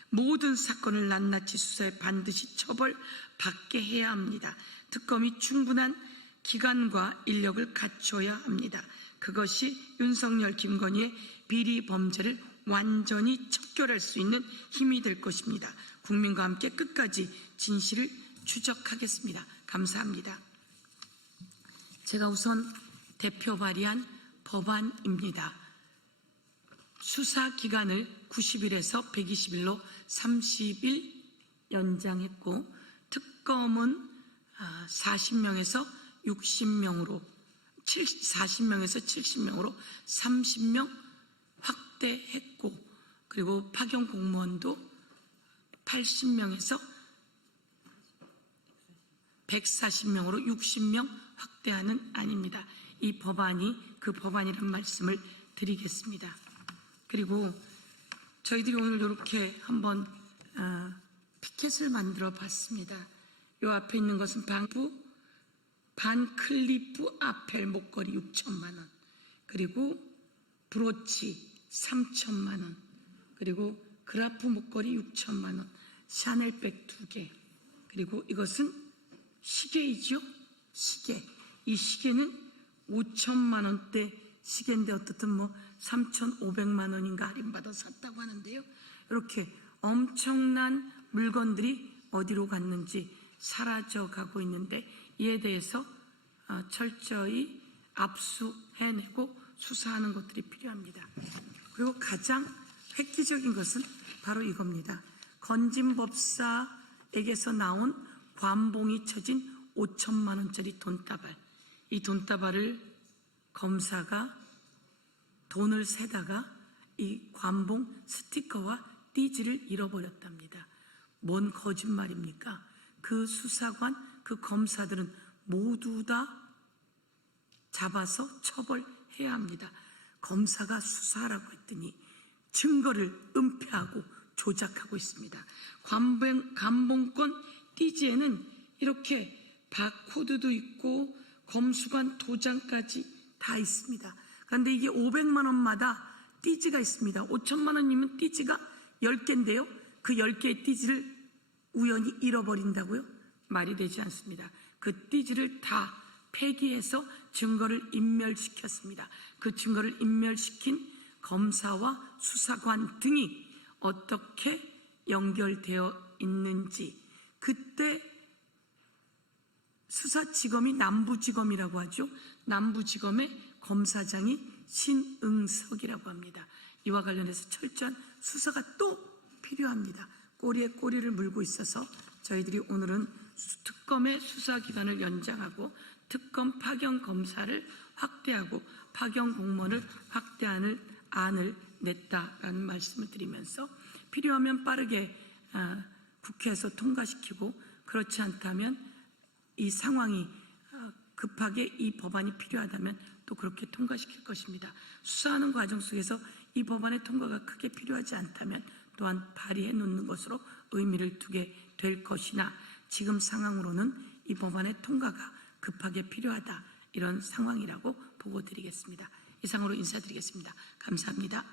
모든 사건을 낱낱이 수사해 반드시 처벌받게 해야 합니다. 특검이 충분한 기간과 인력을 갖춰야 합니다. 그것이 윤석열, 김건희의 비리 범죄를 완전히 척결할 수 있는 힘이 될 것입니다. 국민과 함께 끝까지 진실을 추적하겠습니다. 감사합니다. 제가 우선 대표 발의한 법안입니다. 수사 기간을 90일에서 120일로 30일 연장했고, 특검은 40명에서 70명으로 30명 확대했고, 그리고 파견 공무원도 80명에서 140명으로 60명 확대하는 안입니다. 이 법안이 그 법안이라는 말씀을 드리겠습니다. 그리고 저희들이 오늘 이렇게 한번 피켓을 만들어 봤습니다. 이 앞에 있는 것은 반클리프 아펠 목걸이 6천만 원, 그리고 브로치 3천만 원, 그리고 그라프 목걸이 6천만 원, 샤넬백 2개, 그리고 이것은 시계이죠. 시계. 이 시계는 5천만 원대 시계인데 어떻든 3,500만 원인가 할인받아서 샀다고 하는데요. 이렇게 엄청난 물건들이 어디로 갔는지 사라져가고 있는데, 이에 대해서 철저히 압수해내고 수사하는 것들이 필요합니다. 그리고 가장 획기적인 것은 바로 이겁니다. 건진법사에게서 나온 관봉이 쳐진 5천만 원짜리 돈다발. 이 돈다발을 검사가 돈을 세다가 이 관봉 스티커와 띠지를 잃어버렸답니다. 뭔 거짓말입니까? 그 수사관, 그 검사들은 모두 다 잡아서 처벌해야 합니다. 검사가 수사하라고 했더니 증거를 은폐하고 조작하고 있습니다. 관봉권 띠지에는 이렇게 바코드도 있고 검수관 도장까지 다 있습니다. 그런데 이게 500만 원마다 띠지가 있습니다. 5천만 원이면 띠지가 10개인데요. 그 10개의 띠지를 우연히 잃어버린다고요? 말이 되지 않습니다. 그 띠지를 다 폐기해서 증거를 인멸시켰습니다. 그 증거를 인멸시킨 검사와 수사관 등이 어떻게 연결되어 있는지, 그때 수사지검이 남부지검이라고 하죠. 남부지검의 검사장이 신응석이라고 합니다. 이와 관련해서 철저한 수사가 또 필요합니다. 꼬리에 꼬리를 물고 있어서 저희들이 오늘은 특검의 수사기간을 연장하고 특검 파견 검사를 확대하고 파견 공무원을 확대하는 안을 냈다라는 말씀을 드리면서, 필요하면 빠르게 국회에서 통과시키고, 그렇지 않다면 이 상황이 급하게 이 법안이 필요하다면 또 그렇게 통과시킬 것입니다. 수사하는 과정 속에서 이 법안의 통과가 크게 필요하지 않다면 또한 발의해 놓는 것으로 의미를 두게 될 것이나, 지금 상황으로는 이 법안의 통과가 급하게 필요하다, 이런 상황이라고 보고 드리겠습니다. 이상으로 인사드리겠습니다. 감사합니다.